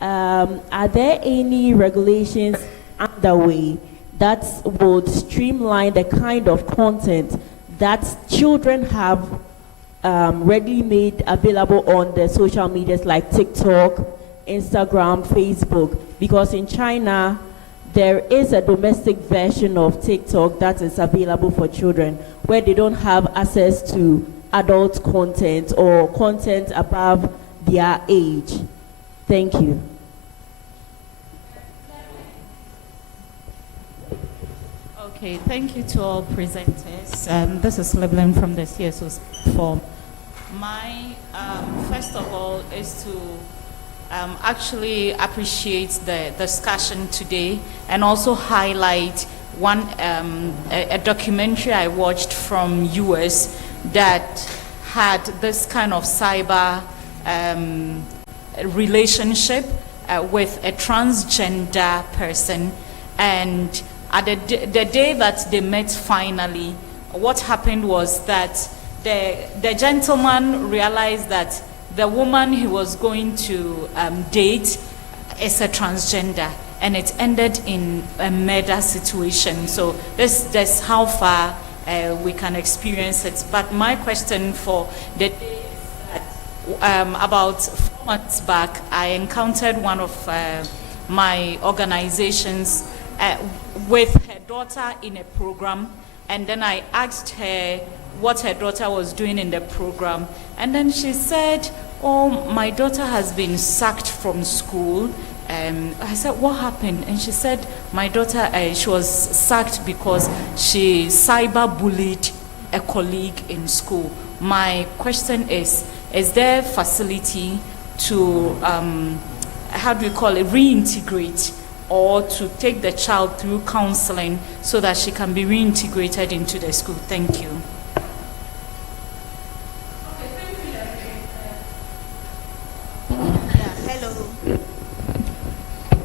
are there any regulations underway that would streamline the kind of content that children have readily made available on the social medias like TikTok, Instagram, Facebook? Because in China, there is a domestic version of TikTok that is available for children where they don't have access to adult content or content above their age. Thank you. Okay, thank you to all presenters. This is Leblanc from the CSO's forum. My first of all is to actually appreciate the discussion today and also highlight one a documentary I watched from US that had this kind of cyber relationship with a transgender person, and at the day that they met finally, what happened was that the gentleman realized that the woman he was going to date is a transgender, and it ended in a murder situation. So that's how far we can experience it. But my question for the day is that about 4 months back, I encountered one of my organizations with her daughter in a program, and then I asked her what her daughter was doing in the program. And then she said, oh, my daughter has been sacked from school. I said, what happened? And she said, my daughter, she was sacked because she cyber-bullied a colleague in school. My question is there facility to, how do we call it, reintegrate, or to take the child through counseling so that she can be reintegrated into the school? Thank you.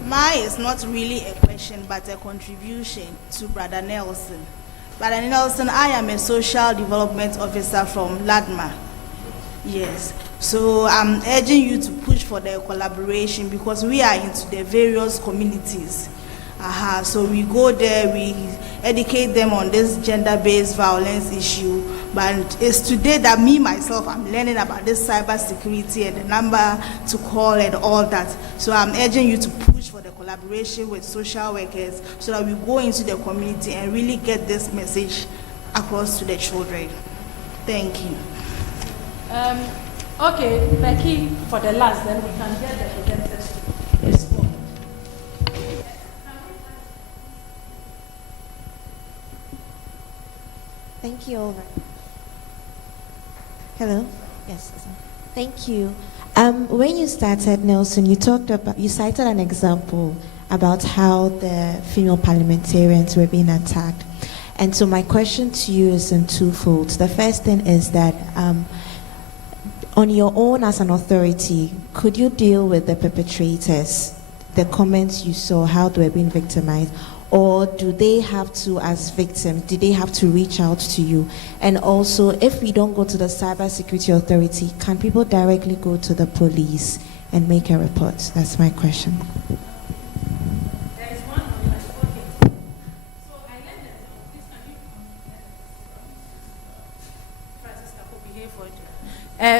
Mine is not really a question but a contribution to Brother Nelson. Brother Nelson, I am a social development officer from LADMA. Yes. So I'm urging you to push for the collaboration because we are into the various communities. So we go there, we educate them on this gender-based violence issue. But it's today that me, myself, I'm learning about this cyber security and the number to call and all that. So I'm urging you to push for the collaboration with social workers so that we go into the community and really get this message across to the children. Thank you. Okay, Becky, for the last, then we can get the presenters to respond. Thank you, over. Hello? Yes. Thank you. When you started, Nelson, you cited an example about how the female parliamentarians were being attacked. And so my question to you is in twofold. The first thing is that on your own as an authority, could you deal with the perpetrators, the comments you saw, how they were being victimized? Or do they have to, as victims, do they have to reach out to you? And also, if we don't go to the Cybersecurity Authority, can people directly go to the police and make a report? That's my question.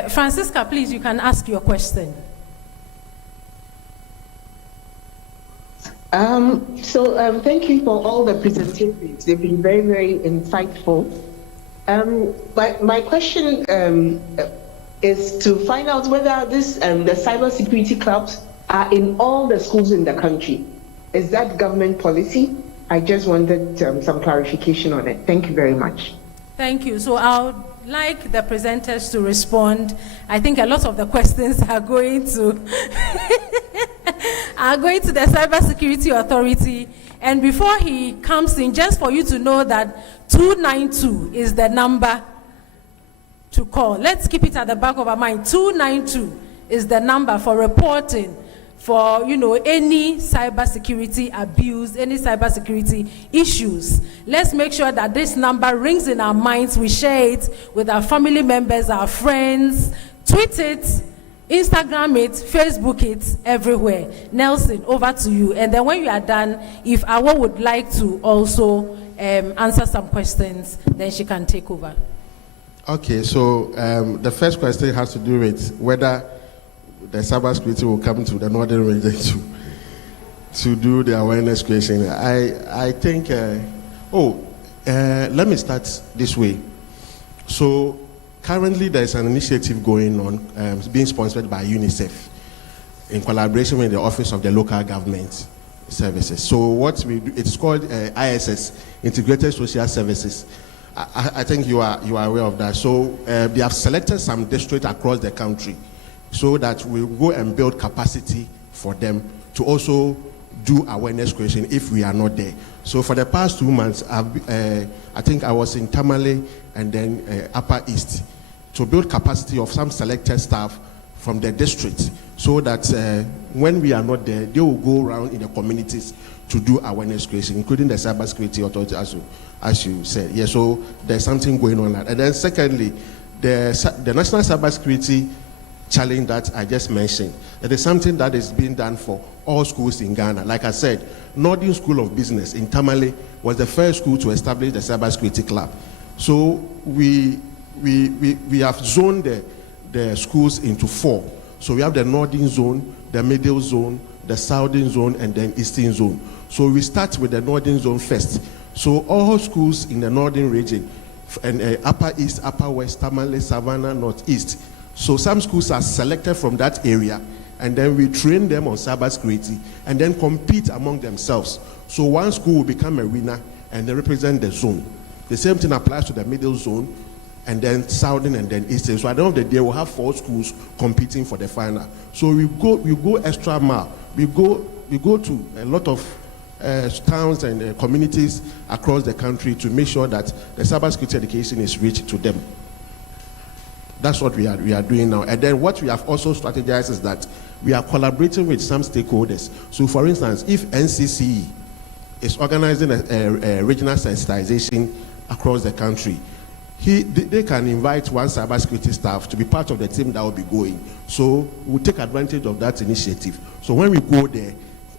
Francisca, please, you can ask your question. Thank you for all the presentations. They've been very, very insightful. But my question is to find out whether the cybersecurity clubs are in all the schools in the country. Is that government policy? I just wanted some clarification on it. Thank you very much. Thank you. So I would like the presenters to respond. I think a lot of the questions are going to the Cybersecurity Authority. And before he comes in, just for you to know that 292 is the number to call. Let's keep it at the back of our mind. 292 is the number for reporting for, any cybersecurity abuse, any cybersecurity issues. Let's make sure that this number rings in our minds. We share it with our family members, our friends, tweet it, Instagram it, Facebook it, everywhere. Nelson, over to you. And then when you are done, if Awa would like to also answer some questions, then she can take over. Okay, so the first question has to do with whether the cybersecurity will come to the northern region to do the awareness creation. I think, let me start this way. So currently there's an initiative going on, being sponsored by UNICEF in collaboration with the Office of the Local Government Services. So what we do, it's called ISS, Integrated Social Services. I think you are aware of that. So they have selected some districts across the country so that we go and build capacity for them to also do awareness creation if we are not there. So for the past 2 months, I think I was in Tamale and then Upper East to build capacity of some selected staff from the district so that when we are not there, they will go around in the communities to do awareness creation, including the Cybersecurity Authority, as you said. Yeah, so there's something going on. And then secondly, the National Cybersecurity Challenge that I just mentioned, it is something that is being done for all schools in Ghana. Like I said, Northern School of Business in Tamale was the first school to establish the Cybersecurity Club. So we have zoned the schools into 4. So we have the Northern Zone, the Middle Zone, the Southern Zone, and then Eastern Zone. So we start with the Northern Zone first. So all schools in the Northern region and Upper East, Upper West, Tamale, Savannah, Northeast. So some schools are selected from that area, and then we train them on cybersecurity and then compete among themselves. So one school will become a winner and they represent the zone. The same thing applies to the middle zone, and then Southern and then Eastern. So at the end of the day, we'll have 4 schools competing for the final. So we go extra mile. We go to a lot of towns and communities across the country to make sure that the cybersecurity education is reached to them. That's what we are doing now. And then what we have also strategized is that we are collaborating with some stakeholders. So for instance, if NCCE is organizing a regional sensitization across the country, they can invite one cybersecurity staff to be part of the team that will be going. So we'll take advantage of that initiative. So when we go there,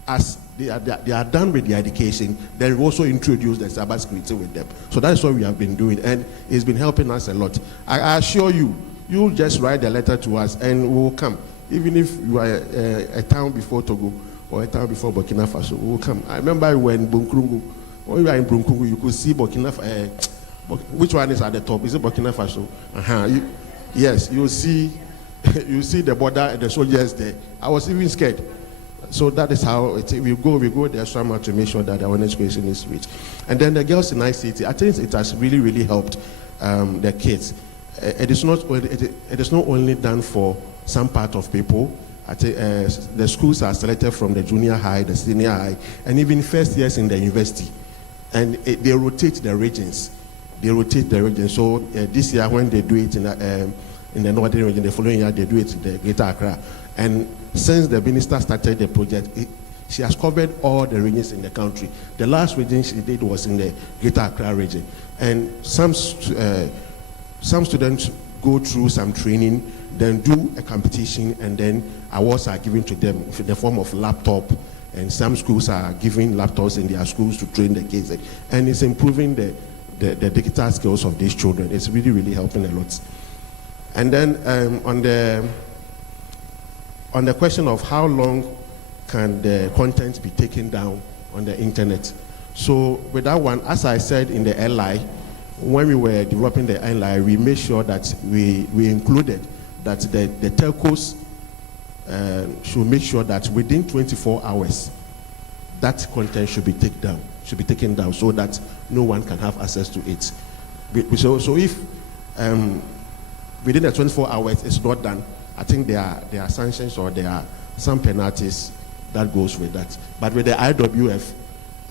as they are done with the education, then we also introduce the cybersecurity with them. So that's what we have been doing, and it's been helping us a lot. I assure you, you'll just write a letter to us and we'll come. Even if you are a town before Togo or a town before Burkina Faso, we'll come. I remember when you were in Bunkrungu, you could see Burkina Faso. Which one is at the top? Is it Burkina Faso? Yes, you see the border and the soldiers there. I was even scared. So that is how we go the extra mile to make sure that our education is reached. And then the girls in ICT, I think it has really, really helped the kids. It is not only done for some part of people. I think the schools are selected from the junior high, the senior high, and even first years in the university. And they rotate the regions. So this year when they do it in the northern region, the following year they do it in the Greater Accra. And since the minister started the project, she has covered all the regions in the country. The last region she did was in the Greater Accra region. And some students go through some training, then do a competition, and then awards are given to them in the form of laptop. And some schools are giving laptops in their schools to train the kids. And it's improving the digital skills of these children. It's really, really helping a lot. And then on the question of how long can the content be taken down on the internet. So with that one, as I said in the LI, when we were developing the LI, we made sure that we included that the telcos should make sure that within 24 hours, that content should be taken down so that no one can have access to it. So if within the 24 hours it's not done, I think there are sanctions or there are some penalties that goes with that. But with the IWF,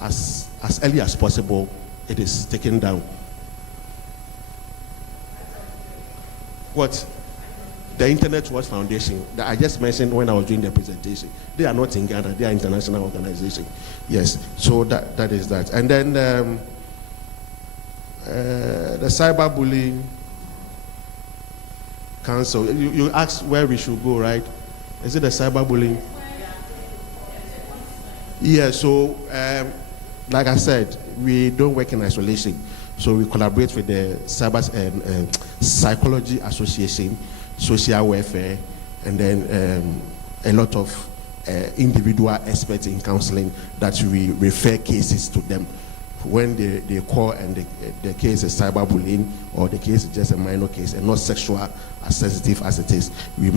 as early as possible, it is taken down. What? The Internet Watch Foundation that I just mentioned when I was doing the presentation. They are not in Ghana, they are an international organization. Yes, so that is that. And then the Cyberbullying Council, you asked where we should go, right? Is it the cyberbullying? Yeah, so like I said, we don't work in isolation. So we collaborate with the Cyber Psychology Association, Social Welfare, and then a lot of individual experts in counseling that we refer cases to them. When they call and the case is cyberbullying or the case is just a minor case and not sexual as sensitive as it is, we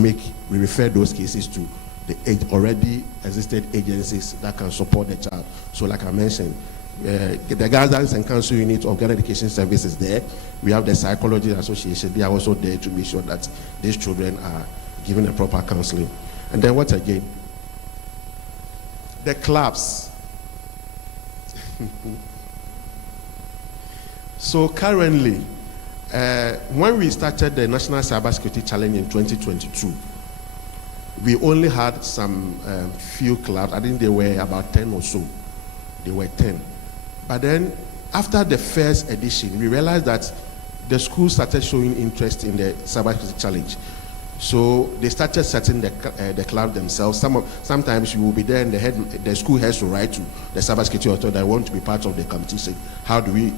refer those cases to the already existed agencies that can support the child. So like I mentioned, the Guidance and Counsel Unit of Ghana Education Services there. We have the Psychology Association. They are also there to make sure that these children are given a proper counseling. And then what again? The clubs. So currently, when we started the National Cybersecurity Challenge in 2022, we only had some few clubs. I think they were about 10 or so. They were 10. But then, after the first edition, we realized that the schools started showing interest in the Cybersecurity Challenge. So they started setting the club themselves. Sometimes you will be there and the school has to write to the Cybersecurity Authority that want to be part of the competition. How do we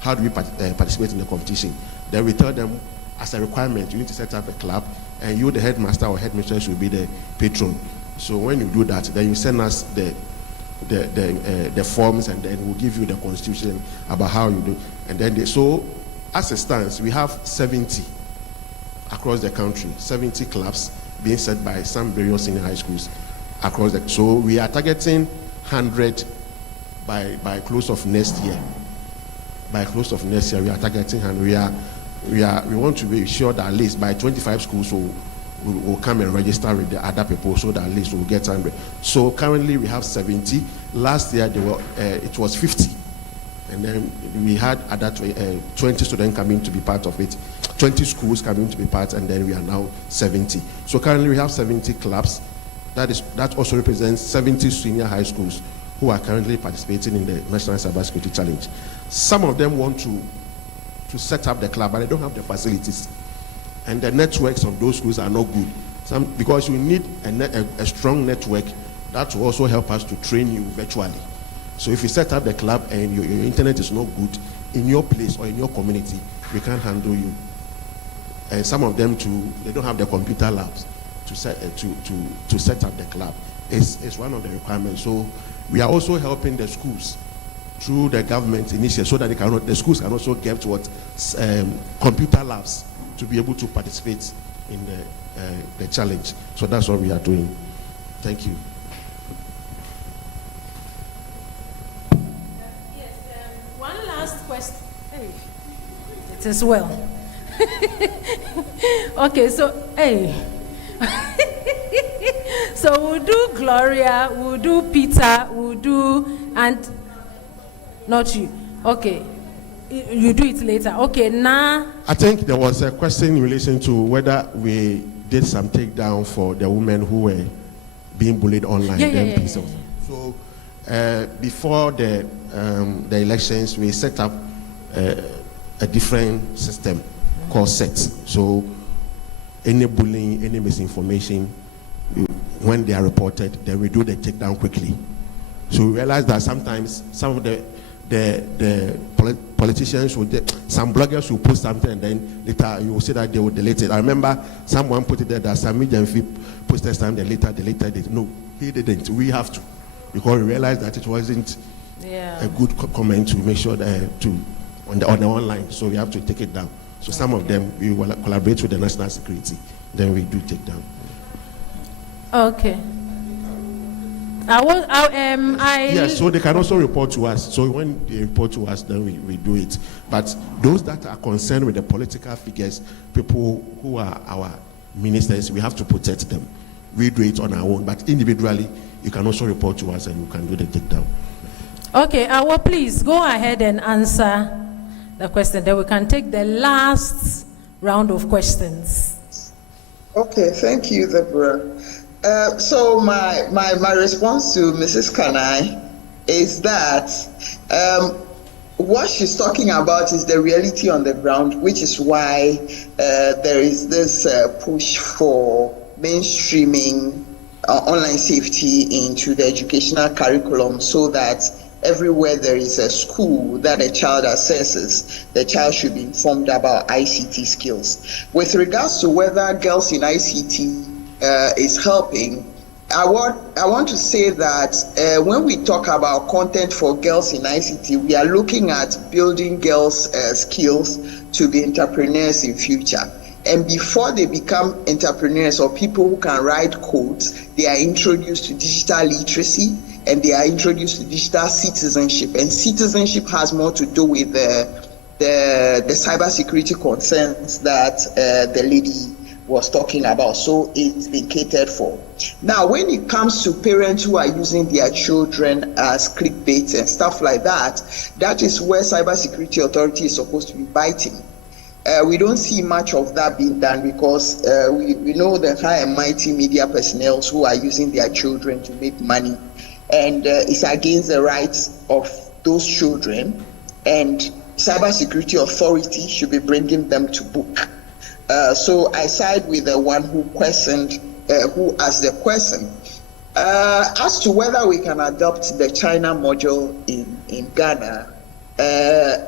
participate in the competition? Then we tell them, as a requirement, you need to set up a club, and you, the headmaster or headmistress, will be the patron. So when you do that, then you send us the forms, and then we'll give you the constitution about how you do. And then so as it stands, we have 70 across the country, 70 clubs being set by some various senior high schools across the. So we are targeting 100 by close of next year. By close of next year, we are targeting 100. We want to be sure that at least by 25 schools will come and register with the other people, so that at least we'll get 100. So currently we have 70. Last year it was 50, and then we had other 20 students coming to be part of it, 20 schools coming to be part, and then we are now 70. So currently we have 70 clubs. That also represents 70 senior high schools who are currently participating in the National Cybersecurity Challenge. Some of them want to set up the club, but they don't have the facilities. And the networks of those schools are not good. Because you need a strong network that will also help us to train you virtually. So if you set up the club and your internet is not good in your place or in your community, we can't handle you. And some of them too, they don't have the computer labs to set up the club. It's one of the requirements. So we are also helping the schools through the government initiative so that the schools can also get computer labs to be able to participate in the challenge. So that's what we are doing. Thank you. Yes, one last question. Hey, it is well. Okay, so hey. So we'll do Gloria, we'll do Peter, we'll do, and not you. Okay. You do it later. Okay, now. I think there was a question in relation to whether we did some takedown for the women who were being bullied online. Yeah. So before the elections, we set up a different system called SET. So any bullying, any misinformation, when they are reported, then we do the takedown quickly. So we realize that sometimes some of the politicians some bloggers will post something and then later you will see that they will delete it. I remember someone put it there that Sami Jamfi posted something, later did. No, he didn't. We have to, because we realized that it wasn't a good comment to make sure that on the online. So we have to take it down. So some of them we will collaborate with the national security. Then we do take down. Okay. Yes, so they can also report to us. So when they report to us, then we do it. But those that are concerned with the political figures, people who are our ministers, we have to protect them. We do it on our own, but individually, you can also report to us and you can do the takedown. Okay, please go ahead and answer the question. Then we can take the last round of questions. Okay, thank you, Deborah. So my response to Mrs. Kanai is that what she's talking about is the reality on the ground, which is why there is this push for mainstreaming online safety into the educational curriculum, so that everywhere there is a school that a child accesses, the child should be informed about ICT skills. With regards to whether girls in ICT is helping, I want to say that when we talk about content for girls in ICT, we are looking at building girls' skills to be entrepreneurs in future. And before they become entrepreneurs or people who can write codes, they are introduced to digital literacy and they are introduced to digital citizenship. And citizenship has more to do with the cybersecurity concerns that the lady was talking about. So it's been catered for. Now, when it comes to parents who are using their children as clickbait and stuff like that, that is where cybersecurity authority is supposed to be biting. We don't see much of that being done because we know the high and mighty media personnel who are using their children to make money, and it's against the rights of those children, and cybersecurity authority should be bringing them to book. So I side with the one who who asked the question. As to whether we can adopt the China module in Ghana,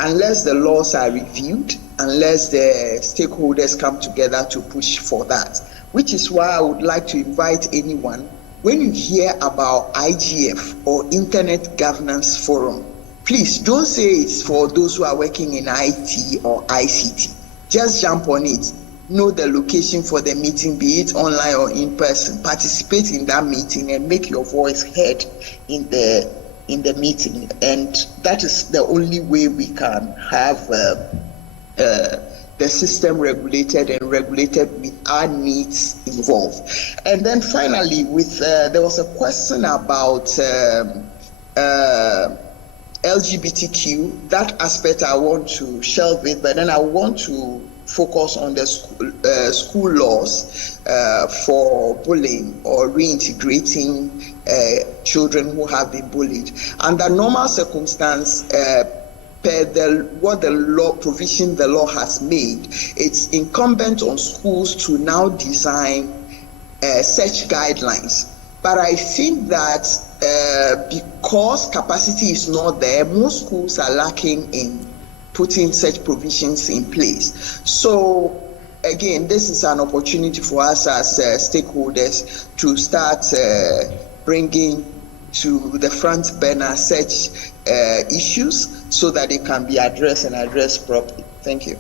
unless the laws are reviewed, unless the stakeholders come together to push for that, which is why I would like to invite anyone, when you hear about IGF or Internet Governance Forum, please don't say it's for those who are working in IT or ICT. Just jump on it. Know the location for the meeting, be it online or in person. Participate in that meeting and make your voice heard in the meeting. And that is the only way we can have the system regulated and regulated with our needs involved. And then finally, there was a question about LGBTQ. That aspect I want to shelve it, but then I want to focus on the school laws for bullying or reintegrating children who have been bullied. Under normal circumstance, what the law provision the law has made, it's incumbent on schools to now design such guidelines. But I think that because capacity is not there, most schools are lacking in putting such provisions in place. So again, this is an opportunity for us as stakeholders to start bringing to the front burner such issues so that they can be addressed and addressed properly. Thank you.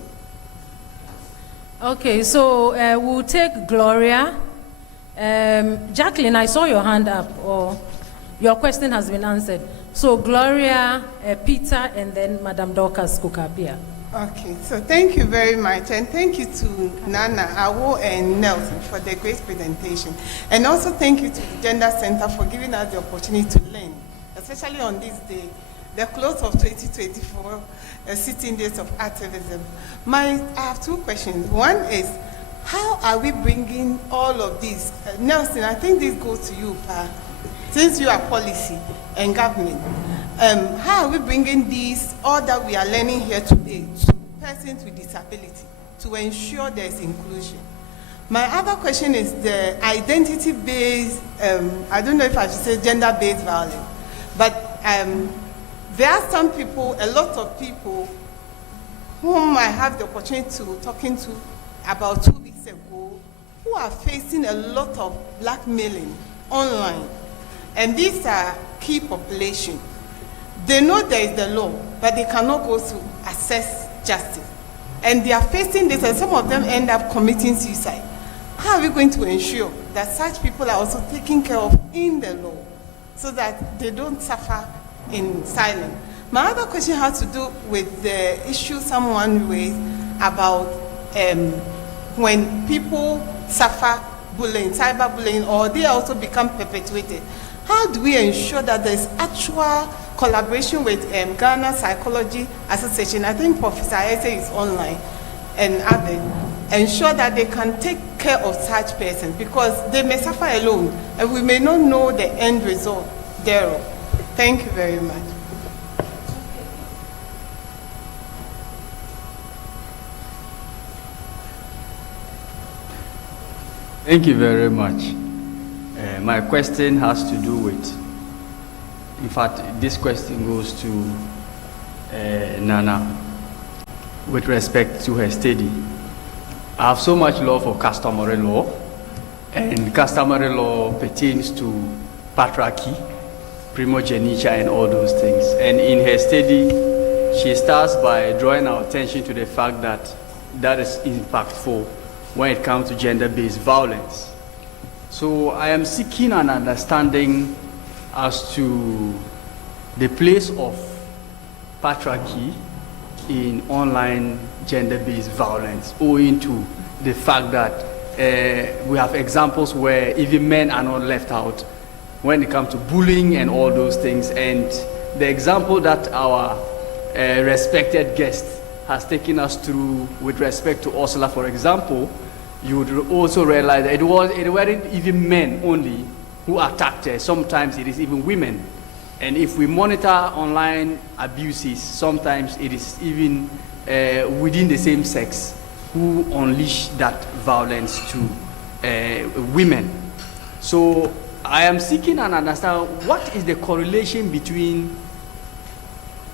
Okay, so we'll take Gloria. Jacqueline, I saw your hand up, or your question has been answered. So Gloria, Peter, and then Madam Dorcas Kukabia. Okay, so thank you very much, and thank you to Nana, Awo, and Nelson for the great presentation. And also thank you to the Gender Center for giving us the opportunity to learn, especially on this day, the close of 2024, Sitting Days of Activism. I have two questions. One is, how are we bringing all of this? Nelson, I think this goes to you, since you are policy and government. How are we bringing this, all that we are learning here today, to persons with disability to ensure there is inclusion? My other question is the identity-based, I don't know if I should say gender-based violence, but there are some people, a lot of people, whom I have the opportunity to talking to about 2 weeks ago, who are facing a lot of blackmailing online. And these are key population. They know there is the law, but they cannot go to access justice. And they are facing this, and some of them end up committing suicide. How are we going to ensure that such people are also taken care of in the law so that they don't suffer in silence? My other question has to do with the issue someone raised about when people suffer bullying, cyberbullying, or they also become perpetuated. How do we ensure that there's actual collaboration with Ghana Psychology Association? I think Professor Ese is online, and others, ensure that they can take care of such persons, because they may suffer alone and we may not know the end result thereof. Thank you very much. Thank you very much. My question has to do with, in fact, this question goes to Nana with respect to her study. I have so much love for customary law, and customary law pertains to patriarchy, primogeniture, and all those things. And in her study, she starts by drawing our attention to the fact that that is impactful when it comes to gender-based violence. So I am seeking an understanding as to the place of patriarchy in online gender-based violence, owing to the fact that we have examples where even men are not left out when it comes to bullying and all those things. And the example that our respected guest has taken us through with respect to OCSEA, for example, you would also realize that it weren't even men only who attacked her. Sometimes it is even women. And if we monitor online abuses, sometimes it is even within the same sex who unleash that violence to women. So I am seeking and understand what is the correlation between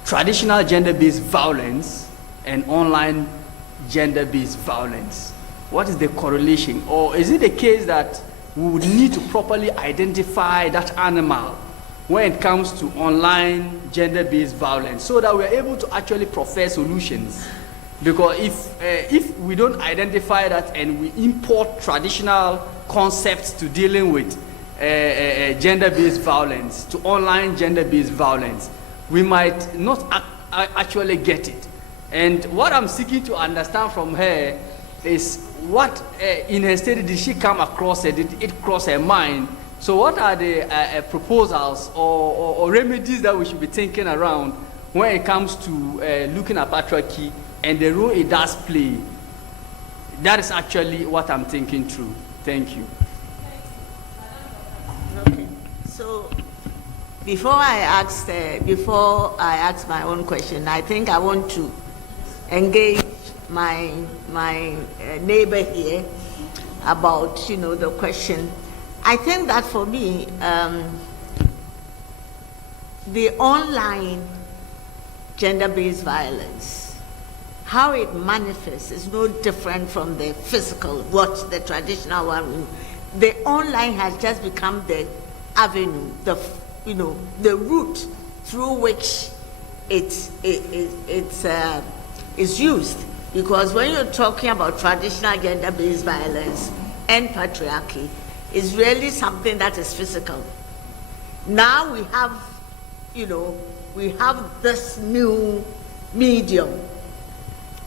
traditional gender-based violence and online gender-based violence. What is the correlation? Or is it the case that we would need to properly identify that animal when it comes to online gender-based violence, so that we're able to actually profess solutions. Because if we don't identify that and we import traditional concepts to dealing with gender-based violence, to online gender-based violence, we might not actually get it. And what I'm seeking to understand from her is what in her study did she come across it? Did it cross her mind? So what are the proposals or remedies that we should be thinking around when it comes to looking at patriarchy and the role it does play? That is actually what I'm thinking through. Thank you. Okay. So before I ask my own question, I think I want to engage my neighbor here about the question. I think that for me, the online gender-based violence, how it manifests is no different from the physical, what the traditional one. The online has just become the avenue, the route through which it is used. Because when you're talking about traditional gender-based violence and patriarchy, it's really something that is physical. Now we have this new medium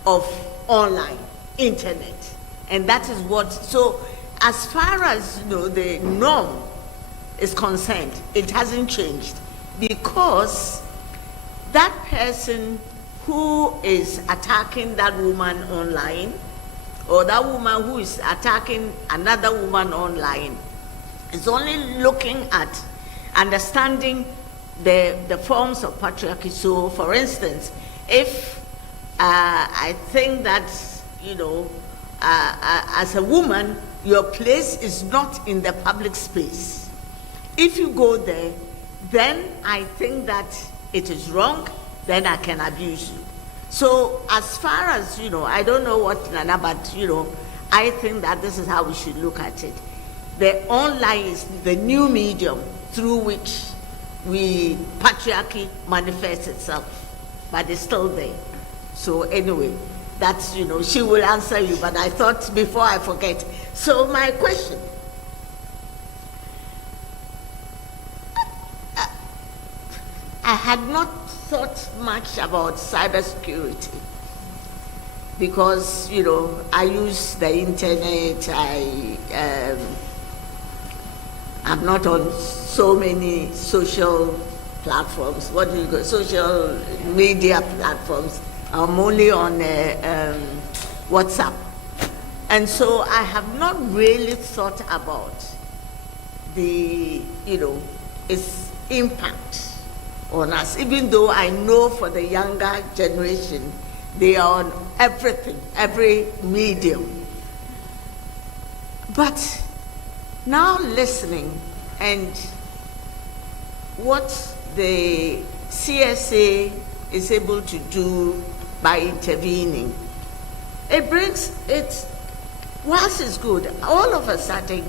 of online, internet, and that is what, so as far as the norm is concerned, it hasn't changed, because that person who is attacking that woman online, or that woman who is attacking another woman online, is only looking at understanding the forms of patriarchy. So, for instance, if I think that, as a woman, your place is not in the public space. If you go there, then I think that it is wrong, then I can abuse you. So as far as, I don't know what Nana, but, I think that this is how we should look at it. The online is the new medium through which patriarchy manifests itself, but it's still there. So anyway, that's, she will answer you, but I thought before I forget. So my question, I had not thought much about cybersecurity because, I use the internet, I'm not on so many social platforms, social media platforms. I'm only on WhatsApp. And so I have not really thought about its impact on us, even though I know for the younger generation, they are on everything, every medium. But now listening and what the CSA is able to do by intervening, whilst it's good, all of a sudden,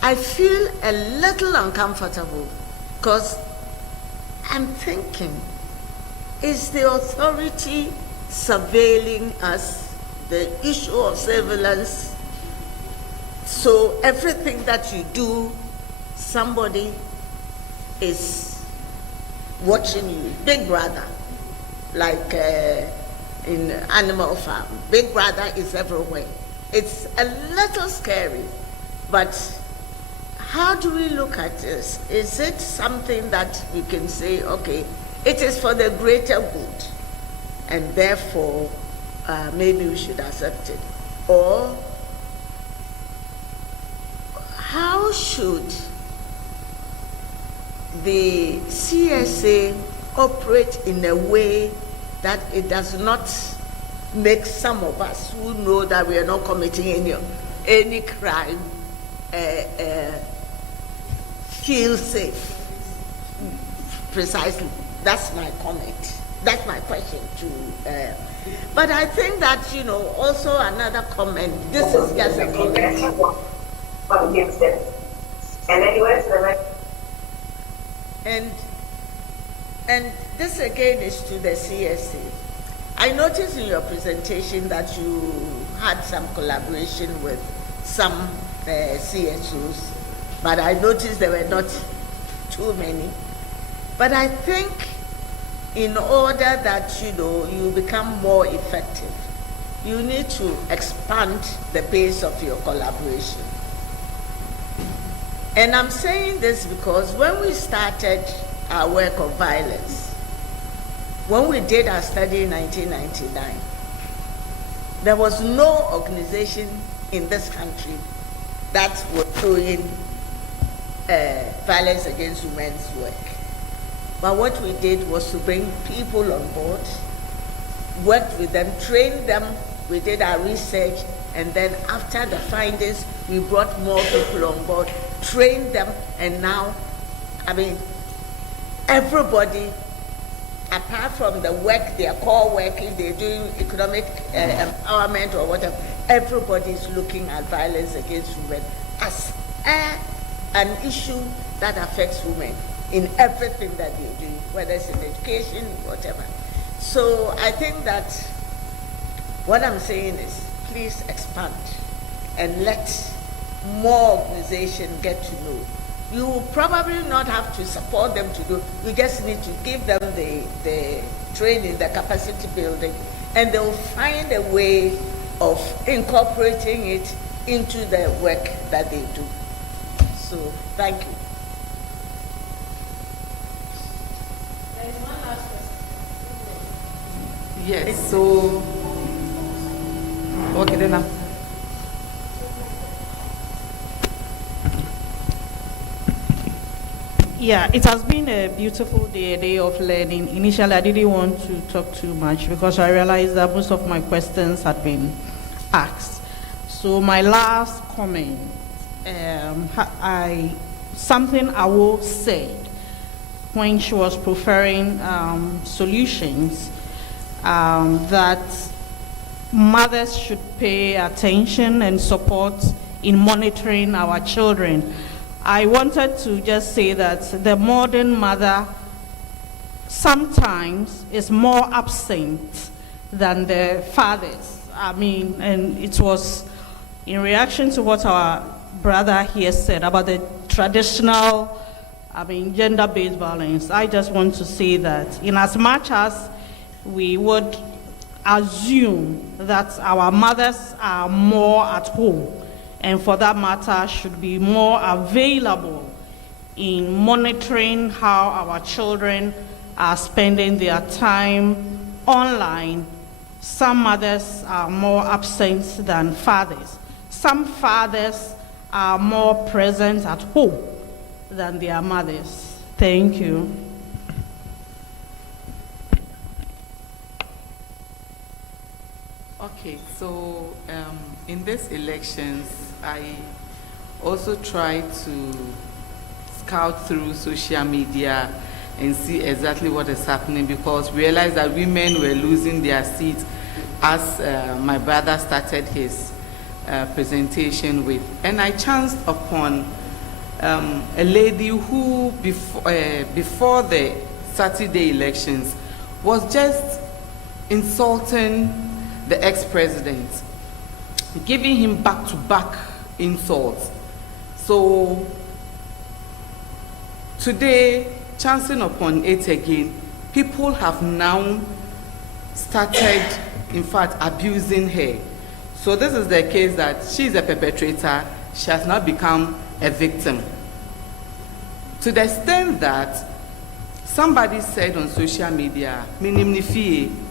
I feel a little uncomfortable because I'm thinking, is the authority surveilling us, the issue of surveillance? So everything that you do, somebody is watching you. Big Brother, like in Animal Farm, Big Brother is everywhere. It's a little scary, but how do we look at this? Is it something that we can say, okay, it is for the greater good, and therefore maybe we should accept it? Or how should the CSA operate in a way that it does not make some of us who know that we are not committing any crime feel safe? Precisely. That's my comment. That's my question to. But I think that, also another comment. This is just a comment. And this again is to the CSA. I noticed in your presentation that you had some collaboration with some CSOs, but I noticed there were not too many. But I think in order that you become more effective, you need to expand the base of your collaboration. And I'm saying this because when we started our work of violence, when we did our study in 1999, there was no organization in this country that was doing violence against women's work. But what we did was to bring people on board, worked with them, trained them, we did our research, and then after the findings, we brought more people on board, trained them, and now, everybody, apart from the work, their core work, if they're doing economic empowerment or whatever, everybody is looking at violence against women as an issue that affects women in everything that they're doing, whether it's in education, whatever. So I think that what I'm saying is, please expand and let more organizations get to know. You will probably not have to support them to do, you just need to give them the training, the capacity building, and they will find a way of incorporating it into the work that they do. So, thank you. There is one last question. Yes, so, okay, then Yeah, it has been a beautiful day, a day of learning. Initially, I didn't want to talk too much because I realized that most of my questions had been asked. So my last comment, something Awo said when she was preferring solutions, that mothers should pay attention and support in monitoring our children. I wanted to just say that the modern mother sometimes is more absent than the fathers. And it was in reaction to what our brother here said about the traditional, gender-based violence. I just want to say that in as much as we would assume that our mothers are more at home, and for that matter should be more available in monitoring how our children are spending their time online, some mothers are more absent than fathers. Some fathers are more present at home than their mothers. Thank you. Okay, so in these elections, I also try to scout through social media and see exactly what is happening, because we realized that women were losing their seats as my brother started his presentation with. And I chanced upon a lady who, before the Saturday elections, was just insulting the ex-president, giving him back-to-back insults. So today, chancing upon it again, people have now started, in fact, abusing her. So this is the case that she's a perpetrator, she has now become a victim. To the extent that somebody said on social media, Minimnifie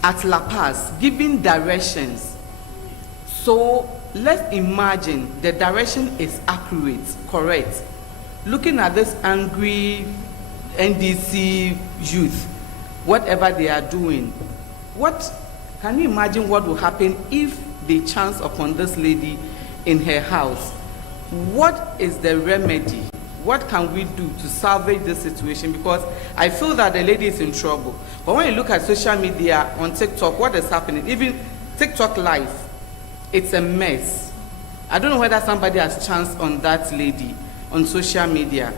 at La Paz, giving directions. So let's imagine the direction is accurate, correct. Looking at this angry NDC youth, whatever they are doing, can you imagine what will happen if they chance upon this lady in her house? What is the remedy? What can we do to salvage this situation? Because I feel that the lady is in trouble. But when you look at social media on TikTok, what is happening? Even TikTok Live, it's a mess. I don't know whether somebody has chanced on that lady on social media.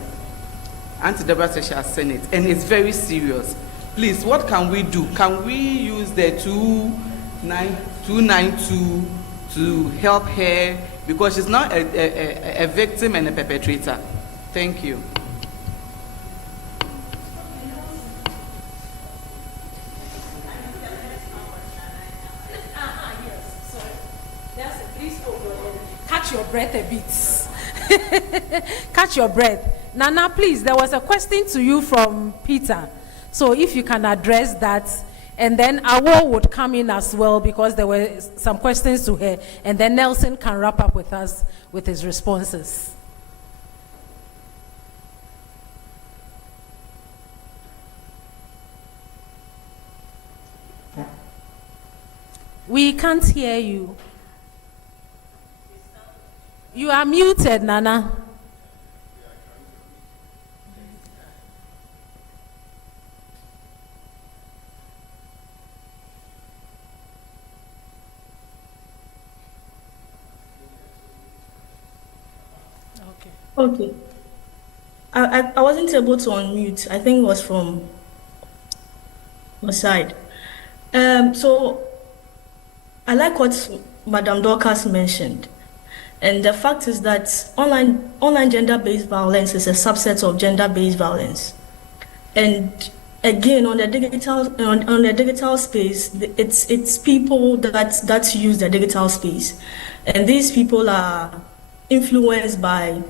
Auntie Deborah said she has sent it, and it's very serious. Please, what can we do? Can we use the 292 to help her, because she's not a victim and a perpetrator? Thank you. Catch your breath a bit. Catch your breath. Nana, please, there was a question to you from Peter. So if you can address that, and then Awo would come in as well, because there were some questions to her, and then Nelson can wrap up with us with his responses. We can't hear you. You are muted, Nana. Okay. I wasn't able to unmute. I think it was from my side. So I like what Madam Dorcas mentioned. And the fact is that online gender-based violence is a subset of gender-based violence. And again, on the digital space, it's people that use the digital space, and these people are influenced by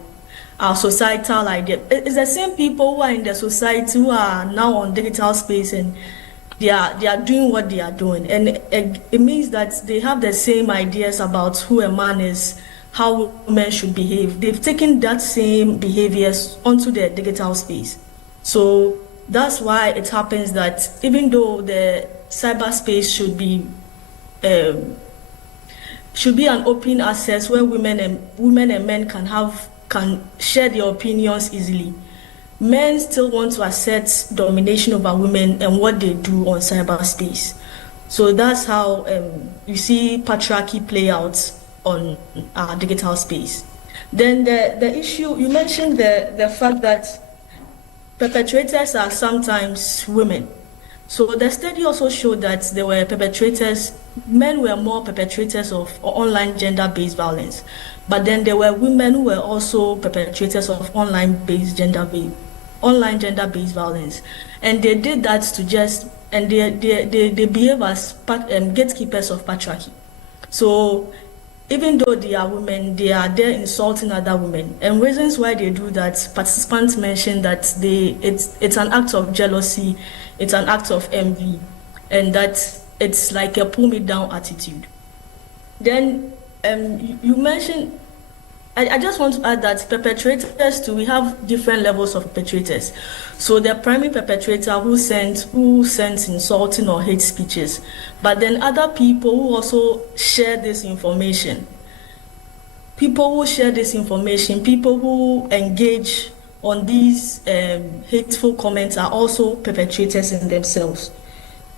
our societal idea. It's the same people who are in the society who are now on digital space, and they are doing what they are doing, and it means that they have the same ideas about who a man is, how women should behave. They've taken that same behaviors onto the digital space. So that's why it happens that even though the cyberspace should be an open access where women and men can share their opinions easily, men still want to assert domination over women and what they do on cyberspace. So that's how you see patriarchy play out on our digital space. Then the issue, you mentioned the fact that perpetrators are sometimes women. So the study also showed that there were men were more perpetrators of online gender-based violence, but then there were women who were also perpetrators of online gender-based violence. And they did that to they behave as gatekeepers of patriarchy. So even though they are women, they are there insulting other women. And reasons why they do that, participants mentioned that it's an act of jealousy, it's an act of envy, and that it's like a pull me down attitude. Then you mentioned, I just want to add that perpetrators too, we have different levels of perpetrators. So the primary perpetrator who sends insulting or hate speeches, but then other people who also share this information. People who share this information, people who engage on these hateful comments are also perpetrators in themselves.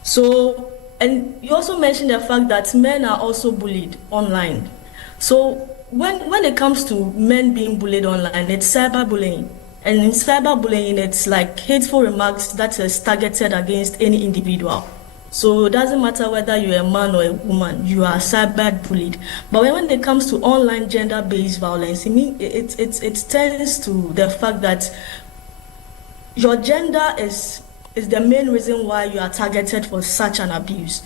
So, and you also mentioned the fact that men are also bullied online. So when it comes to men being bullied online, it's cyberbullying. And in cyberbullying, it's like hateful remarks that is targeted against any individual. So it doesn't matter whether you're a man or a woman, you are cyberbullied. But when it comes to online gender-based violence, it tends to the fact that your gender is the main reason why you are targeted for such an abuse.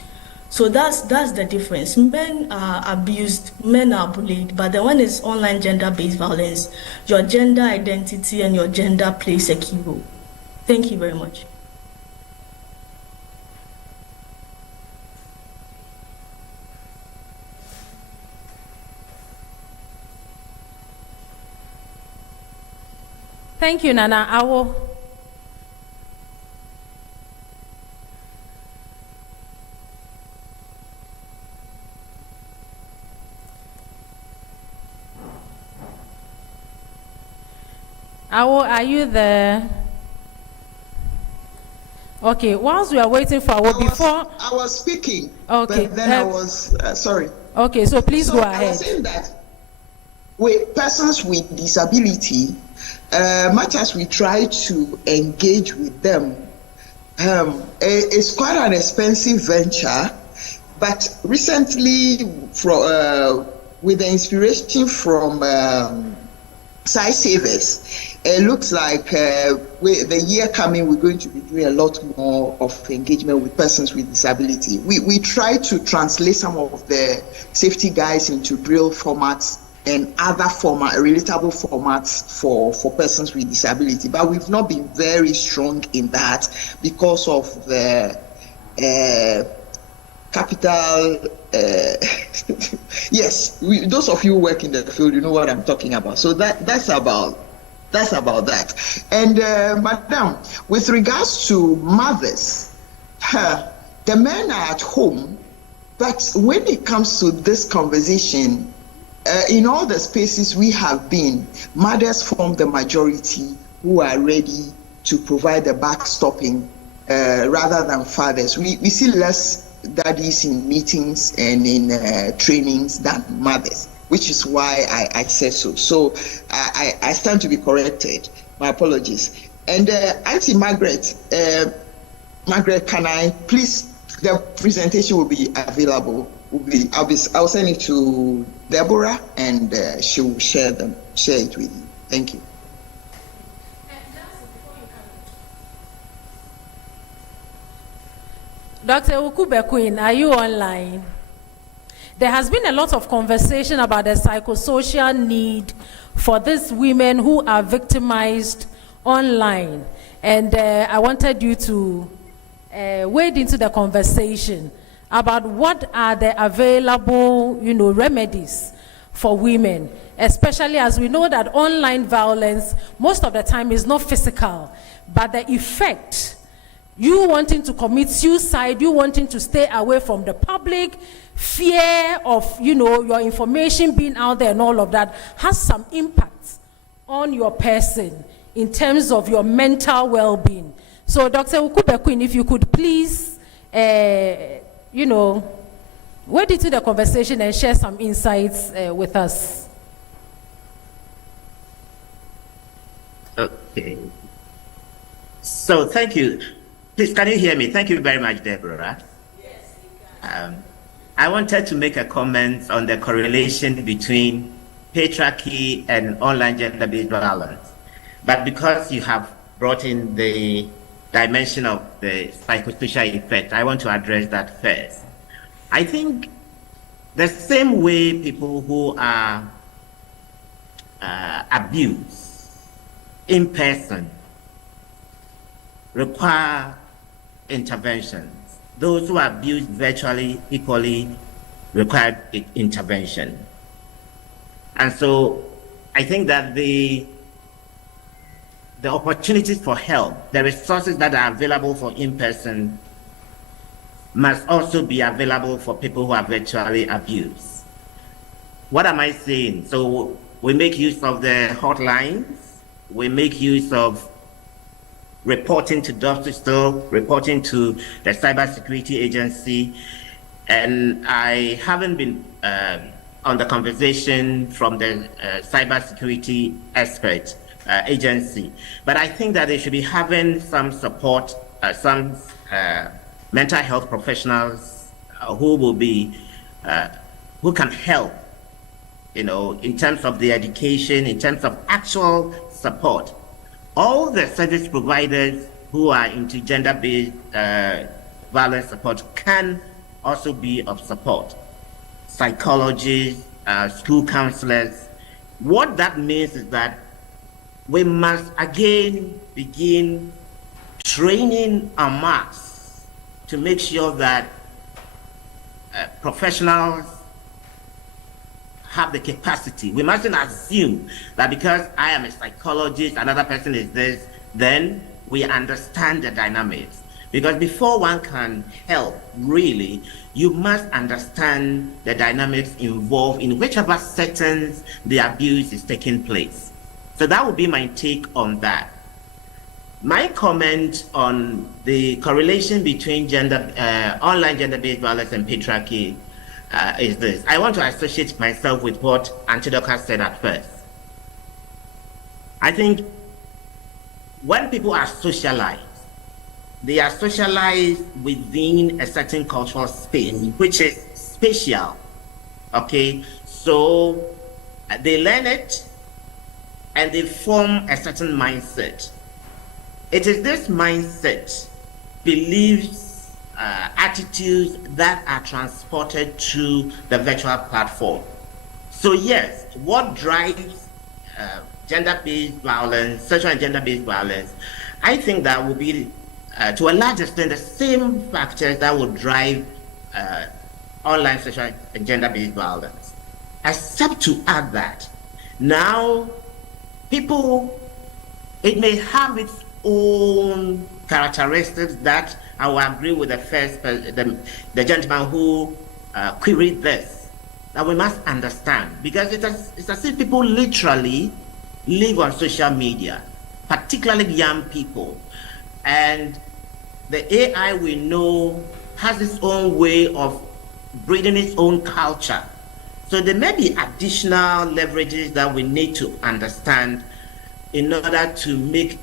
So that's the difference. Men are abused, men are bullied, but the one is online gender-based violence. Your gender identity and your gender plays a key role. Thank you very much. Thank you, Nana. Awo. Awo, are you there? Okay, whilst we are waiting for Awo, I was speaking. Okay. But then I was sorry. Okay, so please go ahead. I was saying that with persons with disability, much as we try to engage with them, it's quite an expensive venture. But recently, with the inspiration from Site Savers, it looks like the year coming, we're going to be doing a lot more of engagement with persons with disability. We try to translate some of the safety guides into Braille formats and other relatable formats for persons with disability. But we've not been very strong in that because of the capital. Yes, those of you who work in the field, you know what I'm talking about. So that's about that. And Madam, with regards to mothers, the men are at home, but when it comes to this conversation, in all the spaces we have been, mothers form the majority who are ready to provide the backstopping rather than fathers. We see less daddies in meetings and in trainings than mothers, which is why I said so. So I stand to be corrected. My apologies. And Auntie Margaret, can I please, the presentation will be available. I'll send it to Deborah and she will share it with you. Thank you. Dr. Ukube-Queen, are you online? There has been a lot of conversation about the psychosocial need for these women who are victimized online. And I wanted you to wade into the conversation about what are the available, remedies for women, especially as we know that online violence most of the time is not physical, but the effect, you wanting to commit suicide, you wanting to stay away from the public, fear of, your information being out there and all of that has some impact on your person in terms of your mental well-being. So Dr. Ukube-Queen, if you could please, wade into the conversation and share some insights with us. Okay. So thank you. Please, can you hear me? Thank you very much, Deborah. Yes. I wanted to make a comment on the correlation between patriarchy and online gender-based violence. But because you have brought in the dimension of the psychosocial effect, I want to address that first. I think the same way people who are abused in person require interventions, those who are abused virtually equally require intervention. And so I think that the opportunities for help, the resources that are available for in-person must also be available for people who are virtually abused. What am I saying? So we make use of the hotlines, we make use of reporting to Justice, reporting to the Cybersecurity Agency, and I haven't been on the conversation from the Cybersecurity Expert Agency, but I think that they should be having some support, some mental health professionals who will be, who can help, in terms of the education, in terms of actual support. All the service providers who are into gender-based violence support can also be of support. Psychologists, school counselors. What that means is that we must again begin training en masse to make sure that professionals have the capacity. We mustn't assume that because I am a psychologist, another person is this, then we understand the dynamics. Because before one can help, really, you must understand the dynamics involved in whichever settings the abuse is taking place. So that would be my take on that. My comment on the correlation between online gender-based violence and patriarchy is this. I want to associate myself with what Auntie Doka said at first. I think when people are socialized, they are socialized within a certain cultural space, which is spatial, okay? So they learn it and they form a certain mindset. It is this mindset, beliefs, attitudes that are transported to the virtual platform. So yes, what drives gender-based violence, sexual and gender-based violence, I think that will be, to a large extent, the same factors that will drive online sexual and gender-based violence. Except to add that, now, people, it may have its own characteristics that I will agree with the first, the gentleman who queried this, that we must understand, because it's as if people literally live on social media, particularly young people. And the AI we know has its own way of breeding its own culture. So there may be additional leverages that we need to understand in order to make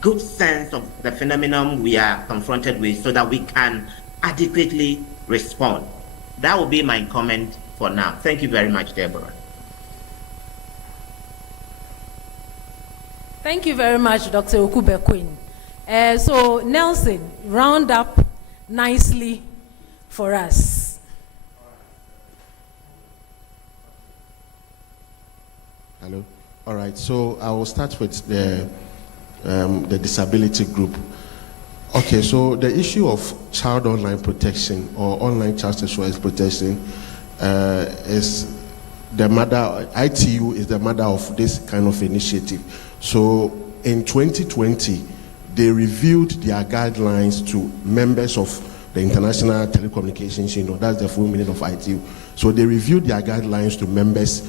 good sense of the phenomenon we are confronted with so that we can adequately respond. That will be my comment for now. Thank you very much, Deborah. Thank you very much, Dr. Okube-Quinn. So, Nelson, round up nicely for us. Hello. All right. So I will start with the disability group. Okay. So the issue of child online protection or online child sexual exploitation is the mother. ITU is the mother of this kind of initiative. So in 2020, they reviewed their guidelines to members of the International Telecommunications Union. That's the full meaning of ITU. So they reviewed their guidelines to members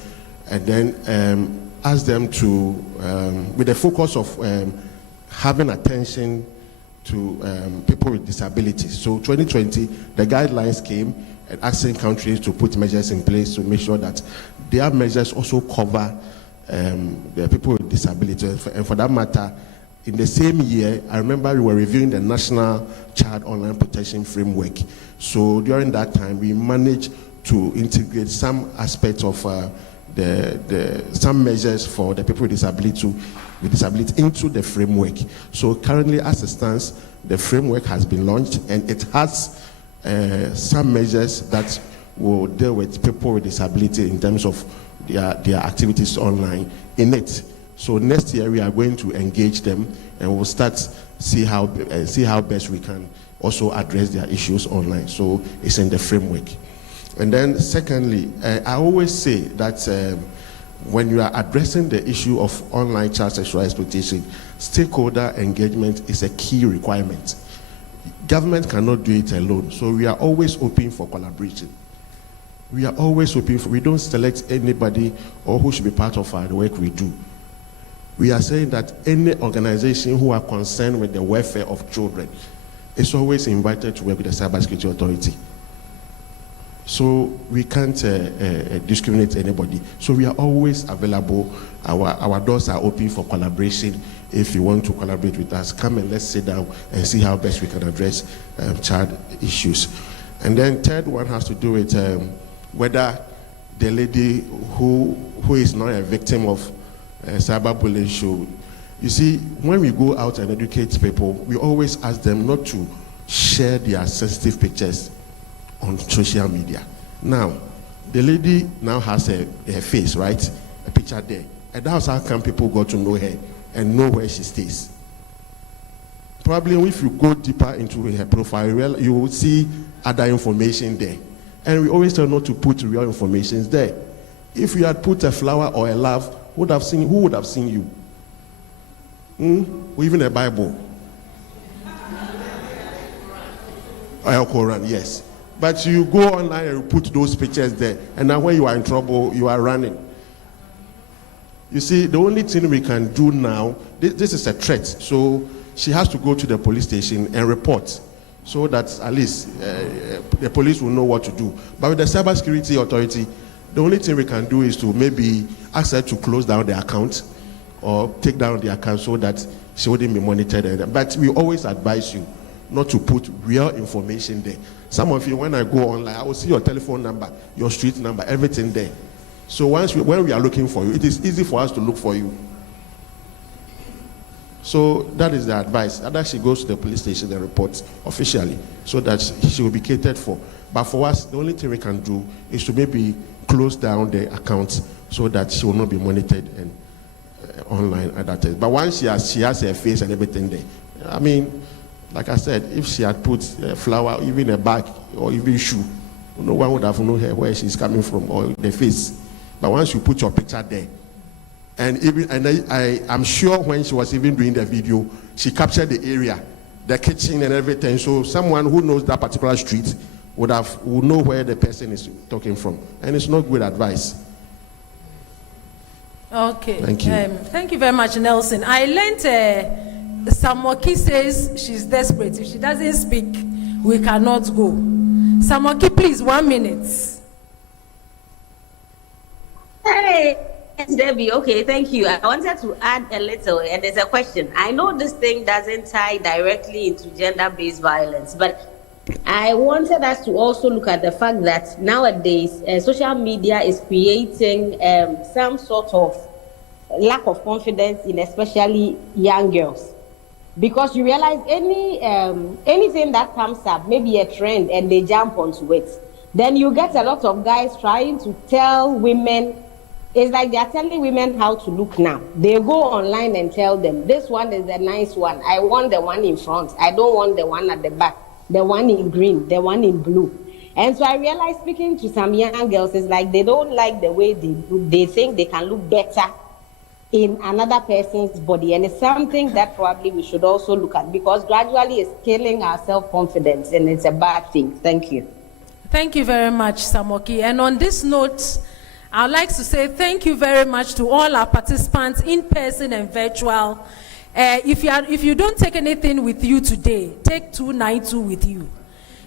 and then asked them to, with the focus of having attention to people with disabilities. So 2020, the guidelines came and asking countries to put measures in place to make sure that their measures also cover the people with disabilities. And for that matter, in the same year, I remember we were reviewing the National Child Online Protection Framework. So during that time, we managed to integrate some aspects of some measures for the people with disability into the framework. So currently, as it stands, the framework has been launched and it has some measures that will deal with people with disability in terms of their activities online in it. So next year we are going to engage them and we'll start see how best we can also address their issues online. So it's in the framework. And then secondly, I always say that when you are addressing the issue of online child sexual exploitation, stakeholder engagement is a key requirement. Government cannot do it alone, so we are always open for collaboration. We are always open for, we don't select anybody or who should be part of the work we do. We are saying that any organization who are concerned with the welfare of children is always invited to work with the Cybersecurity Authority. So we can't discriminate anybody. So we are always available. Our doors are open for collaboration. If you want to collaborate with us, come and let's sit down and see how best we can address child issues. And then third one has to do with whether the lady who is not a victim of cyberbullying should. You see, when we go out and educate people, we always ask them not to share their sensitive pictures on social media. Now, the lady now has her face, right? A picture there. And that's how come people got to know her and know where she stays. Probably if you go deeper into her profile, you will see other information there. And we always tell not to put real information there. If you had put a flower or a love, who would have seen you? Or even a Bible. Or a Quran, yes. But you go online and you put those pictures there, and now when you are in trouble, you are running. You see, the only thing we can do now, this is a threat, so she has to go to the police station and report, so that at least the police will know what to do. But with the Cybersecurity Authority, the only thing we can do is to maybe ask her to close down the account, or take down the account so that she wouldn't be monitored. But we always advise you not to put real information there. Some of you, when I go online, I will see your telephone number, your street number, everything there. So when we are looking for you, it is easy for us to look for you. So that is the advice. That she goes to the police station and reports officially so that she will be catered for. But for us, the only thing we can do is to maybe close down the accounts so that she will not be monitored and online at that time. But once she has her face and everything there, I mean, like I said, if she had put flower, even a bag or even shoe, no one would have known her where she's coming from or the face. But once you put your picture there, I'm sure when she was even doing the video, she captured the area, the kitchen and everything. So someone who knows that particular street would know where the person is talking from. And it's not good advice. Okay. Thank you. Thank you very much, Nelson. I learned Samoki says she's desperate. If she doesn't speak, we cannot go. Samoki, please, 1 minute. Hey, Debbie. Okay, thank you. I wanted to add a little, and there's a question. I know this thing doesn't tie directly into gender-based violence, but I wanted us to also look at the fact that nowadays social media is creating some sort of lack of confidence in especially young girls. Because you realize anything that comes up, maybe a trend, and they jump onto it. Then you get a lot of guys trying to tell women, it's like they're telling women how to look now. They go online and tell them, this one is a nice one. I want the one in front. I don't want the one at the back, the one in green, the one in blue. And so I realized, speaking to some young girls, it's like they don't like the way they look. They think they can look better in another person's body. And it's something that probably we should also look at, because gradually it's killing our self-confidence, and it's a bad thing. Thank you. Thank you very much, Samoki. And on this note, I'd like to say thank you very much to all our participants in person and virtual. If you don't take anything with you today, take 292 with you.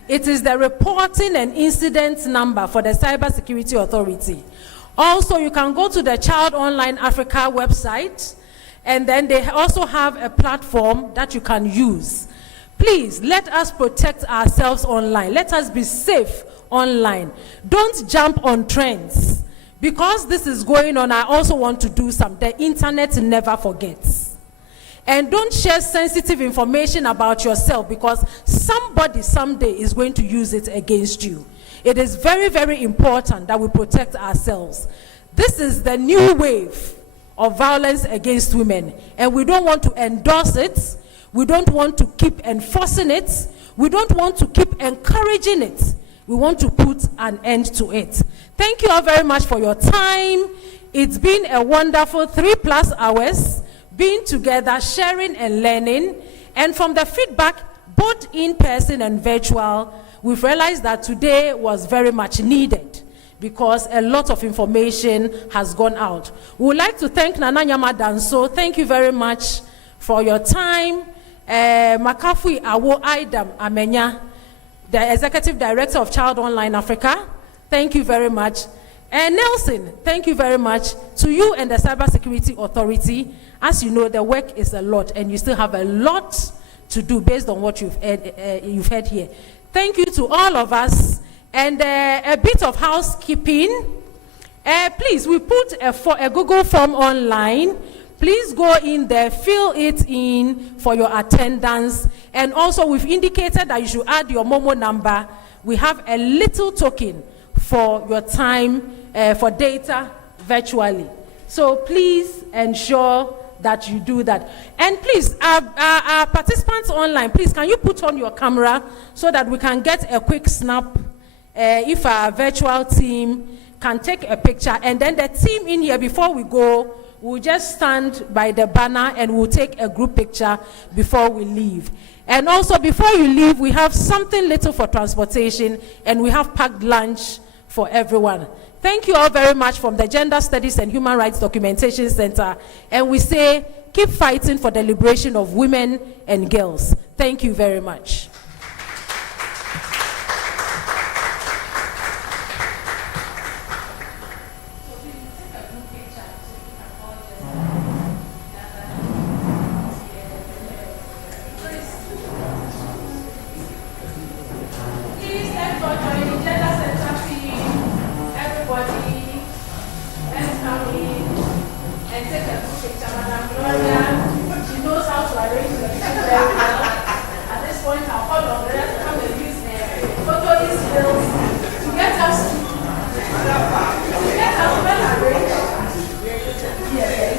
It is the reporting and incident number for the Cybersecurity Authority. Also, you can go to the Child Online Africa website, and then they also have a platform that you can use. Please, let us protect ourselves online. Let us be safe online. Don't jump on trends. Because this is going on, I also want to do something. The internet never forgets. And don't share sensitive information about yourself, because somebody someday is going to use it against you. It is very, very important that we protect ourselves. This is the new wave of violence against women, and we don't want to endorse it. We don't want to keep enforcing it. We don't want to keep encouraging it. We want to put an end to it. Thank you all very much for your time. It's been a wonderful 3+ hours being together, sharing and learning. And from the feedback, both in person and virtual, we've realized that today was very much needed, because a lot of information has gone out. We would like to thank Nana Nyama Danso. Thank you very much for your time. Makafui Awo Aidam Amenya, the Executive Director of Child Online Africa. Thank you very much. And Nelson, thank you very much to you and the Cybersecurity Authority. As you know, the work is a lot, and you still have a lot to do based on what you've heard here. Thank you to all of us. And a bit of housekeeping. Please, we put a Google form online. Please go in there, fill it in for your attendance. And also, we've indicated that you should add your Momo number. We have a little token for your time for data virtually. So please ensure that you do that. And please, our participants online, please, can you put on your camera so that we can get a quick snap? If our virtual team can take a picture, and then the team in here, before we go, we'll just stand by the banner and we'll take a group picture before we leave. And also, before you leave, we have something little for transportation, and we have packed lunch for everyone. Thank you all very much from the Gender Studies and Human Rights Documentation Center. And we say, keep fighting for the liberation of women and girls. Thank you very much. picture. Madam Gloria, she knows how to arrange the picture very well. At this point, I'll call on Gloria to come and use their photo skills to get us well arranged. Yes.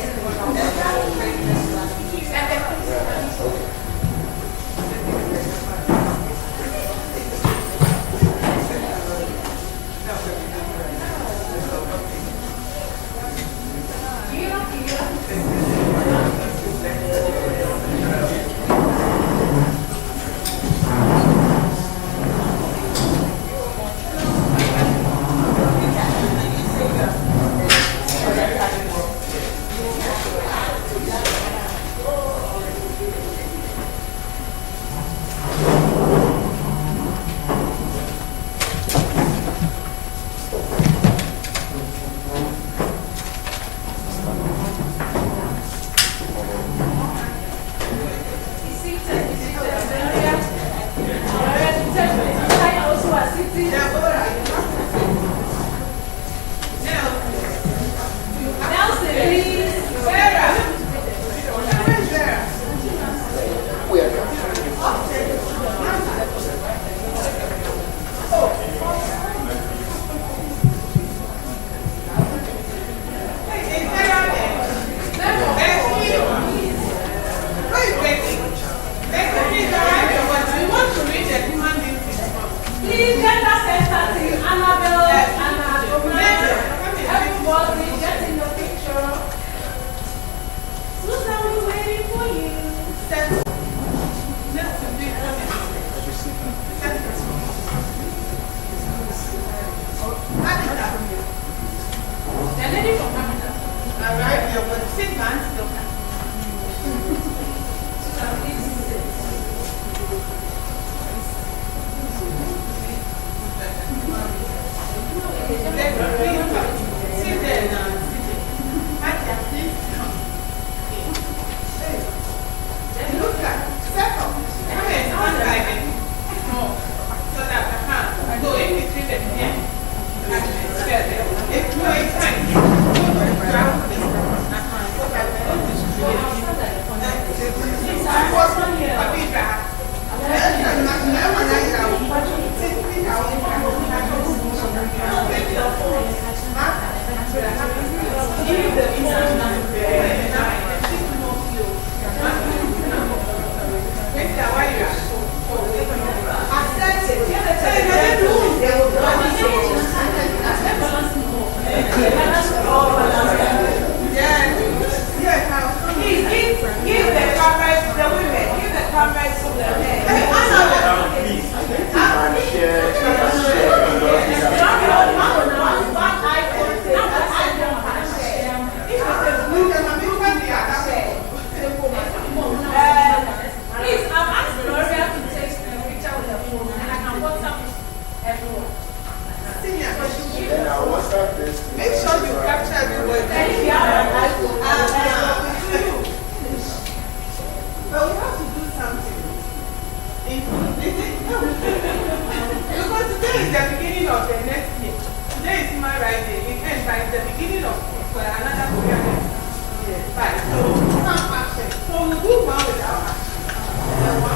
So we'll do one without her.